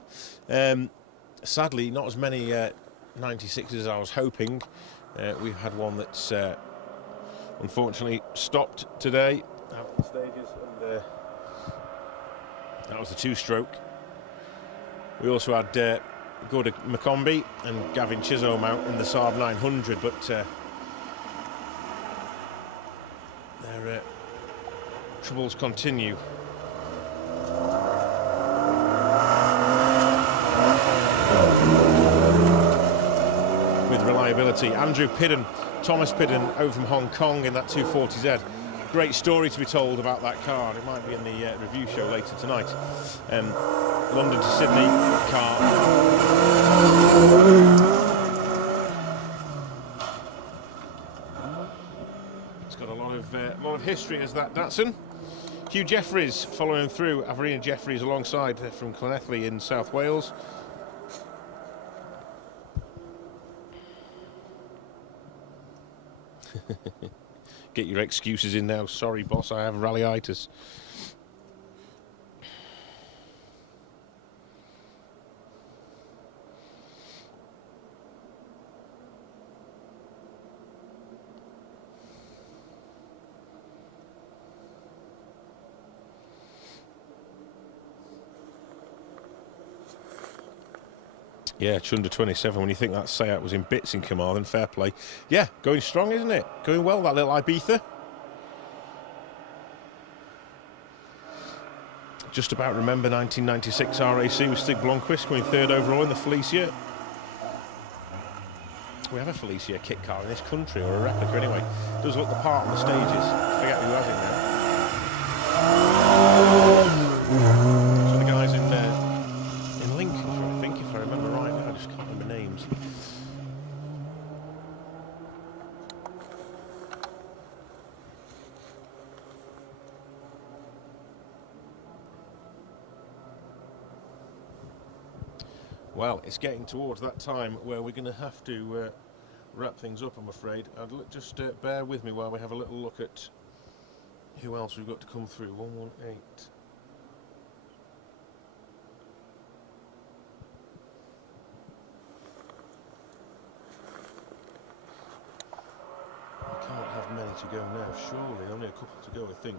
Sadly, not as many 96s as I was hoping. We've had one that's unfortunately stopped today out on the stages, and that was the two-stroke. We also had Gordon McCombie and Gavin Chisholm out in the Saab 900, but their troubles continue. With reliability. Andrew Pidden, Thomas Pidden over from Hong Kong in that 240Z. Great story to be told about that car. It might be in the review show later tonight. London to Sydney car. It's got a lot of history as that Datsun. Hugh Jeffries following through. Averina Jeffries alongside from Llanelli in South Wales. Get your excuses in now. Sorry, boss, I have rallyitis. Yeah, Chunder 27. When you think that Seat was in bits in Kamar, then fair play. Yeah, going strong, isn't it? Going well, that little Ibiza. Just about remember 1996 R.A.C. with Stig Blomqvist going third overall in the Felicia. We have a Felicia kit car in this country, or a replica anyway. Does look the part on the stages. I forget who has it now. So the guys in Lincolnshire, I think, if I remember right now. I just can't remember names. Well, it's getting towards that time where we're going to have to wrap things up, I'm afraid. Just bear with me while we have a little look at who else we've got to come through. 118. We can't have many to go now, surely. Only a couple to go, I think.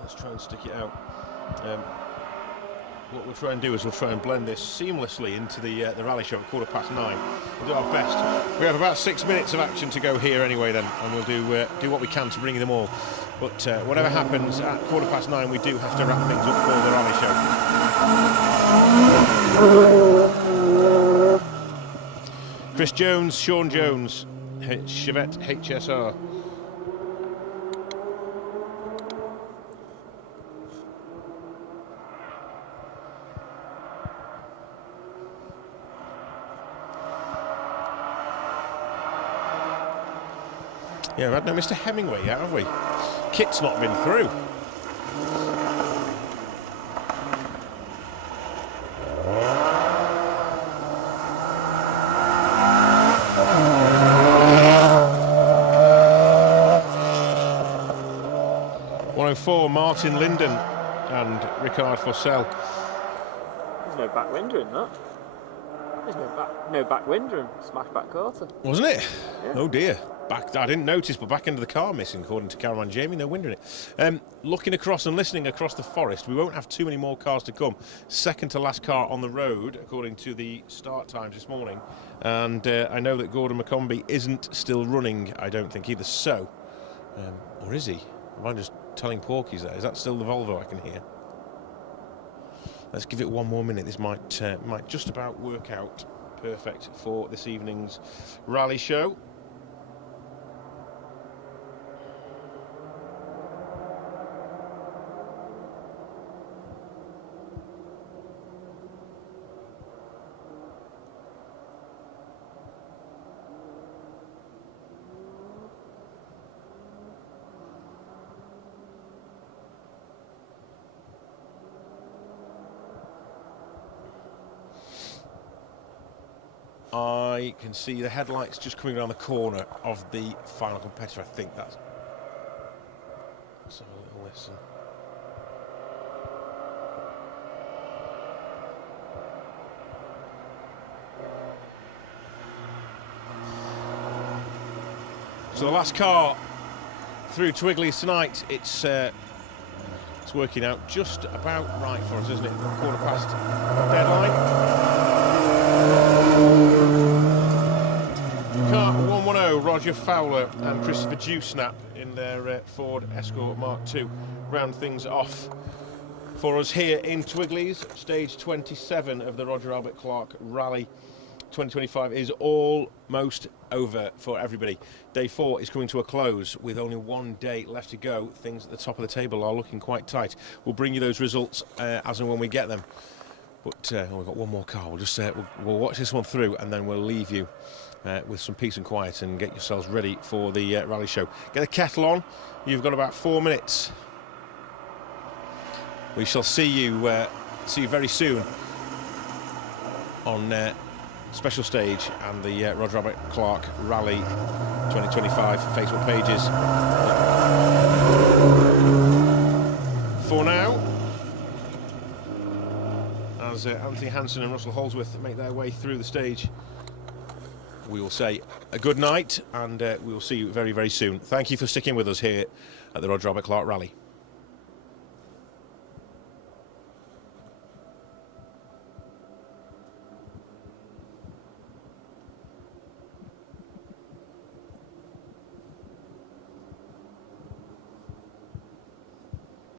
Let's try and stick it out. What we'll try and do is we'll try and blend this seamlessly into the rally show at 9:15. We'll do our best. We have about 6 minutes of action to go here anyway then, and we'll do what we can to bring them all. But whatever happens at 9:15, we do have to wrap things up for the rally show. Chris Jones, Sean Jones, Chevette HSR. Yeah, we've had no Mr. Hemingway yet, have we? Kit's not been through. For Martin Linden and Ricard Fossell. There's no back winder in that. There's no back winder and smash back quarter. Wasn't it? Yeah. Oh dear. Back, I didn't notice, but back end of the car missing, according to Caroline Jamie. No winder in it. Looking across and listening across the forest, we won't have too many more cars to come. Second to last car on the road, according to the start times this morning. And I know that Gordon McCombie isn't still running, I don't think either. So, or is he? Am I just telling Porky's there? Is that still the Volvo I can hear? Let's give it one more minute. This might just about work out perfect for this evening's rally show. I can see the headlights just coming around the corner of the final competitor. I think that's... Let's have a little listen. So the last car through Twiglees tonight, it's working out just about right for us, isn't it? 1/4 past deadline. Car 110, Roger Fowler and Christopher Dewsnap in their Ford Escort Mark II round things off for us here in Twiglees. Stage 27 of the Roger Albert Clark Rally 2025 is almost over for everybody. Day 4 is coming to a close with only one day left to go. Things at the top of the table are looking quite tight. We'll bring you those results as and when we get them. But we've got one more car. We'll just we'll watch this one through and then we'll leave you with some peace and quiet and get yourselves ready for the rally show. Get the kettle on. You've got about 4 minutes. We shall see you very soon on special stage and the Roger Albert Clark Rally 2025 Facebook pages. For now, as Anthony Hansen and Russell Holsworth make their way through the stage, we will say a good night and we will see you very, very soon. Thank you for sticking with us here at the Roger Albert Clark Rally.